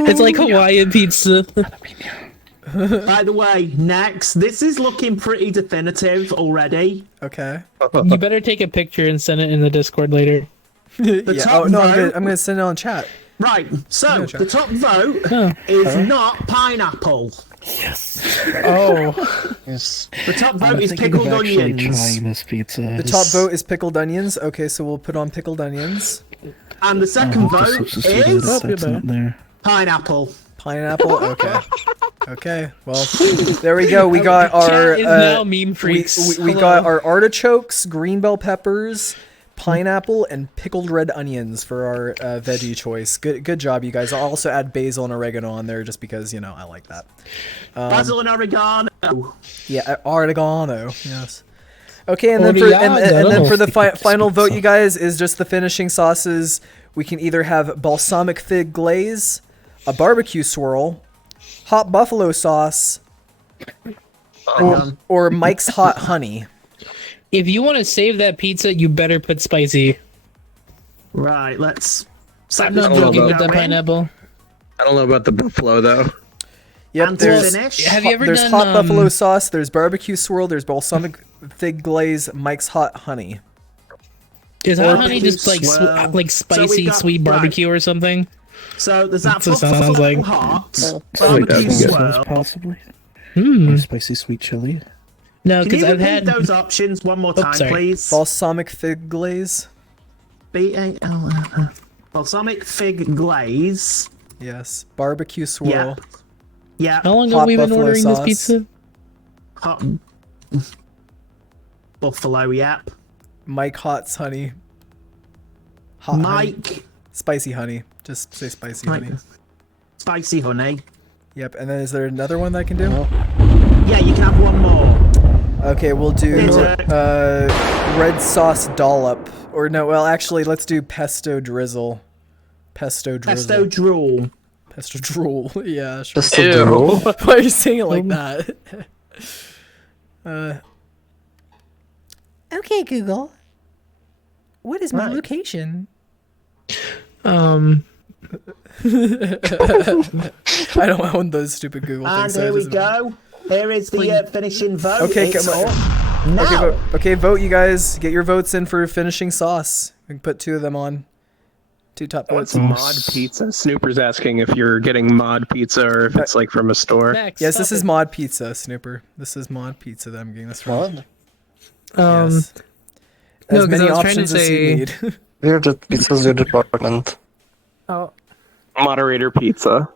It's like Hawaiian pizza. By the way, next, this is looking pretty definitive already. Okay. You better take a picture and send it in the Discord later. Yeah. top Oh no, vote- I'm gonna send it on chat. Right, so Yeah, sure. the top vote is not pineapple. Oh. Yes. The top I'm vote is thinking pickled of actually onions. trying this pizza. The top vote is pickled onions. Okay, so we'll put on pickled onions. And the second to vote substitute it is if that's not there. pineapple. Pineapple. Okay. Okay. Well, there we go. We got our Chat is now meme freaks. we Hello. got our artichokes, green bell peppers, pineapple, and pickled red onions for our veggie choice. Good job, you guys. I'll also add basil and oregano on there just because I like that. Basil and oregano. Yeah, oregano. Yes. Okay, and then for the final vote, you guys, is just the finishing sauces. We can either have balsamic fig glaze, a barbecue swirl, hot buffalo sauce, or Mike's hot honey. If you want to save that pizza, you better put spicy. Right, let's. I'm not joking with the pineapple. I don't know about the buffalo though. Yep, And to there's finish, Have you ever there's done hot buffalo sauce, there's barbecue swirl, there's balsamic fig glaze, Mike's hot honey. Is hot honey barbecue just like swirl. like So spicy we got- sweet right. barbecue or something? So there's that That's what it sounds buffalo like. hot, Wait, barbecue swirl. Possibly. Hmm. Or spicy sweet chili. No, Can because you I've repeat had. those options one more time, sorry. please? Balsamic fig glaze. B-A-L. Balsamic fig glaze. Yes. Barbecue swirl. Yeah. Yeah. How long Hot have we been buffalo ordering sauce. this pizza? Hot buffalo. Yep. Mike Hot's honey. Hot honey. Mike. Spicy honey. Just say spicy Mike. honey. Spicy honey. Yep, and then is there another one that I can do? Yeah, you can have one more. Okay, we'll do It's a- red sauce dollop. Or no, well actually let's do pesto drizzle. Pesto drizzle. Pesto drool. Pesto drool. Yeah, sure. Just a drool. Why are you saying it like that? Okay, Google. What is my Right. location? Um. I don't own those stupid Google And things. so it here we doesn't- go. Here is the finishing vote. Okay, It's come on. up now. Okay, vote you guys. Get your votes in for finishing sauce. We can put 2 of them on. 2 top votes. What's mod pizza? Snooper's asking if you're getting mod pizza or if it's like from a store. Max, Yes, stop this is it. mod pizza, Snooper. This is mod pizza that I'm getting this from. What? Yes. no, As 'cause many I was trying to options as you say- need. We're the pizza's your department. Moderator pizza.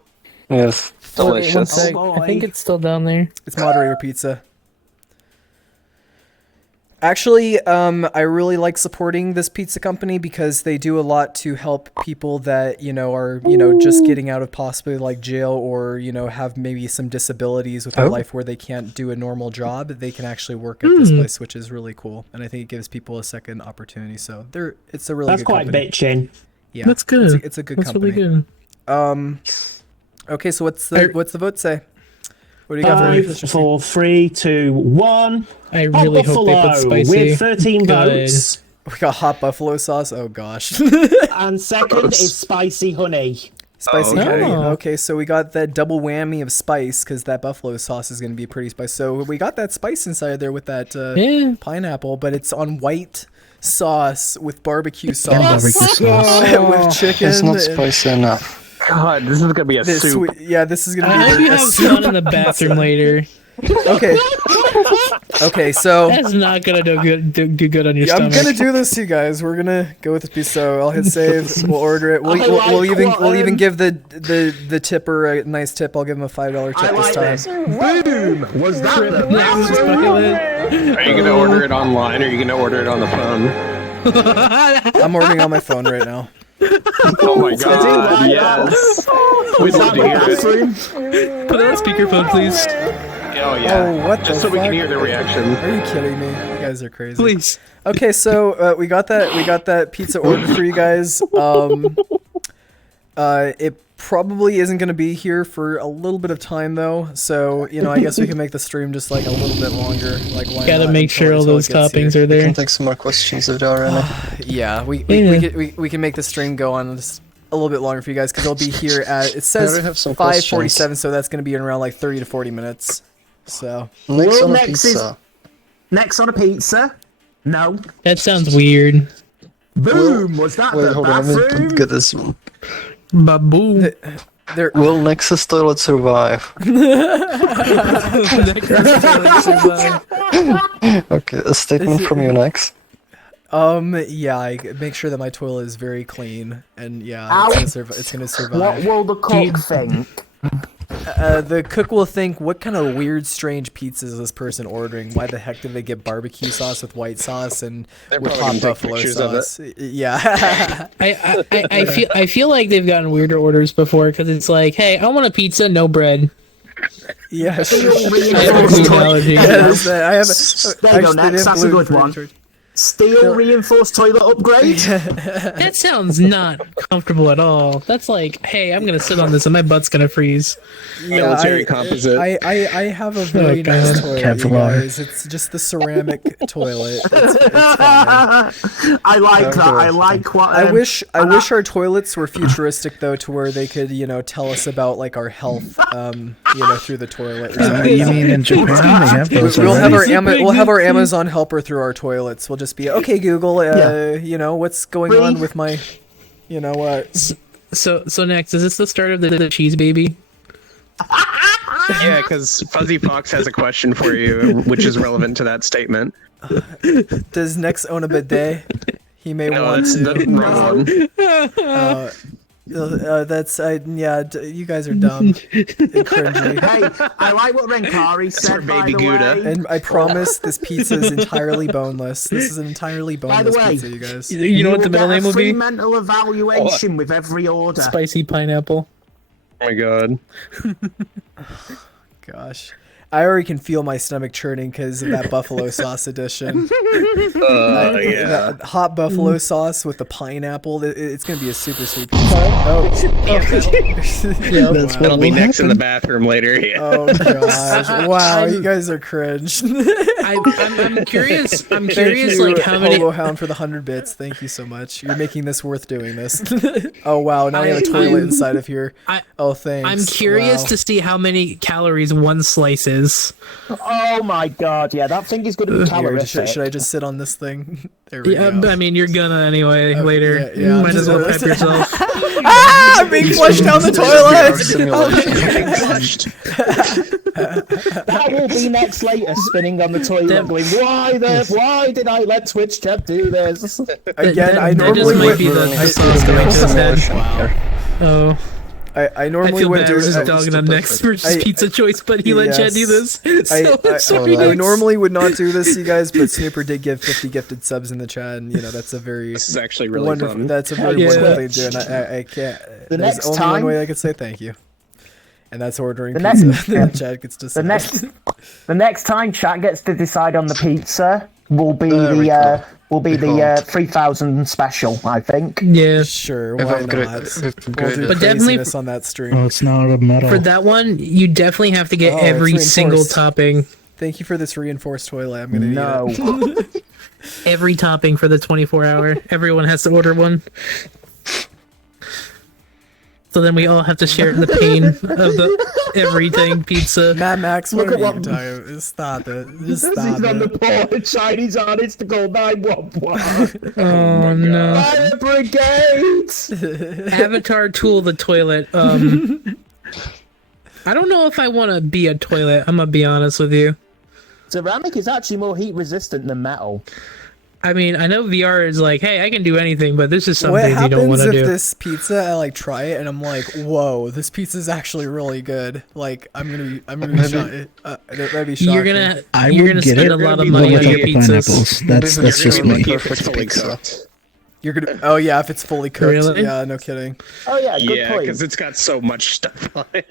Yes. Delicious. One sec. Oh, I think boy. it's still down there. It's moderator pizza. Actually, I really like supporting this pizza company because they do a lot to help people that, are, just getting out of possibly like jail or, have maybe some disabilities with their life where they can't do a normal job. They can actually work at this place, which is really cool. And I think it gives people a second opportunity. So it's a really That's good quite company. bitching. Yeah, That's good. It's a good That's company. really good. Okay, so what's the vote say? What do you got for me? 5, 4, 3, 2, 1. I really hope they put Buffalo spicy. with 13 Good. votes. We got hot buffalo sauce. Oh gosh. And second is spicy honey. Spicy Oh, honey. okay. Okay, so we got that double whammy of spice because that buffalo sauce is going to be pretty spicy. So we got that spice inside there with that Yeah. pineapple, but it's on white sauce with barbecue sauce. Barbecue sauce. With chicken. It's not and spicy enough. God, this is gonna be a this soup. yeah, this is going to I hope be you a have soup. fun in the bathroom later. Okay. Okay, so That's not gonna do good on your I'm stomach. gonna do this, you guys. We're gonna go with this piece. So I'll hit save. We'll order it. We'll, I we'll, like we'll even what, we'll even give the tipper a nice tip. I'll give him a $5 tip I like this time. this. Boom! Was that the Max is fucking with- Are you gonna order it online or are you gonna order it on the phone? I'm ordering on my phone right now. Oh my god, like yes. We'd Was love that to the hear it. bathroom? Put it on speakerphone, please. Yeah, Oh yeah. Oh, what Just the so we can fuck? hear the reaction. Are you kidding me? You guys are crazy. Please. Okay, so we got that pizza ordered for you guys. It probably isn't gonna be here for a little bit of time though, so I guess we can make the stream just like a little bit longer. Like, why Gotta not make until- sure all until it those gets toppings here. are We there. can take some more questions if there are any. Yeah, we can make the stream go on just a little bit longer for you guys because they'll be here at it says already have some 5:47, so that's gonna be in around like 30 to 40 minutes. So Next Well, on a next is- pizza. Next on a pizza? No. That sounds weird. Boom! Was that Wait, the hold on, let me bathroom? get this one. Baboom. there. Will Nexus toilet survive? Okay, a statement from you next. Yeah, make sure that my toilet is very clean, and yeah, it's gonna What survive. will the cook think? The cook will think, what kind of weird, strange pizza is this person ordering? Why the heck did they get barbecue sauce with white sauce and They're with probably hot gonna take buffalo pictures of it. sauce? Yeah. I feel like they've gotten weirder orders before because it's like, hey, I want a pizza, no bread. Yeah. I have a gluten allergy. Yes, I have. There you go, next. That's a good one. Steel reinforced toilet upgrade? That sounds not comfortable at all. That's like, hey, I'm gonna sit on this and my butt's gonna freeze. Military composite. I have a very God. nice toilet, you Kevlar. guys. It's just the ceramic toilet. It's fine. I like that. I like what. I wish our toilets were futuristic though, to where they could, tell us about like our health, through the toilet. Or something. You mean in Japan they have those We'll have already? we'll have our Amazon helper through our toilets. We'll just be okay, Google. What's going on with my, what? So next, is this the start of the cheese baby? Yeah, because Fuzzy Fox has a question for you, which is relevant to that statement. Does Nex own a bidet? He may No, want that's to. the wrong one. You guys are dumb and cringy. Hey, I like what Renkari for said, by Baby the Gouda. way. And I promise this pizza is entirely boneless. This is an entirely By the boneless way, pizza, you guys. You know what the will middle get name a will free be? mental evaluation with every order. Spicy pineapple. Oh my god. Gosh. I already can feel my stomach churning because of that buffalo sauce edition. Yeah. That hot buffalo sauce with the pineapple. It's going to be a super sweet pizza. Oh. Yeah, That's what That'll be will next in the happen. bathroom later. Yeah. Oh gosh! Wow, you guys are cringe. I'm curious. I'm Thank curious, you, like how many. Hobo Hound, for the 100 bits. Thank you so much. You're making this worth doing this. Oh wow! Now we have a toilet inside of here. Oh thanks. I'm curious Wow. to see how many calories one slice is. Oh my god, yeah, that thing is going to be Here, calorific. should I just sit on this thing? There we Yeah, go. I mean you're gonna anyway later. yeah, yeah. Might as well pep yourself. Ah! I'm being flushed down the toilet. Simulation. That will be next later, spinning on the toilet, going, why did I let Twitch chat do this? Again, I that just normally might would. be the I- sauce going to his head. Oh, I I normally feel would bad do for just it. dogging on next for I- pizza choice, but he let Chad do Yes. this. So I'm sorry. I normally would not do this, you guys, but Snooper did give 50 gifted subs in the chat, and that's a very This is actually really wonderful. fun. That's a very Yeah. wonderful thing to do, and I can't. The There's next only time- one way I could say thank you, and that's ordering The pizza. next- Then Chad gets to The say. the next time chat gets to decide on the pizza will be There we go. will be the 3000 special, I think. Yeah, Sure, If why I'm great, not? if We'll great. do But definitely- craziness on that stream. Oh, it's not a metal. for that one, you definitely have to get Oh, every it's single reinforced. topping. Thank you for this reinforced toilet. I'm gonna need No. it. Every topping for the 24-hour. Everyone has to order one. So then we all have to share in the pain of the everything pizza. Mad Max, what Look are at you what- talking about? Stop it. Just He's stop on the it. porch, Chinese artist to call 911. Oh no. Fire brigade! Avatar tool the toilet. I don't know if I want to be a toilet. I'm gonna be honest with you. Ceramic is actually more heat resistant than metal. I mean, I know VR is like, hey, I can do anything, but this is What something you don't want happens to if do. this pizza, I like try it and I'm like, whoa, this pizza is actually really good. Like, I'm gonna be shocked. That'd be shocking. You're gonna, I you're would gonna get spend it a lot of but money on without your the pizzas. pineapples. That's just me. Perfect pizza. You're gonna. Oh yeah, if it's fully cooked. Really? Yeah, no kidding. Oh yeah, good Yeah, point. because it's got so much stuff on it.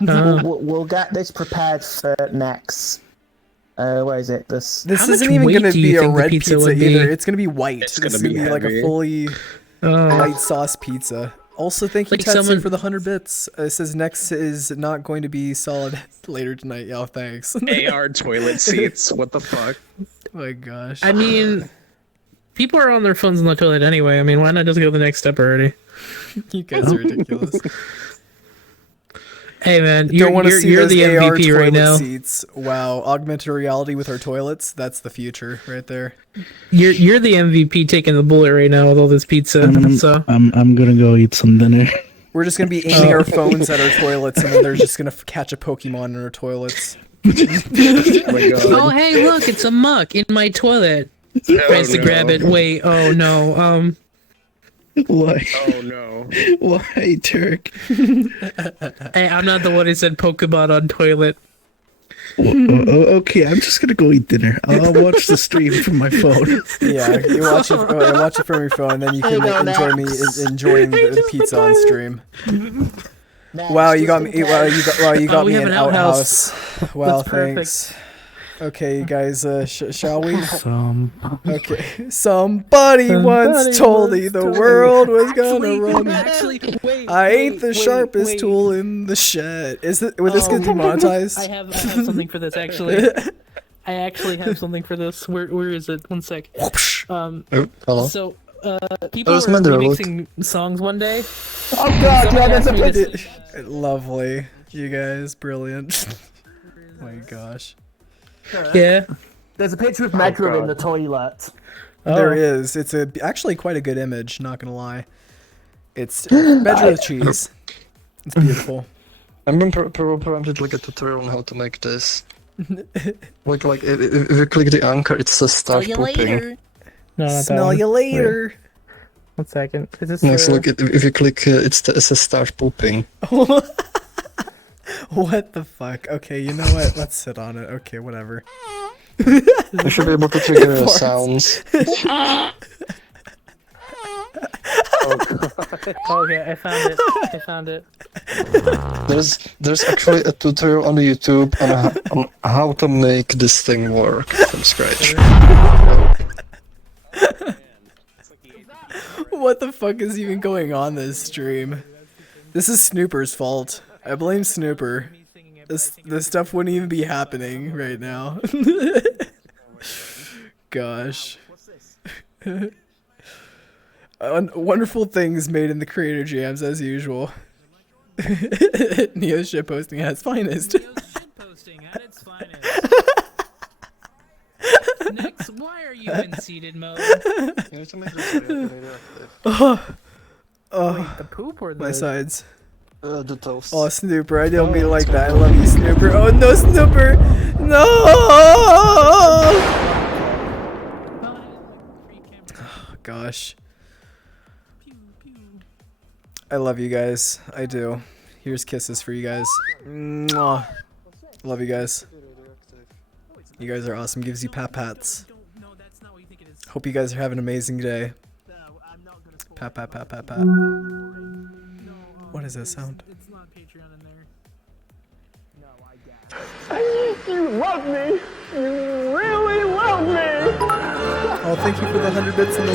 We'll get this prepared for next. Where is it? This. This How much isn't even weight gonna do you be a think the red pizza pizza would be? either. It's gonna be white. It's This is gonna gonna be be like a heavy. fully Oh. white sauce pizza. Also, thank you, Like Tetsu, someone- for the 100 bits. It says next is not going to be solid later tonight. Yeah, thanks. AR toilet seats. What the fuck? Oh my gosh. I mean, people are on their phones in the toilet anyway. I mean, why not just go the next step already? You guys are ridiculous. Hey man, Don't you're, want to you're, see you're those the AR MVP toilet right now. seats. Wow, augmented reality with our toilets. That's the future right there. You're the MVP taking the bullet right now with all this pizza. So I'm gonna go eat some dinner. We're just gonna be aiming our phones at our toilets, and then they're just gonna catch a Pokemon in our toilets. Oh my god. oh hey look, it's a muck in my toilet. Tries to grab it. Wait, oh no. Why? Oh no. Why, Turk? Hey, I'm not the one who said Pokemon on toilet. Okay, I'm just gonna go eat dinner. I'll watch the stream from my phone. Yeah, you watch it from your phone, and then you can enjoy me enjoying the pizza on stream. Wow, you got me. Wow, you got we me have an an outhouse. Wow, That's perfect. thanks. Okay, you guys, shall we? Okay. Somebody Somebody once told me once the told me- world was gonna run. Actually, wait. I ain't the sharpest tool in the shed. Is it? Would this get demonetized? I have something for this actually. I actually have something for this. Where is it? One sec. Oh, hello. So, people Where's were my dog? remixing songs one day. Oh god, Someone yeah, there's a asked me to- picture. Lovely, you guys, brilliant. Oh my gosh. Yeah. There's a picture of Medra in the toilet. There is. It's actually quite a good image. Not gonna lie. It's Medra with cheese. It's beautiful. I'm being provided like a tutorial on how to make this. like if you click the anchor, it says start pooping. No, not that Smell one. you later. 1 second. Is this Next, look, if you click, it says start pooping. What the fuck? Okay, you know what? Let's sit on it. Okay, whatever. You should be able to trigger Farts. sounds. Okay, I found it. I found it. There's actually a tutorial on YouTube on how to make this thing work from scratch. What the fuck is even going on this stream? This is Snooper's fault. I blame Snooper. This stuff wouldn't even be happening right now. Gosh. Wonderful things made in the creator jams as usual. Neo's shit posting at its finest. Posting at its finest. Next, why are you in seated mode? Oh, The poop or the my sides. The toast. Oh, Snooper, I don't mean it like that. I love you, Snooper. Oh, no, Snooper! No! Oh, gosh. I love you guys. I do. Here's kisses for you guys. Mwah. Love you guys. You guys are awesome. Gives you pat-pats. Hope you guys are having an amazing day. Pat, pat, pat, pat, pat. What is that sound? It's not Patreon in there. Oh, thank you for the 100 bits and the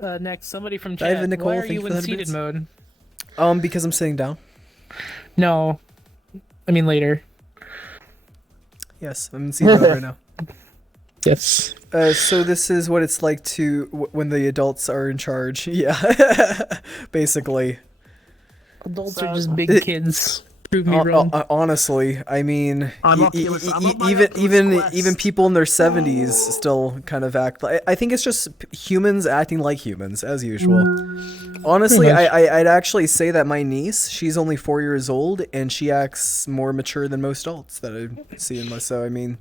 love. Next, somebody from Dive chat. in, Nicole. Why are Thank you you for in the seated 100 mode? Because I'm sitting down. No. I mean later. Yes, I'm in seated mode right now. Yes. So this is what it's like to when the adults are in charge. Yeah, basically. Adults are just big kids. Prove me wrong. Honestly, I mean, I'm Oculus- I'm on my even Oculus Quest. even people in their 70s still kind of act. I think it's just humans acting like humans as usual. Honestly, Pretty much. I'd actually say that my niece, she's only 4 years old, and she acts more mature than most adults that I see in my. So I mean,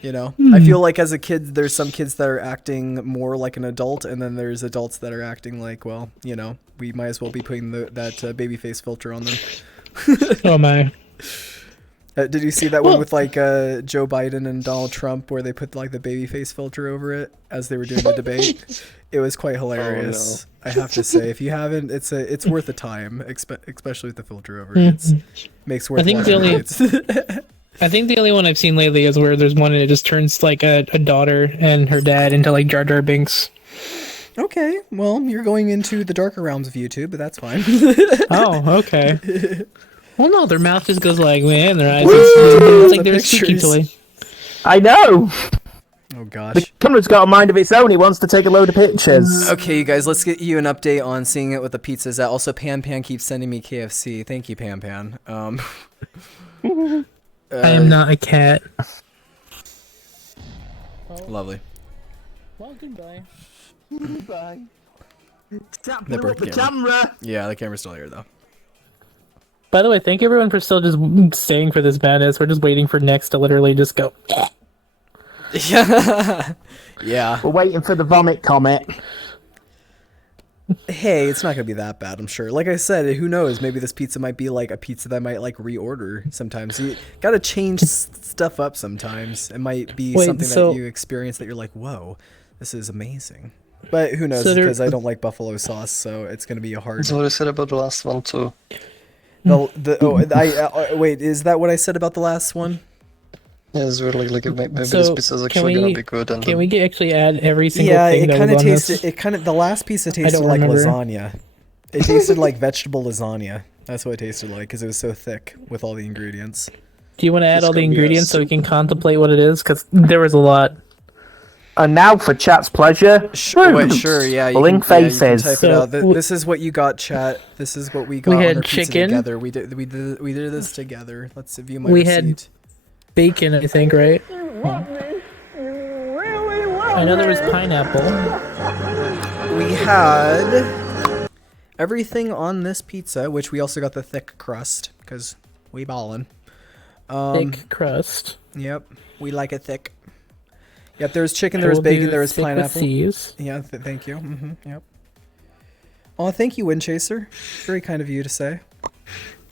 you know, I feel like as a kid, there's some kids that are acting more like an adult, and then there's adults that are acting like, well, you know, we might as well be putting that baby face filter on them. Oh my. Did you see that one with like Joe Biden and Donald Trump where they put like the baby face filter over it as they were doing the debate? It was quite hilarious. I have to say, if you haven't, it's worth the time, especially with the filter over it. It makes worth watching debates. I think the only one I've seen lately is where there's one and it just turns like a daughter and her dad into like Jar Jar Binks. Okay, well, you're going into the darker realms of YouTube, but that's fine. Oh, okay. Well, no, their mouth just goes like, man, their eyes. It's like they're a speaking toy. I know. Oh The gosh. camera's got a mind of its own. He wants to take a load of pictures. Okay, you guys, let's get you an update on seeing it with the pizzas. Also, Pan Pan keeps sending me KFC. Thank you, Pan Pan. I am not a cat. Lovely. Well, goodbye. Goodbye. Stop The blowing up bird the camera. camera. Yeah, the camera's still here though. By the way, thank everyone for still just staying for this madness. We're just waiting for Next to literally just go. Yeah. Yeah. We're waiting for the vomit comet. Hey, it's not gonna be that bad, I'm sure. Like I said, who knows? Maybe this pizza might be like a pizza that I might like reorder sometimes. You gotta change stuff up sometimes. It might be something that you experience that you're like, whoa, this is amazing. But who knows? Because I don't like buffalo sauce, so it's gonna be a hard. That's what I said about the last one too. Wait, is that what I said about the last one? Yeah, it's really like maybe this So, pizza is can actually gonna we- be good. And Can we actually add every single Yeah, thing it that kind was of on this? tasted. It kind of the last pizza tasted don't like remember. lasagna. It tasted like vegetable lasagna. That's what it tasted like because it was so thick with all the ingredients. Do you want to add It's all the gonna be a ingredients so we can contemplate what it is? Because there was a lot. And now for chat's pleasure. Wait, sure, yeah. Blink you can faces. type it So, out. This is what you got, chat. This is what we got. We on had our pizza chicken. together. We did this together. Let's view my We receipt. had bacon, I think, right? I know there was pineapple. We had everything on this pizza, which we also got the thick crust because we ballin'. Thick crust. Yep, we like it thick. Yep, there was chicken, there was bacon, there was thick with pineapple. C's. Yeah, thank you. Yep. Oh, thank you, Windchaser. Very kind of you to say.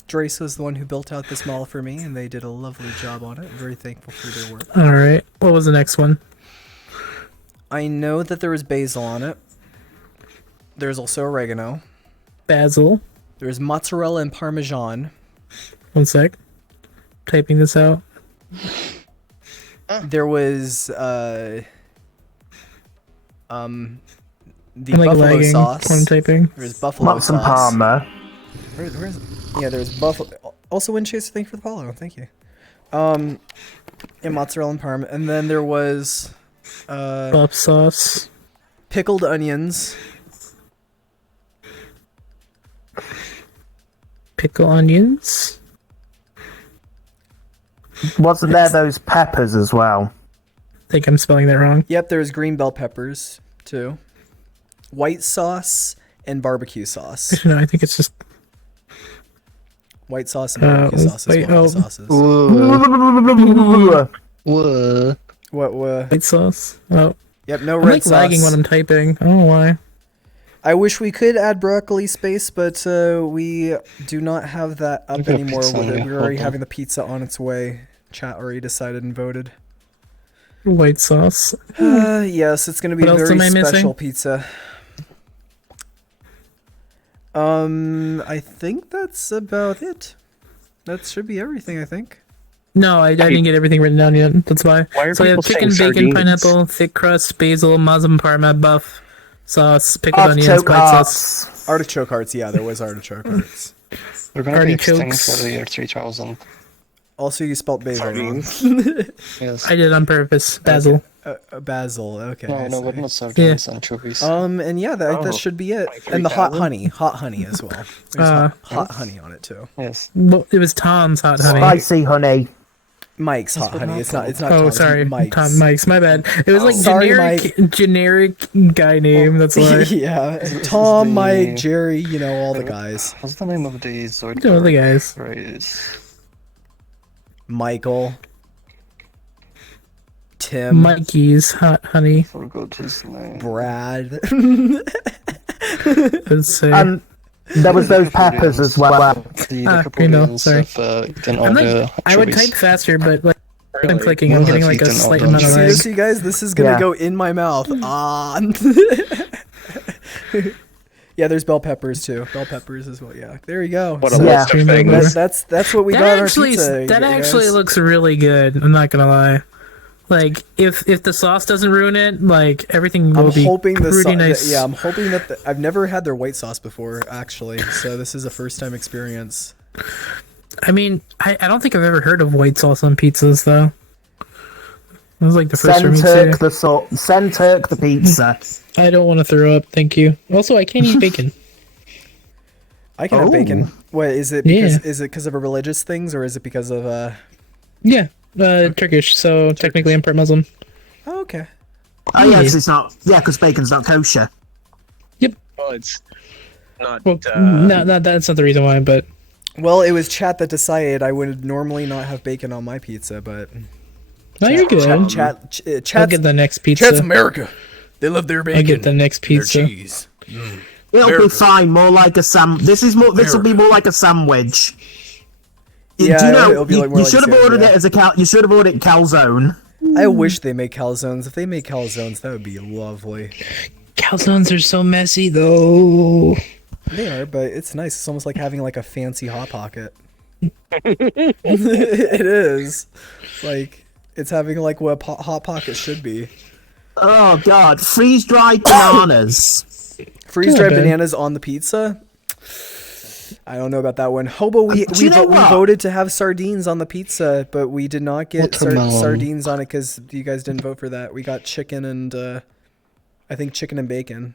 Drace was the one who built out this mall for me, and they did a lovely job on it. I'm very thankful for their work. All right. What was the next one? I know that there was basil on it. There's also oregano. Basil. There's mozzarella and parmesan. 1 sec. Typing this out. There was the I'm like buffalo lagging sauce. when I'm typing. There's buffalo Lots and sauce. Parma. Where's yeah, there's buffalo. Also, Windchaser, thank you for the follow. Thank you. And mozzarella and parm, and then there was Buff sauce. pickled onions. Pickle onions. Wasn't there those peppers as well? I think I'm spelling that wrong. Yep, there's green bell peppers too. White sauce and barbecue sauce. Actually, no, I think it's just. White sauce and barbecue sauce is wait, one of the sauces. Whoa. What? White sauce. Oh, Yep, no I'm red like sauce. lagging when I'm typing. I don't know why. I wish we could add broccoli space, but we do not have that up We've got anymore. pizza, yeah, We're already hold on. having the pizza on its way. Chat already decided and voted. White sauce. Yes, it's gonna be What else very am I missing? special pizza. I think that's about it. That should be everything, I think. No, I didn't get everything written down yet. That's why. Why are So I have people chicken, saying bacon, sardines? pineapple, thick crust, basil, mazam parma, buff sauce, pickled onions, Artichoke white sauce. hearts. Artichoke hearts, yeah, there was artichoke hearts. We're gonna be extinct Artichokes. for the year 3000. Also, you spelt basil wrong. Yes. I did on purpose. Basil. Basil, okay. I No, but see. not sardines, anchovies. And yeah, that Oh. should be it. And the hot honey as well. There's hot honey on it too. Yes. Well, it was Tom's hot honey. Spicy honey. Mike's hot honey. It's not. Oh, Tom's, sorry, Mike's. Tom Mike's. My bad. It was like Sorry, generic guy name. That's why. Yeah, Tom, the- Mike, Jerry. You know all the guys. What's the name of the Zoid? You know the guys. Race. Michael, Tim, Mikey's hot honey. Forgot his name. Brad. Let's say. And There was those peppers as well. The Primo, sorry. have eaten all I'm the like, I would anchovies. type faster, but like I'm clicking, I'm We'll getting have like a eaten all slight those. amount of lag. Seriously, guys, this is gonna Yeah. go in my mouth. Ah. Yeah, there's bell peppers too. Bell peppers as well. Yeah, there you go. What a So list of Yeah. things. that's what we That got on our actually, pizza. that guys. actually looks really good. I'm not gonna lie. Like if the sauce doesn't ruin it, like everything will I'm be hoping the pretty nice. Yeah, I'm hoping that I've never had their white sauce before, actually. So this is a first time experience. I mean, I don't think I've ever heard of white sauce on pizzas though. It was like the first for me too. Send Turk the pizza. I don't want to throw up. Thank you. Also, I can't eat bacon. I can have Oh. bacon. What is it? Because is it because of a religious things or is it because of Yeah, Turkish. So technically, I'm part Muslim. Oh, okay. Oh yeah, 'cause it's not. Yeah, because bacon's not kosher. Well, it's not. Well, no, that's not the reason why, but Well, it was chat that decided I would normally not have bacon on my pizza, but no, you're good. I'll chat. get the next pizza. Chat's America. They love their bacon. I'll get the next their pizza. cheese. It'll Very be good. fine. More like a This will be more like a sandwich. Yeah, Do you know? it'll be like more You like should have sandwich, ordered yeah. it as a You should have ordered calzone. I wish they made calzones. If they made calzones, that would be lovely. Calzones are so messy though. They are, but it's nice. It's almost like having like a fancy hot pocket. It is. Like it's having like what a hot pocket should be. Oh god, freeze dried bananas. Freeze dried bad. bananas on the pizza. I don't know about that one. Hobo, we Do you know we what? voted to have sardines on the pizza, but we did not get Watermelon. sardines on it because you guys didn't vote for that. We got chicken and I think chicken and bacon.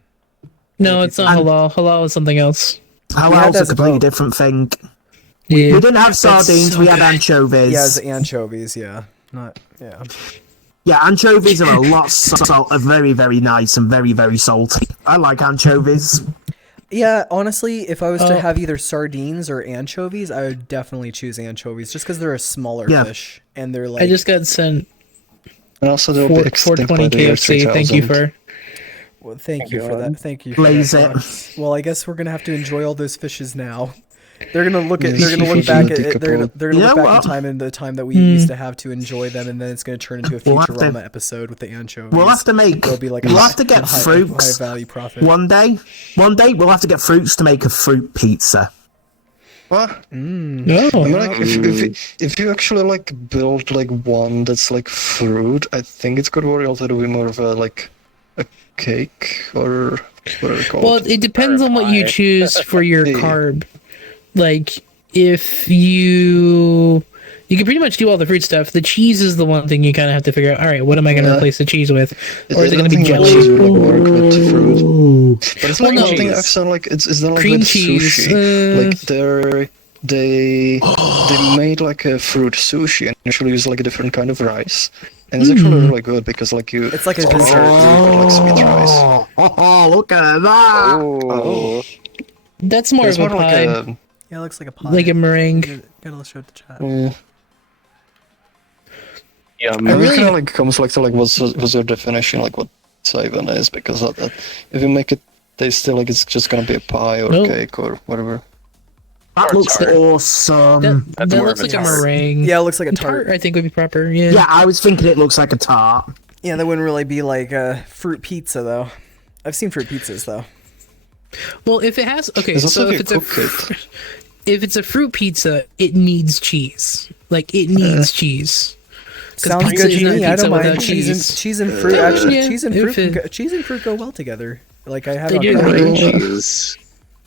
No, it's not halal. Halal is something else. How We had else that a as completely well. different thing. Yeah. We didn't have sardines. so We had good. anchovies. Yeah, it's anchovies. Yeah, not yeah. Yeah, anchovies are a lot are very very nice and very very salty. I like anchovies. Yeah, honestly, if I was to Oh. have either sardines or anchovies, I would definitely choose anchovies just because they're a smaller Yeah. fish and they're like. I just got sent And also they'll be extinct by 420 the year KFC. Thank 3000. you for. Well, thank you for that. Thank you. For Blaze that, it. Fox. Well, I guess we're gonna have to enjoy all those fishes now. They're gonna look at. They're gonna look back at it. They're gonna You look know back in what? time and the time that we used to have to enjoy them, and then it's gonna turn into a We'll have to- Futurama episode with the anchovies. We'll have to make. There'll be like We'll a have to get high fruits. value profit. One day we'll have to get fruits to make a fruit pizza. What? I No. mean, like, if you actually like build like one that's like fruit, I think it's good worry also to be more of a cake or what are they called? Well, it depends on what you choose for your Yeah. carb. Like, if you can pretty much do all the fruit stuff. The cheese is the one thing you kind of have to figure out. All right, what am I going to Yeah. replace the cheese with? Or is it I going to be don't think jelly? cheese would, like, work with fruit. But it's like Well, one thing no. I've seen like it's done like Cream with cheese, sushi. Like they made like a fruit sushi and usually use like a different kind of rice. And it's actually really good because like you It's like a it's dessert. like sweet rice. Oh, look at that! Oh. That's more It's of a more like pie, a Yeah, it looks like a pie. like a meringue. Gotta show it to chat. Yeah, I really really- kind of like comes like to like what's your definition like what Saivan is because of that if you make it tasty like it's just gonna be a pie or Nope. cake or whatever. That looks awesome. That more looks of a like a tart. meringue. Yeah, it looks like a Tart, tart. I think would be proper. Yeah. Yeah, I was thinking it looks like a tart. Yeah, that wouldn't really be like a fruit pizza though. I've seen fruit pizzas though. Well, if it has There's also so if if it's you a cook it. if it's a fruit pizza, it needs cheese. Like it needs cheese. 'Cause Sounds pizza good is to not me. I pizza don't mind without cheese and fruit. Actually, yeah, cheese and if fruit can it- go, cheese and fruit go well together. Like I have They on do. crackers. cream cheese.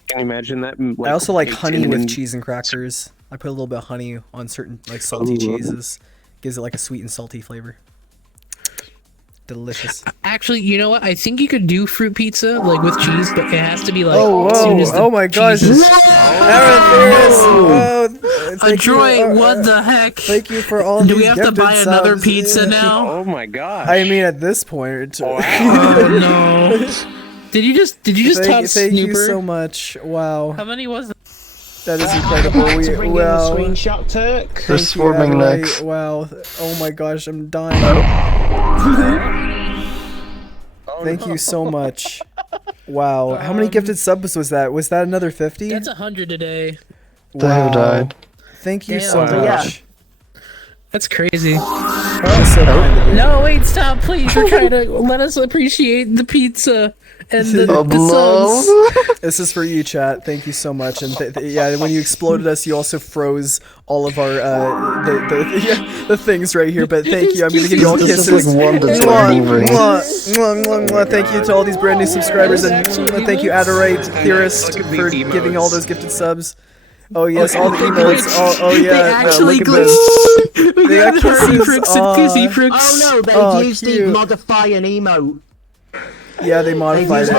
Can you imagine that? I also like honey with cinnamon- cheese and crackers. I put a little bit of honey on certain like salty Ooh. cheeses. Gives it like a sweet and salty flavor. Delicious. Actually, you know what? I think you could do fruit pizza like with cheese, but it has to be like Oh, as soon whoa. as the Oh my gosh. cheese is- Whoa. A Thank you. droid, what the heck? Thank you for all Do we these have to gifted buy another subs. pizza now? Oh my gosh. I mean, at this point. Oh no! Did you just Thank, toss thank you Snooper? so much. Wow. How many was it? That is incredible. Wow. screenshot, Turk. Chris Thank you, forming Adelaide. next. Wow. Oh my gosh, I'm dying. Thank you so much. Wow. How many gifted subs was that? Was that another 50? That's 100 today. They have died. Thank you Damn. so So, yeah. much. That's crazy. That's so kind of you. No, wait, stop, please. We're trying to let us appreciate the pizza and the subs. This is for you, chat. Thank you so much. And yeah, when you exploded us, you also froze all of our the things right here. But thank you. I'm gonna give you all This kisses. is like one that's Mwah, like moving. mwah, mwah, mwah, mwah. Thank you to all these brand new subscribers, and thank you, Adorite Theorist, for giving all those gifted subs. Oh yes, all the emotes. Oh yeah, They actually look at this. They got kisses. Oh no, they used cute. to modify an emote. Yeah, they modified it.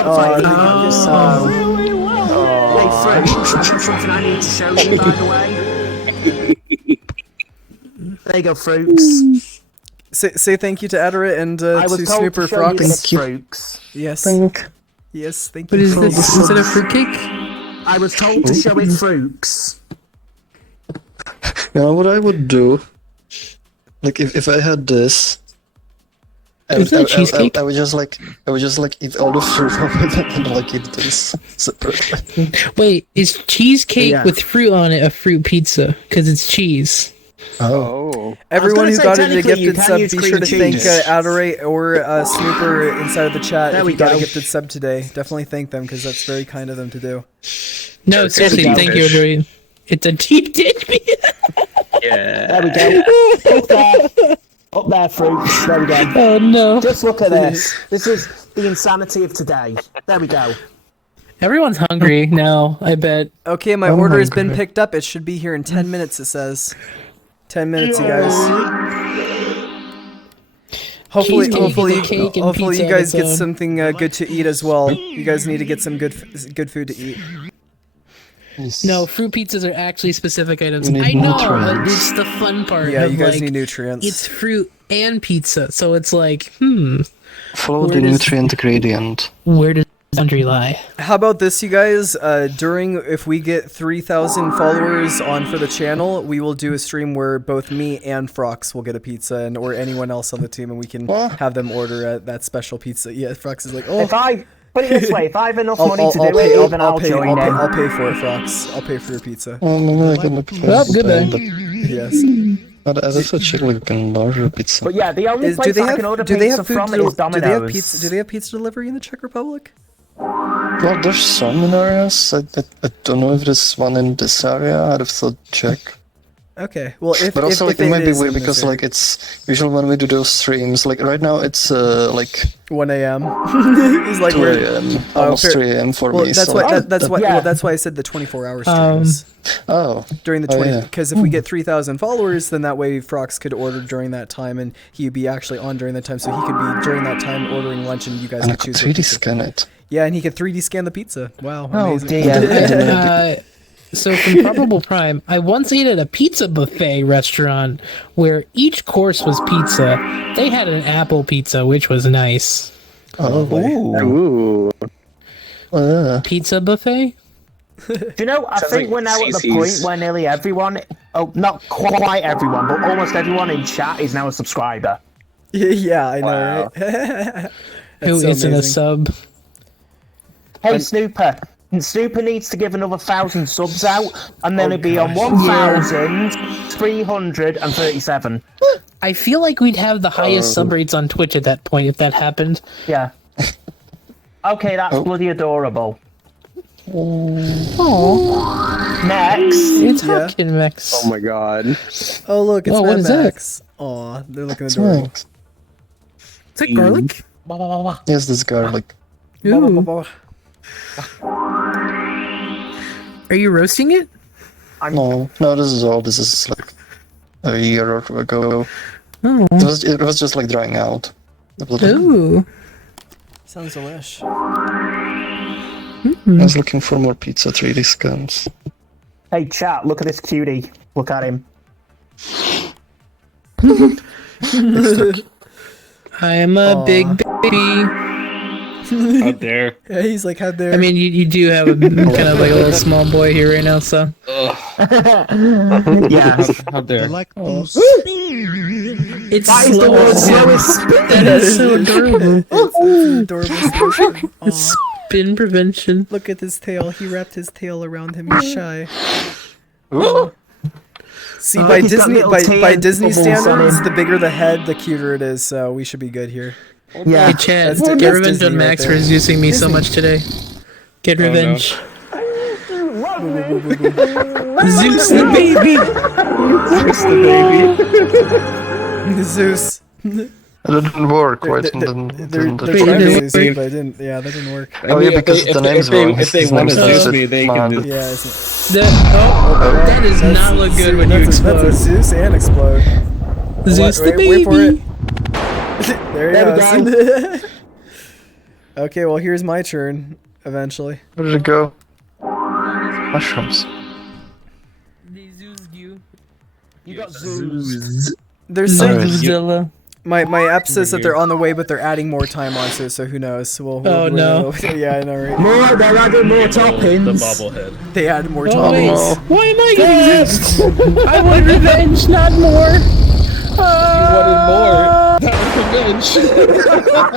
Hey, French, something I need to show you, by the way. There you go, Fruits. Say thank you to Adorite and I was to told Snooper to show you Frox. this, Fruits. Yes. Think. Yes, thank What you. is this? Is it a fruitcake? I was told to show it Fruits. You know what I would do? Like if I had this, Is that a cheesecake? I would just like eat all the fruit from it and like eat this separately. Wait, is cheesecake Yeah. with fruit on it a fruit pizza? Because it's cheese. Oh. Everyone who say, got it a technically, you gifted can sub, use be cream sure to thank cheese. Adorate or Snooper inside of the chat There if we you got a go. gifted sub today. Definitely thank them because that's very kind of them to do. No, seriously, go. thank you, Adrian. It's a deep dish. There we go. Up there. Up there, Fruits. There we go. Oh no. Just look at this. This is the insanity of today. There we go. Everyone's hungry now, I bet. Okay, my order has been picked up. It should be here in 10 minutes, it says. 10 minutes, you guys. Hopefully, Cheesecake, hopefully, cake, and hopefully you pizza on guys its get own. something good to eat as well. You guys need to get some good food to eat. No, fruit pizzas are actually specific items. You need I know, but nutrients. it's the fun part. Yeah, of, you guys like, need nutrients. It's fruit and pizza, so it's like, Follow Where the does- nutrient gradient. where does the boundary lie? How about this, you guys? If we get 3,000 followers on for the channel, we will do a stream where both me and Frox will get a pizza, and or anyone else on the team, and we can What? have them order that special pizza. Yeah, Frox is like, oh, If I put it this way, if I have enough I'll money to do pay, it, even I'll join in. I'll pay for it, Frox. I'll pay for your pizza. Oh, maybe I can look for Well, good then. Yes. But I also check like a larger pizza. But yeah, the only Do place they I have can order do they pizza have food from del- is Domino's. do they have pizza do they have pizza delivery in the Czech Republic? Well, there's some in areas. I don't know if there's one in this area. I'd have thought check. Okay. Well, if But also, if like, it might be is weird in because, this area. like, it's usually when we do those streams, like, right now it's, like, 1 a.m. He's like 2 we're a.m., almost fair- 3 a.m. for Well, me, that's so, why like, that's why yeah. well, that's why I said the 24-hour streams Oh, during the Oh, 20 yeah. because if we get 3,000 followers, then that way Frox could order during that time, and he'd be actually on during that time, so he could be during that time ordering lunch, and you guys and I could could choose. 3D what pizza. scan it. Yeah, and he could 3D scan the pizza. Wow, Oh, amazing. dear. So from Probable Prime, I once ate at a pizza buffet restaurant where each course was pizza. They had an apple pizza, which was nice. Oh, Ooh. Pizza buffet? Do you know, I Sounds think like we're now at the CC's. point where nearly everyone, not quite everyone, but almost everyone in chat is now a subscriber. Yeah, I know, Wow. right? Who so isn't a amazing. sub? Hey, Snooper. Snooper needs to give another 1,000 subs out, and then it'll be on gosh. 1,337. I feel like we'd have the highest sub rates on Twitch at that point if that happened. Yeah. Okay, that's bloody adorable. Oh, Next. it's Yeah. Hopkins Max. Oh my god. Oh look, it's Oh, what Mad is that? Max. Aw, they're looking adorable. Thanks. Is it garlic? Yes, this garlic. Ooh. Are you roasting it? No, this is all. This is like a year or two ago. Oh. It was just like drying out. Ooh. Sounds delish. I was looking for more pizza 3D scans. Hey, chat, look at this cutie. Look at him. I am a big baby. Out there. Yeah, he's like, how dare. I mean, you do have a kind of like a little small boy here right now, so. Yeah. Out there. It's That is the slow. world's slowest spin. That is so adorable. It's adorable. Spin prevention. Look at his tail. He wrapped his tail around him. He's shy. See, by he's got Disney little by tan Disney bubbles on standards, him. the bigger the head, the cuter it is. So we should be good here. Yeah. Hey, Chad, That's get revenge Disney on right Max there. for using me so Disney. much today. Get no. revenge. Zeus the baby! Zeus the baby. Zeus. It didn't work. Why They're didn't trying the to didn't use work. Zeus, but it didn't. Yeah, that didn't work. Oh yeah, because the name's wrong. If they His want to name's Zeus Zeus me, they Man. can do. Yeah, it's, That does not look good when you that's a explode. Zeus and explode. Zeus the Wait for baby! it. There he goes. Okay, well here's my turn. Eventually. Where did it go? Mushrooms. They Zeused you. You got Zeus. There's some. Zeusdilla. My app says that they're on the way, but they're adding more time onto it, so who knows? Oh, no. Yeah, I know, right? More, they're adding more The toppings. bobblehead. They added more Oh, time. wait. no. Why am I getting Zeus? I want revenge, not more. You wanted more. That was revenge.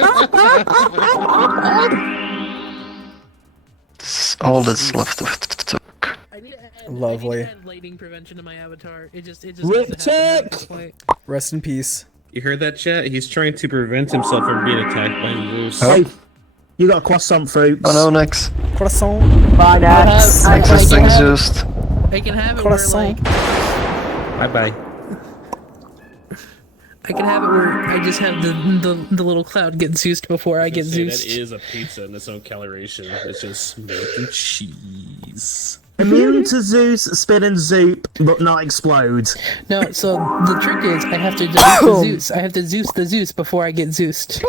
It's all that's left of it to talk. I need to add, Lovely. I need to add lighting prevention to my avatar. It just Rip doesn't happen at this check! point. Rest in peace. You heard that, chat? He's trying to prevent himself from being attacked by Zeus. Oh. Hey, you got croissant fruits. Oh no, Nex. Croissant. Bye, Nex. Nex is being Zeused. I can have it where Croissant. like Bye bye. I can have it where I just have the little cloud get Zeused before I get That Zeused. is a pizza in its own coloration. It's just milk and cheese. Immune to Zeus, spin and zoop, but not explode. No, so the trick is I have to delete the Zeus. I have to Zeus the Zeus before I get Zeused.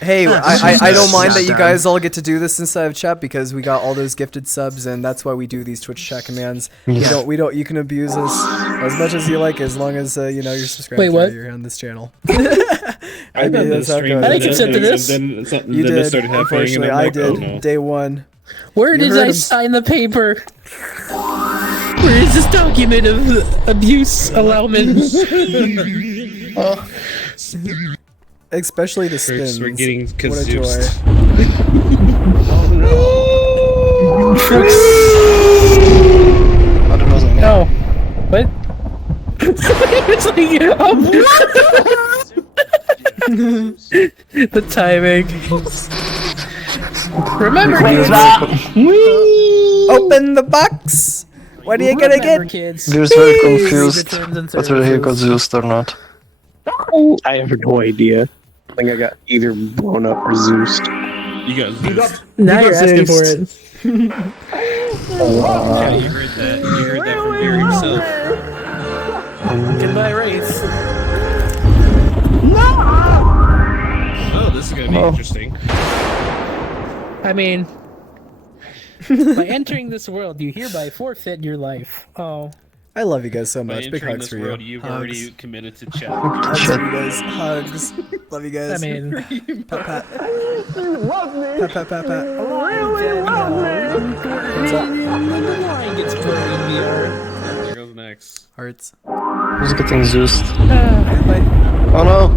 Hey, That's I don't just mind that you done. guys all get to do this inside of chat because we got all those gifted subs, and that's why we do these Twitch chat commands. Yeah. We don't. You can abuse us as much as you like, as long as you know you're subscribed. Wait, what? You're on this channel. I did that's the how it stream. goes. I didn't consent to this. And then You it did. started happening, and Unfortunately, I'm I like, did. oh no. Day one. Where You did heard I him. sign the paper? Where is this document of abuse allowment? Especially the spins. We're getting What a confused. joy. I don't know the name. Oh, what? It's like the timing. Remember, kids. Open the box. What are you gonna Remember, get? kids. There's very The confused terms and whether he got services. Zeused or not. I have no idea. I think I got either blown up or Zeused. You got Zeus. Now You you're got asking for Zeused. it. Yeah, you heard that. You heard that from Bear himself. Goodbye, Wraith. Oh, this is gonna be interesting. I mean, by entering this world, you hereby forfeit your life. Oh. I love you guys so By much. Big entering hugs this for world, you. you've Hugs. already committed to chat. Hugs for you guys. Hugs. Love you guys. I mean, pat pat. Pat pat pat pat. What's up? the line gets blurry in VR. There goes next. Hearts. Who's getting Zeused? Bye. Oh no!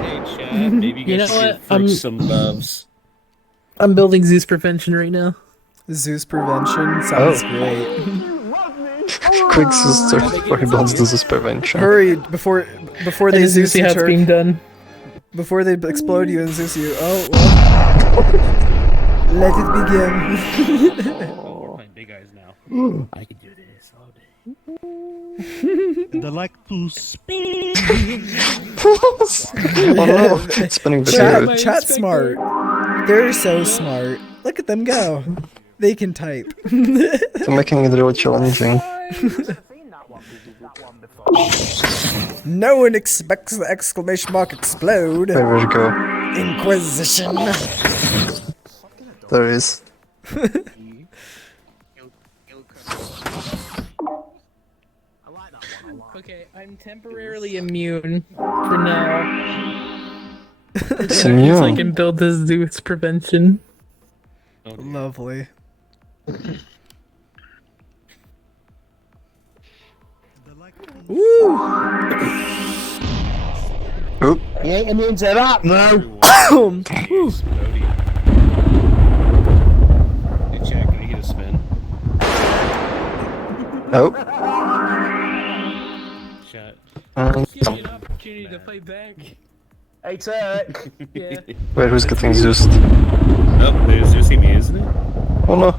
Hey, chat. Maybe you You guys know should what? give I'm- Fruit some loves. I'm building Zeus prevention right now. Zeus prevention sounds great. Quick sister before he builds the Zeus prevention. Hurry before I they just need to Zeus see you, how it's being Turk. done. Before they explode you and Zeus you. Oh well. Let it begin. We're playing big eyes now. I can do this all day. And I like to speak. Oh no! It's spinning the Chat, spirit. chat smart. They're so smart. Look at them go. They can type. They're making it really challenging. No one expects the exclamation mark explode. There we go. Inquisition. There is. Okay, I'm temporarily immune for now. It's So I immune. can build this Zeus prevention. Oh, dear. Lovely. Oop. You ain't immune to that, no. Hey, Jack, can I get a spin? Nope. Shot. Give me an opportunity to fight back. Hey, Turk. Yeah. Wait, who's getting Zeused? Oh, there's Zeusy me, isn't it? Oh no.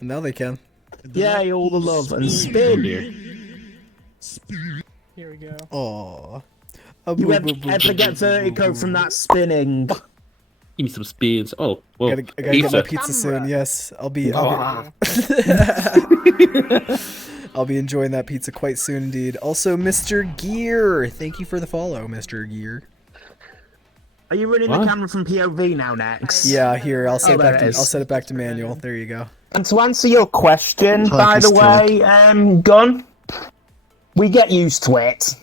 Now they can. Yay, all the love and spin. Here we go. Aww. You ever get vertigo from that spinning? Give me some spins. Oh, whoa. I gotta get my pizza soon. Yes, I'll be I'll be enjoying that pizza quite soon indeed. Also, Mr. Gear, thank you for the follow, Mr. Gear. Are you running the camera from POV now, Next? Yeah, here I'll set it back. there it is. I'll set it back to manual. There you go. And to answer your question, by the way, Gun, we get used to it.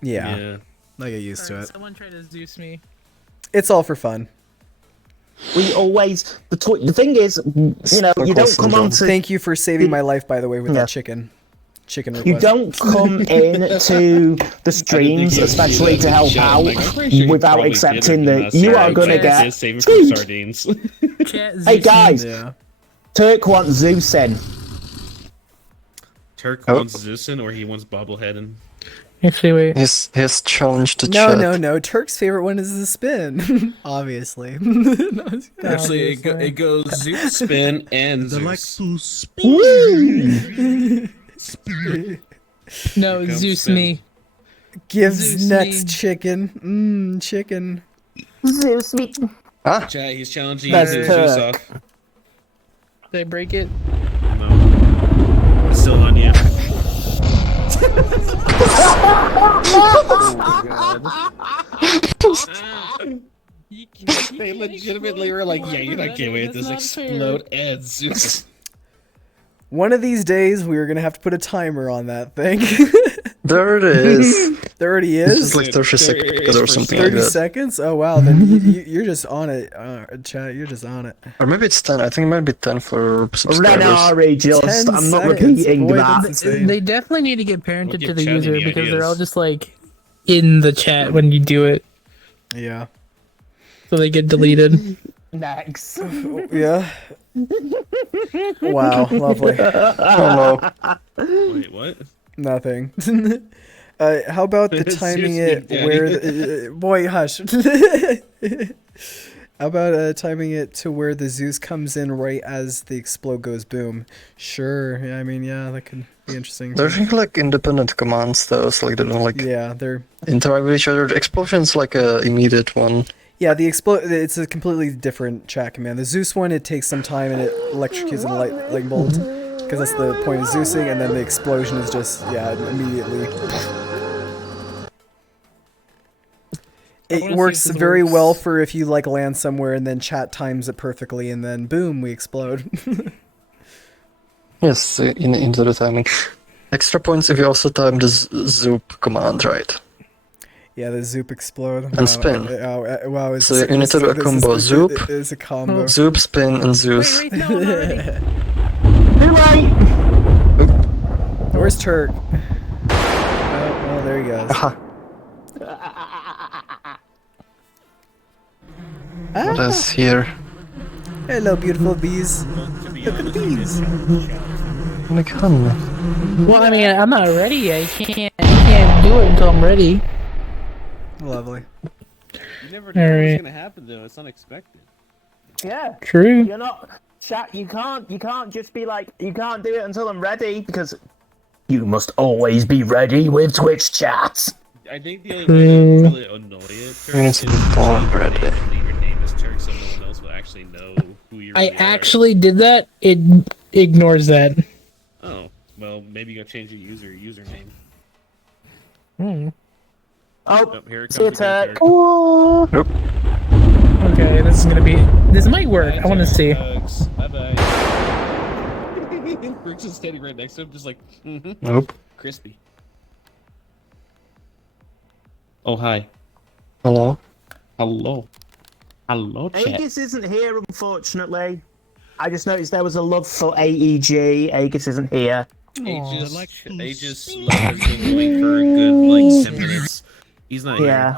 Yeah, I get used to it. Someone tried to Zeus me. It's all for fun. We always the thing is, you know, you don't come on to. Thank you for saving my life, by the way, with that chicken request. You don't come in to the streams, especially to help out, without accepting that you are gonna get. Sardines. Hey guys, Turk wants Zeus in. Turk wants Zeus in, or he wants bobbleheading. Actually, wait. His challenge to No, chat. no. Turk's favorite one is the spin, obviously. Actually, it goes Zeus spin and Zeus. like to spin. No, Zeus spin. me. Gives Zeus nuts me. chicken. Chicken. Zeus me. Chat, he's challenging That's you to Zeus Turk. off. Did I break it? No. It's still on you. They legitimately were like, yeah, you're not getting away with this. Explode and Zeus. One of these days, we are gonna have to put a timer on that thing. There it is. There already It's is. like 30 seconds or something like 30 that. seconds? Oh wow, then you're just on it, chat. You're just on it. Or maybe it's 10. I think it might be 10 for subscribers. Renari, just 10 I'm not seconds, repeating boy, that. that's insane. They definitely need to get parented We'll to give the Chad user any because they're all ideas. just like in the chat when you do it, Yeah. so they get deleted. Next. Yeah. Wow, lovely. Oh Wait, what? Nothing. How about the timing it Seriously, where the, boy hush. How about timing it to where the Zeus comes in right as the explode goes boom? Sure. Yeah, I mean, yeah, that could be interesting. They're really like independent commands though, so like they don't like Yeah, they're interact with each other. The explosion's like a immediate one. yeah, it's a completely different chat command. The Zeus one, it takes some time and it electrocutes a light bolt because that's the point of Zeusing, and then the explosion is just immediately. It works very well for if you like land somewhere and then chat times it perfectly and then boom, we explode. Yes, into the timing. Extra points if you also time the zoop command right. Yeah, the zoop explode. And spin. Wow, it's So you need to do a combo. Zoop, It's a combo. zoop, spin, and Zeus. Wait, no, I'm already. Too late. Where's Turk? Oh, there he goes. Aha. What is here? Hello, beautiful bees. Look at the bees. Oh my god. Well, I mean, I'm not ready yet. I can't do it until I'm ready. Lovely. You never know what's gonna happen though. It's unexpected. Yeah. True. You're not. Chat. You can't just be like. You can't do it until I'm ready because. You must always be ready with Twitch chat. I think the only way to really annoy it, Turk, You need is to be born ready. leave your name as Turk so no one else will actually know who you I really are. actually did that. It ignores that. Oh, well, maybe you gotta change your username. Oh, Oh, here it see you, comes again, Turk. Turk. Okay, this is gonna be. This might work. I want to see. Bye bye. Rick's just standing right next to him, just like, Nope. crispy. Oh, hi. Hello. Hello. Hello, chat. Aegis isn't here, unfortunately. I just noticed there was a love for AEG. Aegis isn't here. Aegis, like to Aegis has been going for a good like 10 minutes. He's not here. Yeah.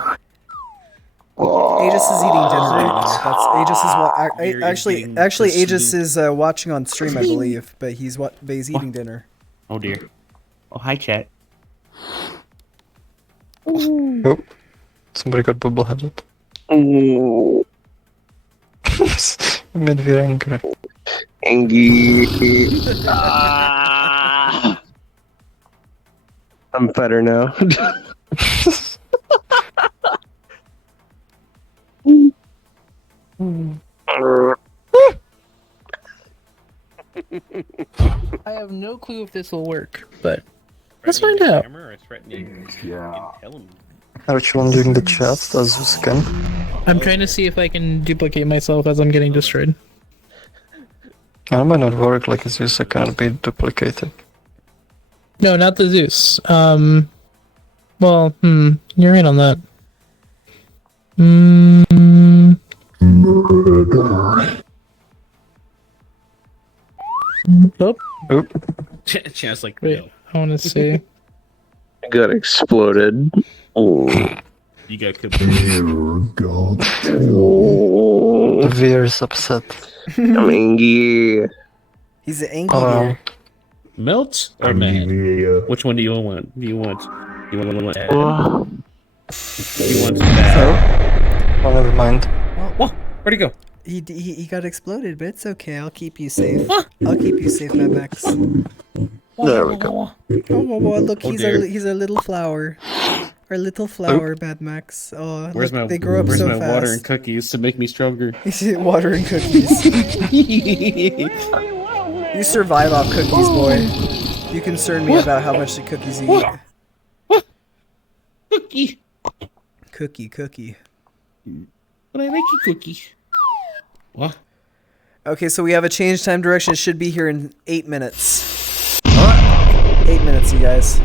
Aegis is eating dinner right now. That's Aegis is You're getting actually Aegis pursued. is watching on stream, I believe, but he's eating dinner. Oh dear. Oh hi chat. Oh, somebody got bubble headed. Made me angry. I'm better now. I have no clue if this will work, but let's find out. Are challenging the chat as Zeus can? I'm trying to see if I can duplicate myself as I'm getting destroyed. It might not work like Zeus can't be duplicated. No, not the Zeus. Well, you're right on that. Oh, Chance like wait, no. I want to see. I got exploded. You got cooked. The VR is upset. I'm angry. He's angry. Melt or mad? Which one do you want? Do you want mad? You want mad? Oh, never mind. Where'd he go? He got exploded, but it's okay. I'll keep you safe. I'll keep you safe, Mad Max. There we go. Oh, look, Oh, he's dear. a little flower. Our little flower, Mad Max. Oh, Where's look, my they grow up so water and fast. cookies to make me stronger? Water and cookies. You survive off cookies, boy. You concern me about how much the cookies you eat. Cookie. Cookie. But I like a cookie. What? Okay, so we have a change time direction. It should be here in 8 minutes. 8 minutes, you guys.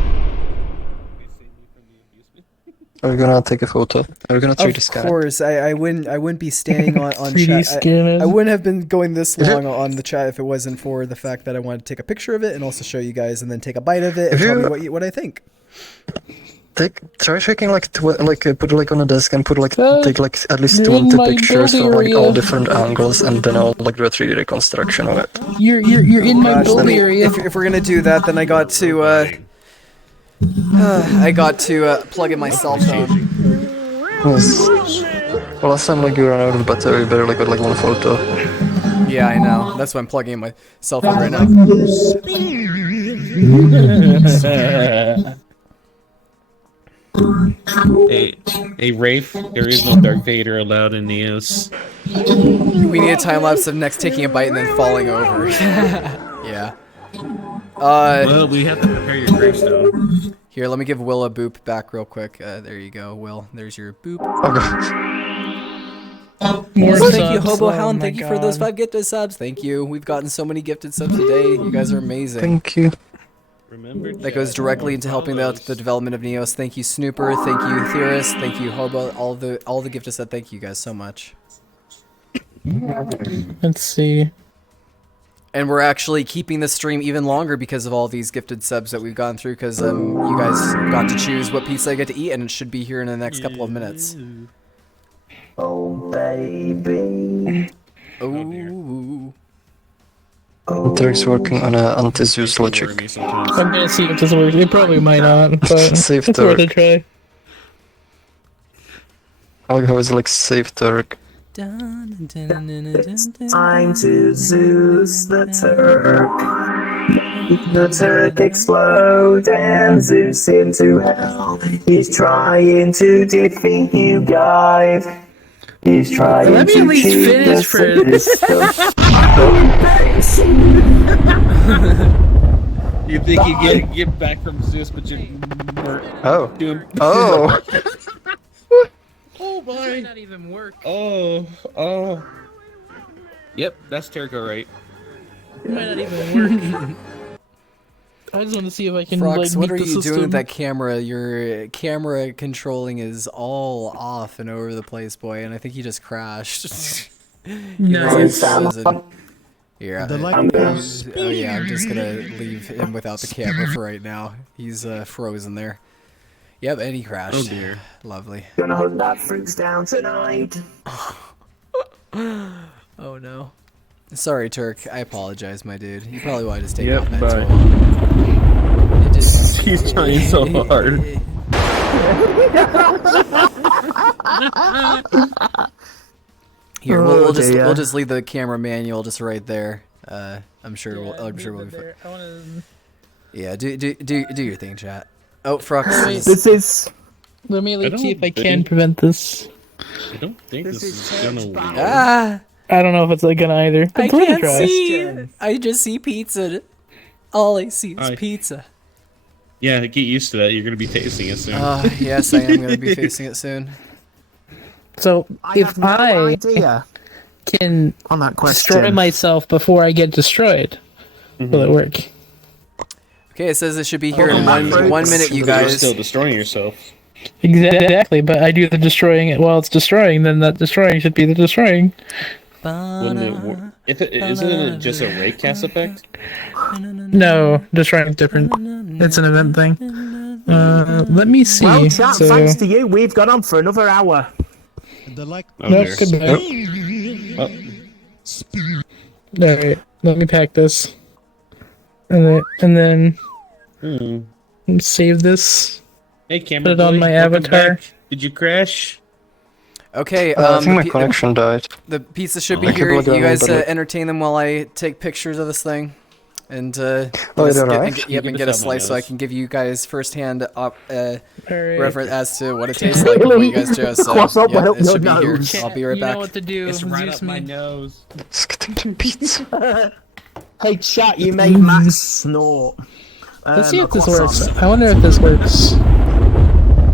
Are you gonna take a photo? Are you gonna 3D Of scan? course, I wouldn't be standing on 3D chat. scan. I wouldn't have been going this long on the chat if it wasn't for the fact that I wanted to take a picture of it and also show you guys and then take a bite of it and tell me what I think. Try taking put it like on a desk and put take like at least You're in 20 my pictures build from like all area. different angles, and then I'll like do a 3D reconstruction of it. You're in my Gosh, build let me, area. if we're gonna do that, then I got to plug in my cell phone. Yes. Well, last time like you ran out of battery, you better like got like one photo. Yeah, I know. That's why I'm plugging in my cell phone right now. Hey, Rafe, there is no Darth Vader allowed in Neos. We need a time lapse of Nex taking a bite and then falling over. Yeah. Well, we have to prepare your gravestone. Here, let me give Will a boop back real quick. There you go, Will. There's your boop. More Thank you, subs. Hobo Oh Hound. my Thank you for those God. 5 gifted subs. Thank you. We've gotten so many gifted subs today. You guys are amazing. Thank you. Remember, That goes directly into helping out the development of Neos. Thank you, Snooper. Thank you, Theorist. Thank you, Hobo. All the gifted subs. Thank you guys so much. Let's see. And we're actually keeping the stream even longer because of all these gifted subs that we've gone through. Because you guys got to choose what pizza I get to eat, and it should be here in the next couple of minutes. Oh, baby. Oh. Derek's working on a anti-Zeus logic. I'm gonna see if this works. It probably might not, but Safe it's worth a Turk. try. I like how it's like safe Turk. Time to Zeus the Turk. The Turk explode and Zeus into hell. He's trying to defeat you guys. He's trying Let me to at least cheat finish the system. You think you get back from Zeus, but you're Oh. doing. Oh. Oh This might my! not even work. Oh. Yep, that's Terrico, right? It might not even work. I just want to see if I can Frox, like what beat are the you system. doing with that camera? Your camera controlling is all off and over the place, boy, and I think he just crashed. He Nice. doesn't- Here, The light I'm goes. oh yeah, I'm just gonna leave him without the camera for right now. He's frozen there. Yep, and he crashed. Oh dear. Lovely. Gonna hunt that fruits down tonight. Oh no. Sorry, Turk. I apologize, my dude. You probably wanted to stay Yep, off that bye. tool. It just... He's trying so hard. Here, Oh, we'll dear. just leave the camera manual just right there. I'm sure we'll be fine. I wanna... Yeah, do your thing, chat. Oh, Frux. This is. Let me I see if I don't can think- prevent this. I don't think this is gonna work. Ah! I don't know if it's gonna either. I It's worth a can't try. see. I just see pizza. All I see is Alright. pizza. Yeah, get used to that. You're gonna be tasting it soon. Yes, I am gonna be facing it soon. So I if have no I idea can on that destroy question. myself before I get destroyed, will it work? Okay, it says it should be here Oh, in my one fruits. minute, you You're guys. still destroying yourself. Exactly, but I do the destroying it while it's destroying. Then that destroying should be the destroying. Wouldn't it work? If it isn't it just a raycast effect? No, destroying is different. It's an event thing. Let me see. Well, chat, so, thanks to you, we've gone on for another hour. The light. Oh, nope, dear. goodbye. Oh. Alright, let me pack this. And then save this. Hey, camera Put it on boy, my welcome avatar. back. Did you crash? Okay, I think my the connection died. pizza should be I keep here. looking You guys at it. entertain them while I take pictures of this thing, and Oh, it arrived? yep, You and can get a just have my slice so I notes. can give you guys firsthand Alright. reference as to what it tastes like and what you guys chose. So What's up, yeah, well, it should be your here. nose. I'll be right you back. know what to do. It's right Zeus up my me. nose. Let's get into pizza. Hey, chat, you made Max snort. Let's see a if this croissant. works. I wonder if this works.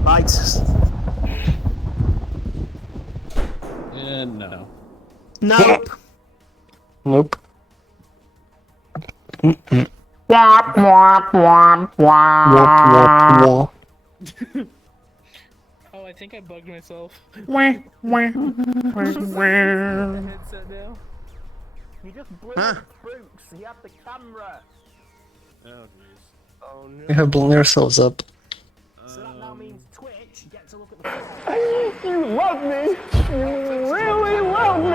Right. No. Nope. Nope. Womp, womp, womp, womp. Wah, wah, wah. Oh, I think I bugged myself. You Headset now. just blew up fruits. You have the camera. Oh, jeez. Oh no. We have blown ourselves up. So that now means Twitch. You get to look at the. You love me. You really love me.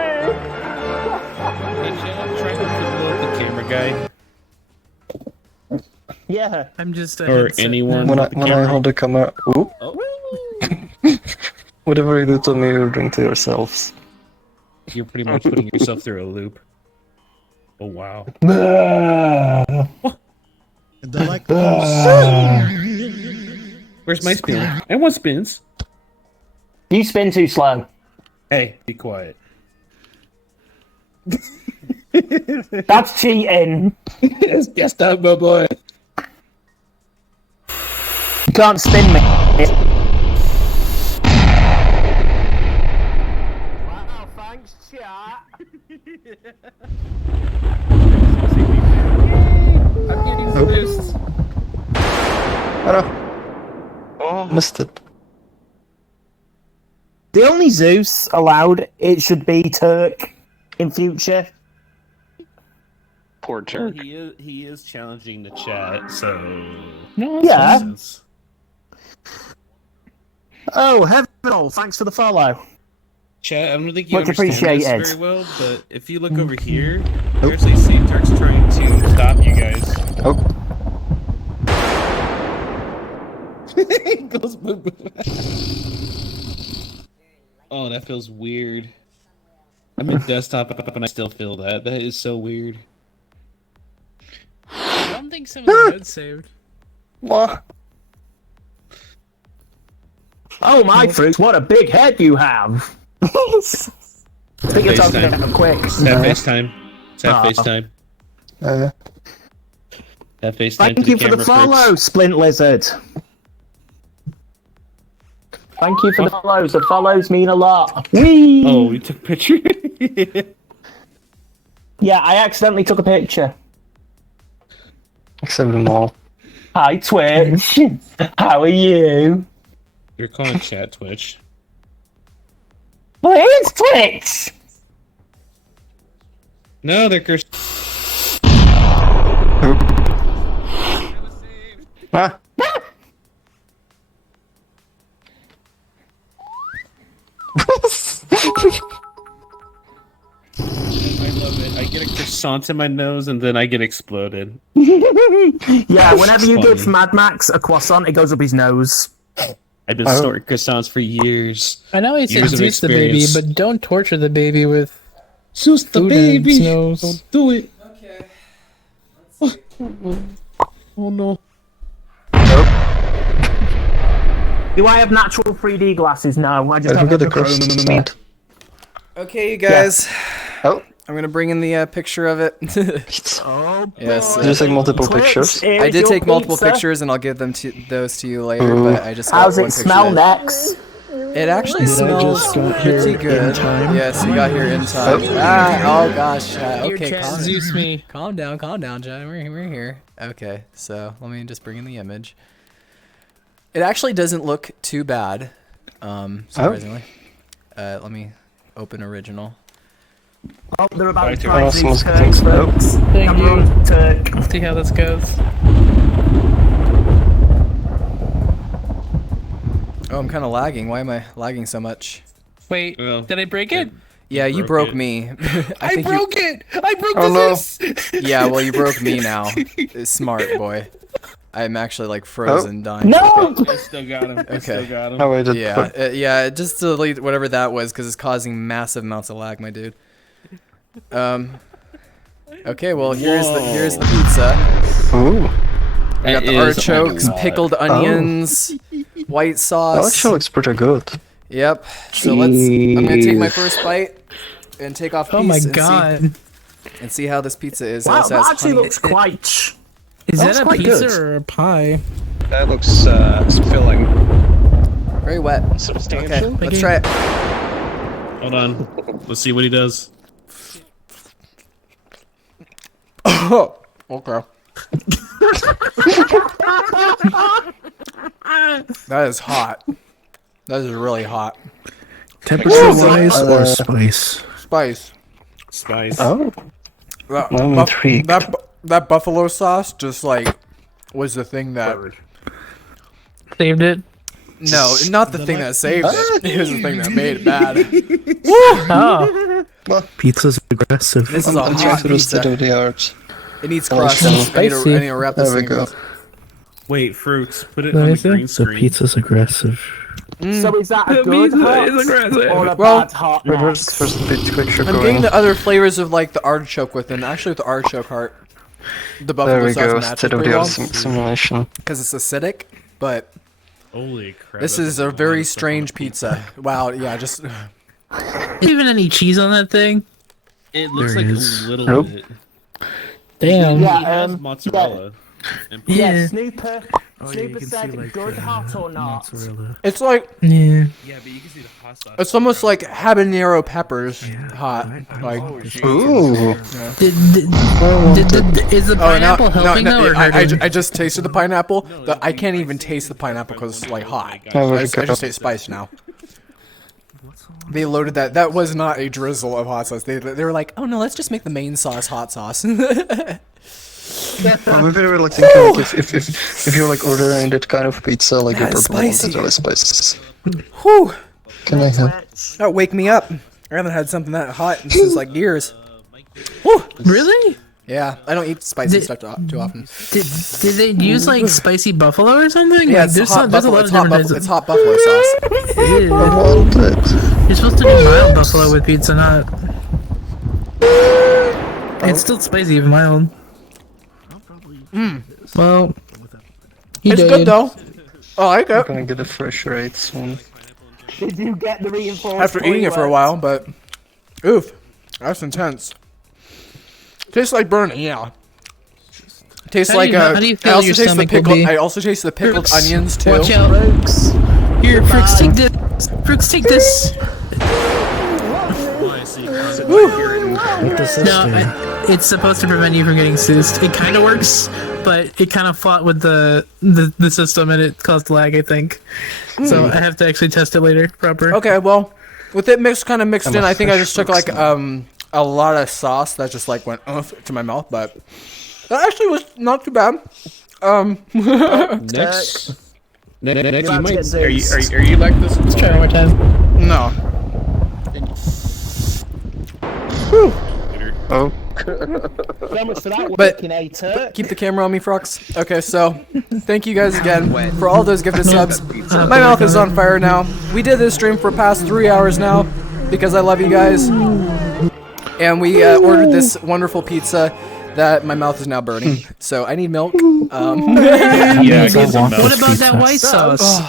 Try to promote the camera guy Yeah. I'm just or anyone. When I with the when I camera. hold the camera, ooh, Oh. whatever you do to me, you're doing to yourselves. You're pretty much putting yourself through a loop. Oh wow. The light goes. Where's my spin? I want spins. You spin too slow. Hey, be quiet. That's cheating. Yes, that my boy. You can't spin me. Wow, thanks, chat. I'm getting the boost. Oh, missed it. The only Zeus allowed, it should be Turk in future. Poor Well, Turk. he is challenging the chat, so No, Yeah. sense. Oh, heaven, thanks for the follow. Chat, I don't think you Much understand this appreciated. very well, but if you look over here, you actually see Turk's trying to stop you guys. Oh, It goes boom, boom. Oh, that feels weird. I'm in desktop up and I still feel that. That is so weird. I don't think some of the notes saved. what? Oh, my fruits, what a big head you have. I think you're talking FaceTime. about quick. Is that FaceTime? Is that Ah. FaceTime? That FaceTime Thank to you the for the camera, follow, Fritz. Splint Lizard. Thank you for the follows. The follows mean a lot. Whee! Oh, we took a picture. Yeah, I accidentally took a picture. Except them all. Hi, Twitch. How are you? You're calling chat Twitch. Well, it's Twitch. No, they're cursed. Ah. I love it. I get a croissant in my nose and then I get exploded. Yeah, whenever you funny. give Mad Max a croissant, it goes up his nose. I've been storing croissants for years. I know he said Years of Zeus the baby, experience. but don't torture the baby with Zeus the food in its baby! nose. Don't do it! Okay. Oh no. Do I have natural 3D glasses? No, I just I have forgot the hydrochrome. croissant. Okay, you guys. Oh. I'm gonna bring in the picture of it. Oh, Yes. Did you take multiple Twitch, pictures? here's I did your take multiple pizza. pictures, and I'll give them those to you later. But I just got How's one it smell picture. next? It actually Did I smells just got here pretty in good. time? Yes, you got here in time. Oh. Oh gosh. Here, Okay, chat, calm, Zeus me. calm down, John. We're here. Okay, so let me just bring in the image. It actually doesn't look too bad, surprisingly. Let me open original. Oh, they're about to Right, try awesome. these Turks, folks. Thank I'm you. on Turk. Let's see how this goes. Oh, I'm kind of lagging. Why am I lagging so much? Wait, Well, did I break it? Yeah, you broke broke it. me. I think broke it! I broke Oh, no. this! Yeah, well, you broke me now. Smart boy. I'm actually like frozen, dying. No! I still got him. I still got him. Oh, wait, Yeah, yeah. Just delete whatever that was because it's causing massive amounts of lag, my dude. Okay, well here's the pizza. Ooh. I got That the is artichokes, a lot. pickled onions, white That sauce. actually looks pretty good. Yep. So I'm gonna take my first bite and take off. Oh my piece and god. and see how this pizza is. It Wow, also that has actually honey. looks quite... Is That's that a quite pizza good. or a pie? That looks filling. Very wet. Substantial. Okay, let's try it. Hold on. Let's see what he does. Oh, okay. That is hot. That is really hot. Temperature-wise or spice? Spice. Spice. Oh. That, I'm intrigued. that buffalo sauce just like was the thing that. Saved it? No, not the thing that saved it. It was the thing that made it bad. Oh. Pizza's aggressive. This is a I'm hot trying to do pizza. state of the art. It needs Oh, crust. it's I need spicy. to wrap this There we thing. go. up. Wait, fruits. Put it Let on me the see. green The screen. pizza's aggressive. So is that a The good pizza hot is aggressive. or a Well, bad hot Where's next? the picture I'm going? getting the other flavors of like the artichoke with it. Actually, with the artichoke heart, the There buffalo we sauce go. matches State of pretty the well art simulation. because it's acidic. But Holy crap. this that's is a lot very of stuff on strange a pizza. Wow. Yeah. Just. Even any cheese on that thing? It looks There like is. a little Nope. bit. Damn. Yeah, It has mozzarella. And Yeah, Yeah. Snooper. Oh, Snooper said good, hot or not. Mozzarella. It's like Yeah. yeah, but you can see the hot sauce. it's almost like habanero peppers hot. Like. Ooh. Is the pineapple helping though or hurting? I just tasted the pineapple. I can't even taste the pineapple because it's like hot. Oh, I just taste spice now. They loaded that. That was not a drizzle of hot sauce. They were like, oh no, let's just make the main sauce hot sauce. Well, we were like thinking like if you're like ordering that kind of pizza, like That your is purple one, spicy. that's really spicy. Whew. Can I help? That wake me up. I haven't had something that hot since like years. Whew. Really? Yeah, I don't eat spicy Did- stuff too often. Did they use like spicy buffalo or something? Yeah, Like, it's there's hot there's a buffalo. lot It's of hot different buffalo. types It's hot buffalo sauce. I Ew. want it. You're supposed to do mild buffalo with pizza, not. It's still spicy, even mild. Well, he It's did. good though. I like I'm it. gonna get a fresh rate soon. Did you get the reinforced After eating it for a while, but oof, that's intense. Tastes like burning, yeah. Tastes How do like you- how do you feel I also your taste the stomach will pickled. be? I also taste the pickled Fruits. onions too. Watch out. Here, Fricks, take this. Fricks, take this. No, it's supposed to prevent you from getting Soused. It kind of works, but it kind of fought with the system and it caused lag, I think. So I have to actually test it later, proper. Okay, well, with it kind of mixed I'm in, a I think I fresh just took fruits like now. a lot of sauce that just like went to my mouth, but that actually was not too bad. Next, next, you might. Are you like this? Let's try one more time. No. Oh. So much for that But working, eh, Turk? keep the camera on me, Frox. Okay, so thank you guys again for all those gifted subs. My mouth is on fire now. We did this stream for past 3 hours now because I love you guys. And we ordered this wonderful pizza that my mouth is now burning. So I need milk. Yeah, get some milk. What about that white sauce?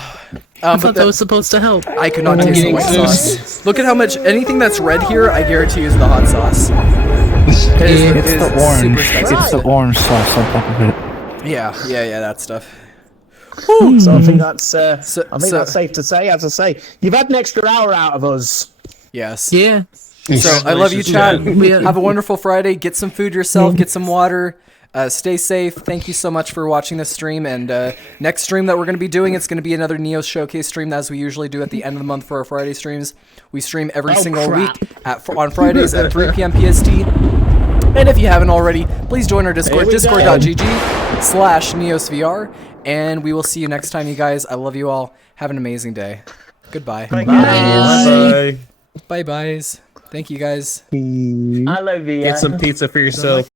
I thought that was supposed to help. I could not taste the white sauce. Look at how much anything that's red here, I guarantee is the hot sauce. It's the orange. It's the orange sauce on top of it. Yeah, that stuff. So I think that's that's safe to say. As I say, you've had an extra hour out of us. Yes. Yeah. So I love you, chat. Have a wonderful Friday. Get some food yourself. Get some water. Stay safe. Thank you so much for watching this stream. And next stream that we're going to be doing, it's going to be another Neo Showcase stream, as we usually do at the end of the month for our Friday streams. We stream every single week on Fridays at 3 p.m. PST. And if you haven't already, please join our Discord, discord.gg/neosvr. And we will see you next time, you guys. I love you all. Have an amazing day. Goodbye. Bye. Bye-byes. Thank you, guys. I love you. Get some pizza for yourself.